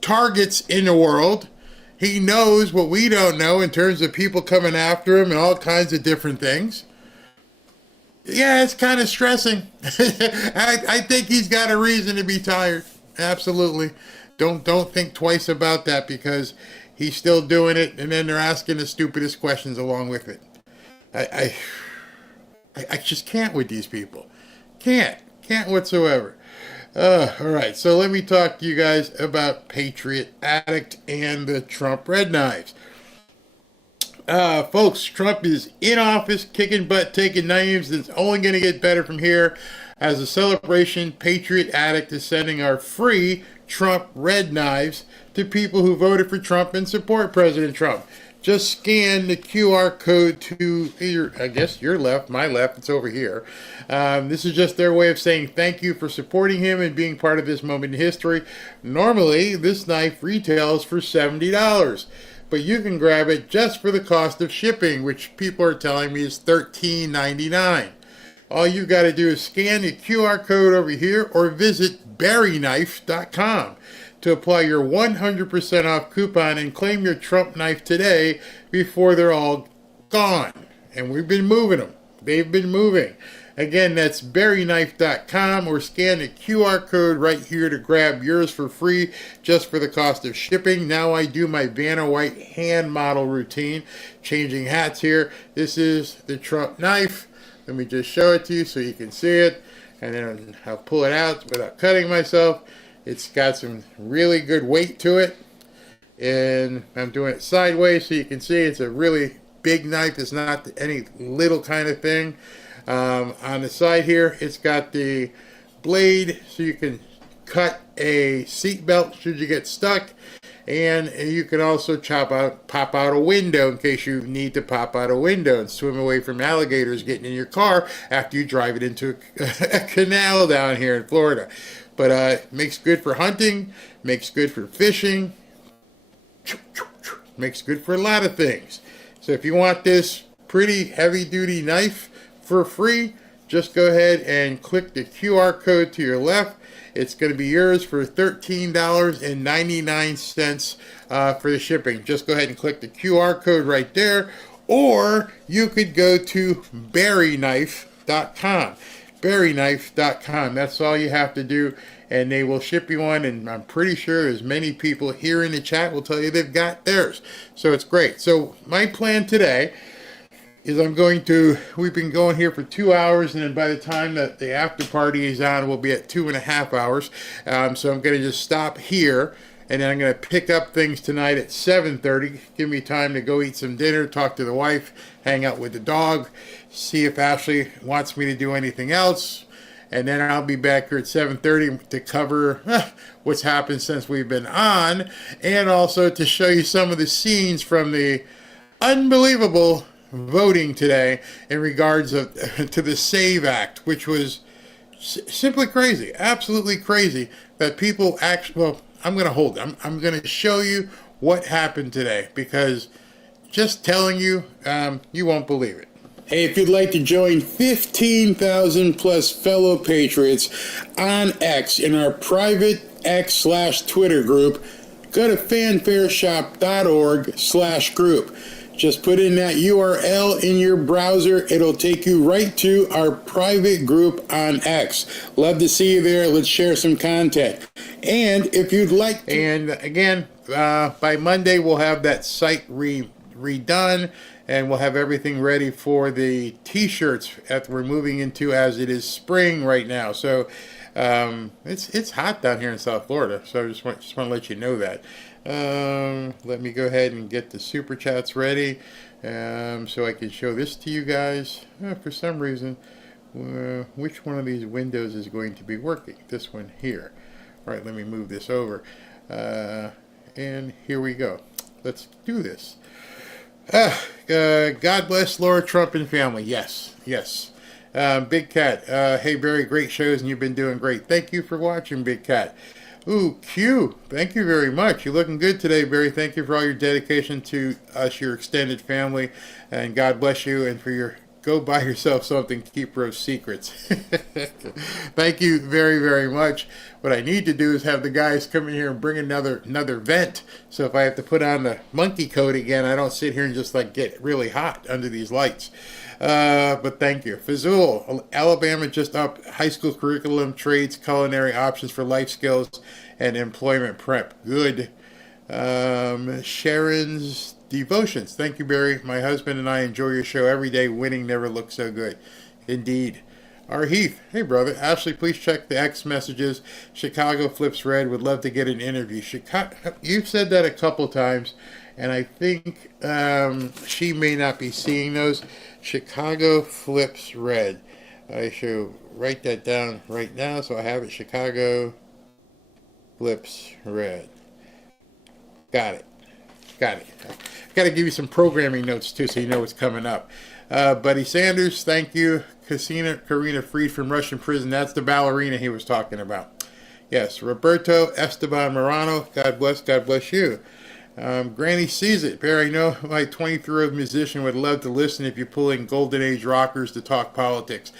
targets in the world. He knows what we don't know in terms of people coming after him and all kinds of different things. Yeah, it's kind of stressing. I think he's got a reason to be tired. Absolutely. Don't think twice about that because he's still doing it, and then they're asking the stupidest questions along with it. I just can't with these people. Can't whatsoever. All right, so let me talk to you guys about Patriot Addict and the Trump Red Knives. Folks, Trump is in office, kicking butt, taking names. It's only going to get better from here. As a celebration, Patriot Addict is sending our free Trump Red Knives to people who voted for Trump and support President Trump. Just scan the QR code to either, I guess, your left, my left, it's over here. This is just their way of saying thank you for supporting him and being part of this moment in history. Normally, this knife retails for $70, but you can grab it just for the cost of shipping, which people are telling me is $13.99. All you got to do is scan the QR code over here or visit berryknife.com. to apply your 100% off coupon and claim your Trump knife today before they're all gone. And we've been moving them. They've been moving. Again, that's berryknife.com, or scan the QR code right here to grab yours for free just for the cost of shipping. Now I do my Vanna White hand model routine, changing hats here. This is the Trump knife. Let me just show it to you so you can see it. And then I'll pull it out without cutting myself. It's got some really good weight to it, and I'm doing it sideways so you can see it's a really big knife. It's not any little kind of thing. On the side here, it's got the blade so you can cut a seat belt should you get stuck. And you can also pop out a window in case you need to pop out a window and swim away from alligators getting in your car after you drive it into a canal down here in Florida. But makes good for hunting, makes good for fishing, makes good for a lot of things. So if you want this pretty heavy-duty knife for free, just go ahead and click the QR code to your left. It's going to be yours for $13.99 for the shipping. Just go ahead and click the QR code right there. Or you could go to berryknife.com. berryknife.com. That's all you have to do, and they will ship you one. And I'm pretty sure as many people here in the chat will tell you they've got theirs. So it's great. So my plan today is we've been going here for 2 hours, and then by the time that the after party is on, we'll be at 2.5 hours. So I'm going to just stop here, and then I'm going to pick up things tonight at 7:30. Give me time to go eat some dinner, talk to the wife, hang out with the dog, see if Ashley wants me to do anything else. And then I'll be back here at 7:30 to cover what's happened since we've been on, and also to show you some of the scenes from the unbelievable voting today in regards to the SAVE Act, which was simply crazy, absolutely crazy that people actually, well, I'm going to hold it. I'm going to show you what happened today, because just telling you, you won't believe it. Hey, if you'd like to join 15,000 plus fellow patriots on X in our private X/Twitter group, go to fanfareshop.org/group. Just put in that URL in your browser. It'll take you right to our private group on X. Love to see you there. Let's share some content. And if you'd like to, and again, by Monday, we'll have that site redone, and we'll have everything ready for the T-shirts that we're moving into, as it is spring right now. So it's hot down here in South Florida. So I just want to let you know that. Let me go ahead and get the super chats ready, so I can show this to you guys. For some reason, which one of these windows is going to be working? This one here. All right, let me move this over, and here we go. Let's do this. God bless Laura Trump and family. Yes. Big Cat. Hey, Barry, great shows, and you've been doing great. Thank you for watching, Big Cat. Ooh, Q, thank you very much. You're looking good today, Barry. Thank you for all your dedication to us, your extended family, and God bless you, and for your go buy yourself something to keep those secrets. Thank you very, very much. What I need to do is have the guys come in here and bring another vent, so if I have to put on the monkey coat again, I don't sit here and just get really hot under these lights. But thank you. Fazul, Alabama just up high school curriculum, trades, culinary options for life skills, and employment prep. Good. Sharon's devotions. Thank you, Barry. My husband and I enjoy your show every day. Winning never looks so good. Indeed. Our Heath. Hey, brother. Ashley, please check the X messages. Chicago flips red. Would love to get an interview. You've said that a couple times, and I think she may not be seeing those. Chicago flips red. I should write that down right now so I have it. Chicago flips red. Got it. I've got to give you some programming notes too, so you know what's coming up. Buddy Sanders, thank you. Karina freed from Russian prison. That's the ballerina he was talking about. Yes, Roberto Esteban Morano. God bless you. Granny sees it. Barry, I know my 23-year-old musician would love to listen if you're pulling Golden Age rockers to talk politics.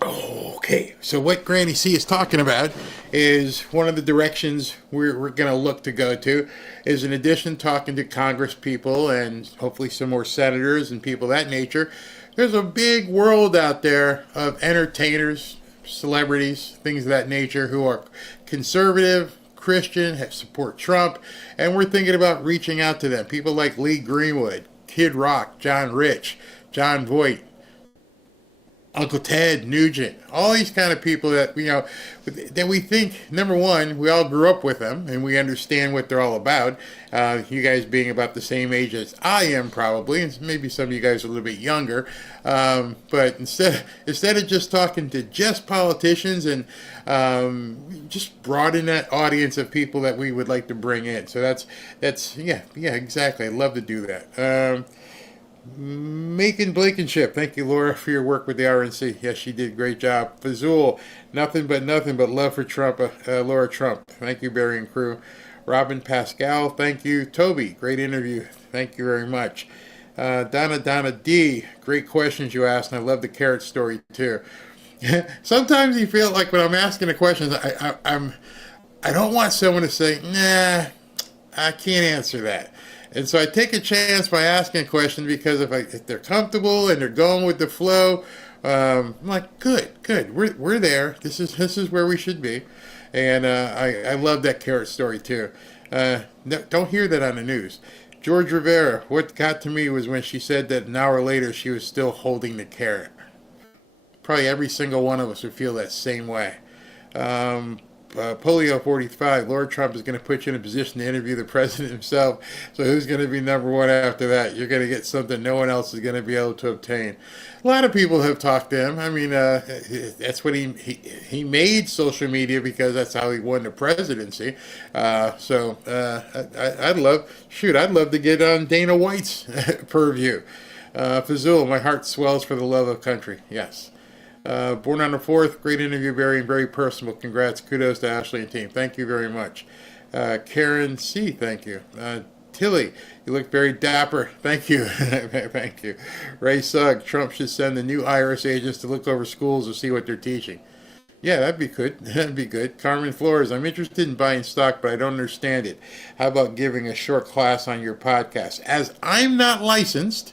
Okay, so what Granny C is talking about is one of the directions we're going to look to go to is, in addition talking to Congress people and hopefully some more senators and people of that nature, there's a big world out there of entertainers, celebrities, things of that nature who are conservative, Christian, support Trump, and we're thinking about reaching out to them. People like Lee Greenwood, Kid Rock, John Rich, John Voight, Uncle Ted Nugent, all these kind of people that, that we think, number one, we all grew up with them and we understand what they're all about. You guys being about the same age as I am probably, and maybe some of you guys are a little bit younger. But instead of just talking to just politicians and just broaden that audience of people that we would like to bring in. So that's yeah, exactly. I'd love to do that. Macon Blankenship, thank you, Laura, for your work with the RNC. Yes, she did a great job. Fazul, nothing but love for Trump, Laura Trump. Thank you, Barry and crew. Robin Pascal, thank you. Toby, great interview. Thank you very much. Donna D, great questions you asked, and I love the carrot story too. Sometimes you feel like when I'm asking the questions, I don't want someone to say, nah, I can't answer that. And so I take a chance by asking a question because if they're comfortable and they're going with the flow, I'm like, good, we're there. This is where we should be, and I love that carrot story too. Don't hear that on the news. George Rivera, what got to me was when she said that an hour later she was still holding the carrot. Probably every single one of us would feel that same way. Polio 45, Lord Trump is going to put you in a position to interview the president himself. So who's going to be number one after that? You're going to get something no one else is going to be able to obtain. A lot of people have talked to him. I mean, that's what he made social media because that's how he won the presidency. I'd love to get on Dana White's purview. Fazul, my heart swells for the love of country. Yes. Born on the 4th, great interview, Barry, and very personal. Congrats, kudos to Ashley and team. Thank you very much. Karen C, thank you. Tilly, you look very dapper. Thank you. Thank you. Ray Sugg, Trump should send the new IRS agents to look over schools to see what they're teaching. Yeah, that'd be good. That'd be good. Carmen Flores, I'm interested in buying stock, but I don't understand it. How about giving a short class on your podcast? As I'm not licensed,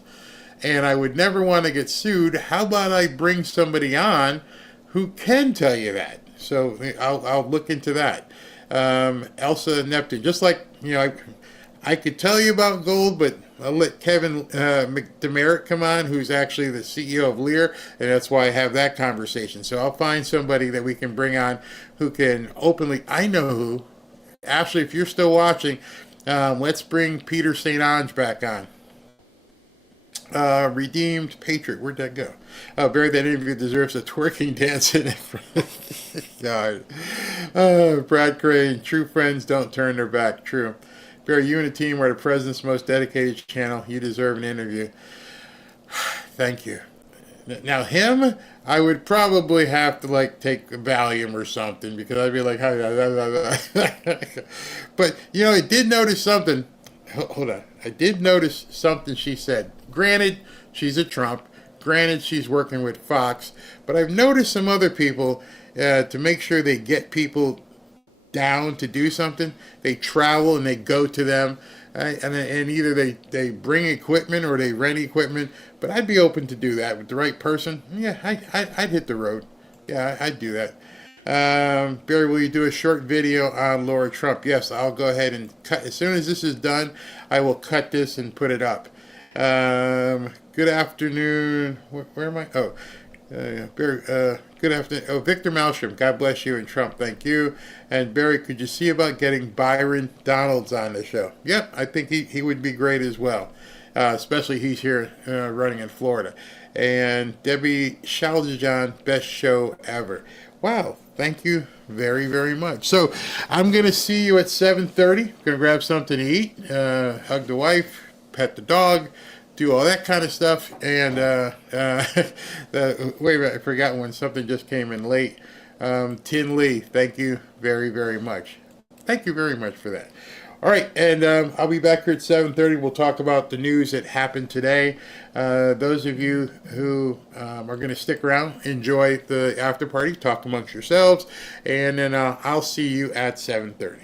and I would never want to get sued, how about I bring somebody on who can tell you that? So I'll look into that. Elsa Neptune, just like, I could tell you about gold, but I'll let Kevin McDemerit come on, who's actually the CEO of Lear, and that's why I have that conversation. So I'll find somebody that we can bring on who can openly, I know who. Ashley, if you're still watching, let's bring Peter St. Ange back on. Redeemed Patriot. Where'd that go? Barry, that interview deserves a twerking dance in it. God. Brad Crane. True friends don't turn their back. True. Barry, you and the team are the president's most dedicated channel. You deserve an interview. Thank you. Now him, I would probably have to take a Valium or something because I'd be like, but I did notice something. Hold on. I did notice something she said. Granted, she's a Trump. Granted, she's working with Fox. But I've noticed some other people, to make sure they get people down to do something, they travel and they go to them. And either they bring equipment or they rent equipment. But I'd be open to do that with the right person. Yeah, I'd hit the road. Yeah, I'd do that. Barry, will you do a short video on Laura Trump? Yes, I'll go ahead and cut. As soon as this is done, I will cut this and put it up. Good afternoon. Where am I? Oh, Barry, good afternoon. Oh, Victor Malmstrom, God bless you and Trump. Thank you. And Barry, could you see about getting Byron Donalds on the show? Yep, I think he would be great as well. Especially he's here running in Florida. And Debbie Shaljajan, best show ever. Wow. Thank you very, very much. So I'm going to see you at 7:30. Going to grab something to eat, hug the wife, pet the dog, do all that kind of stuff. And wait a minute, I forgot when something just came in late. Tin Lee, thank you very, very much. Thank you very much for that. All right, and I'll be back here at 7:30. We'll talk about the news that happened today. Those of you who are going to stick around, enjoy the after party, talk amongst yourselves, and then I'll see you at 7:30.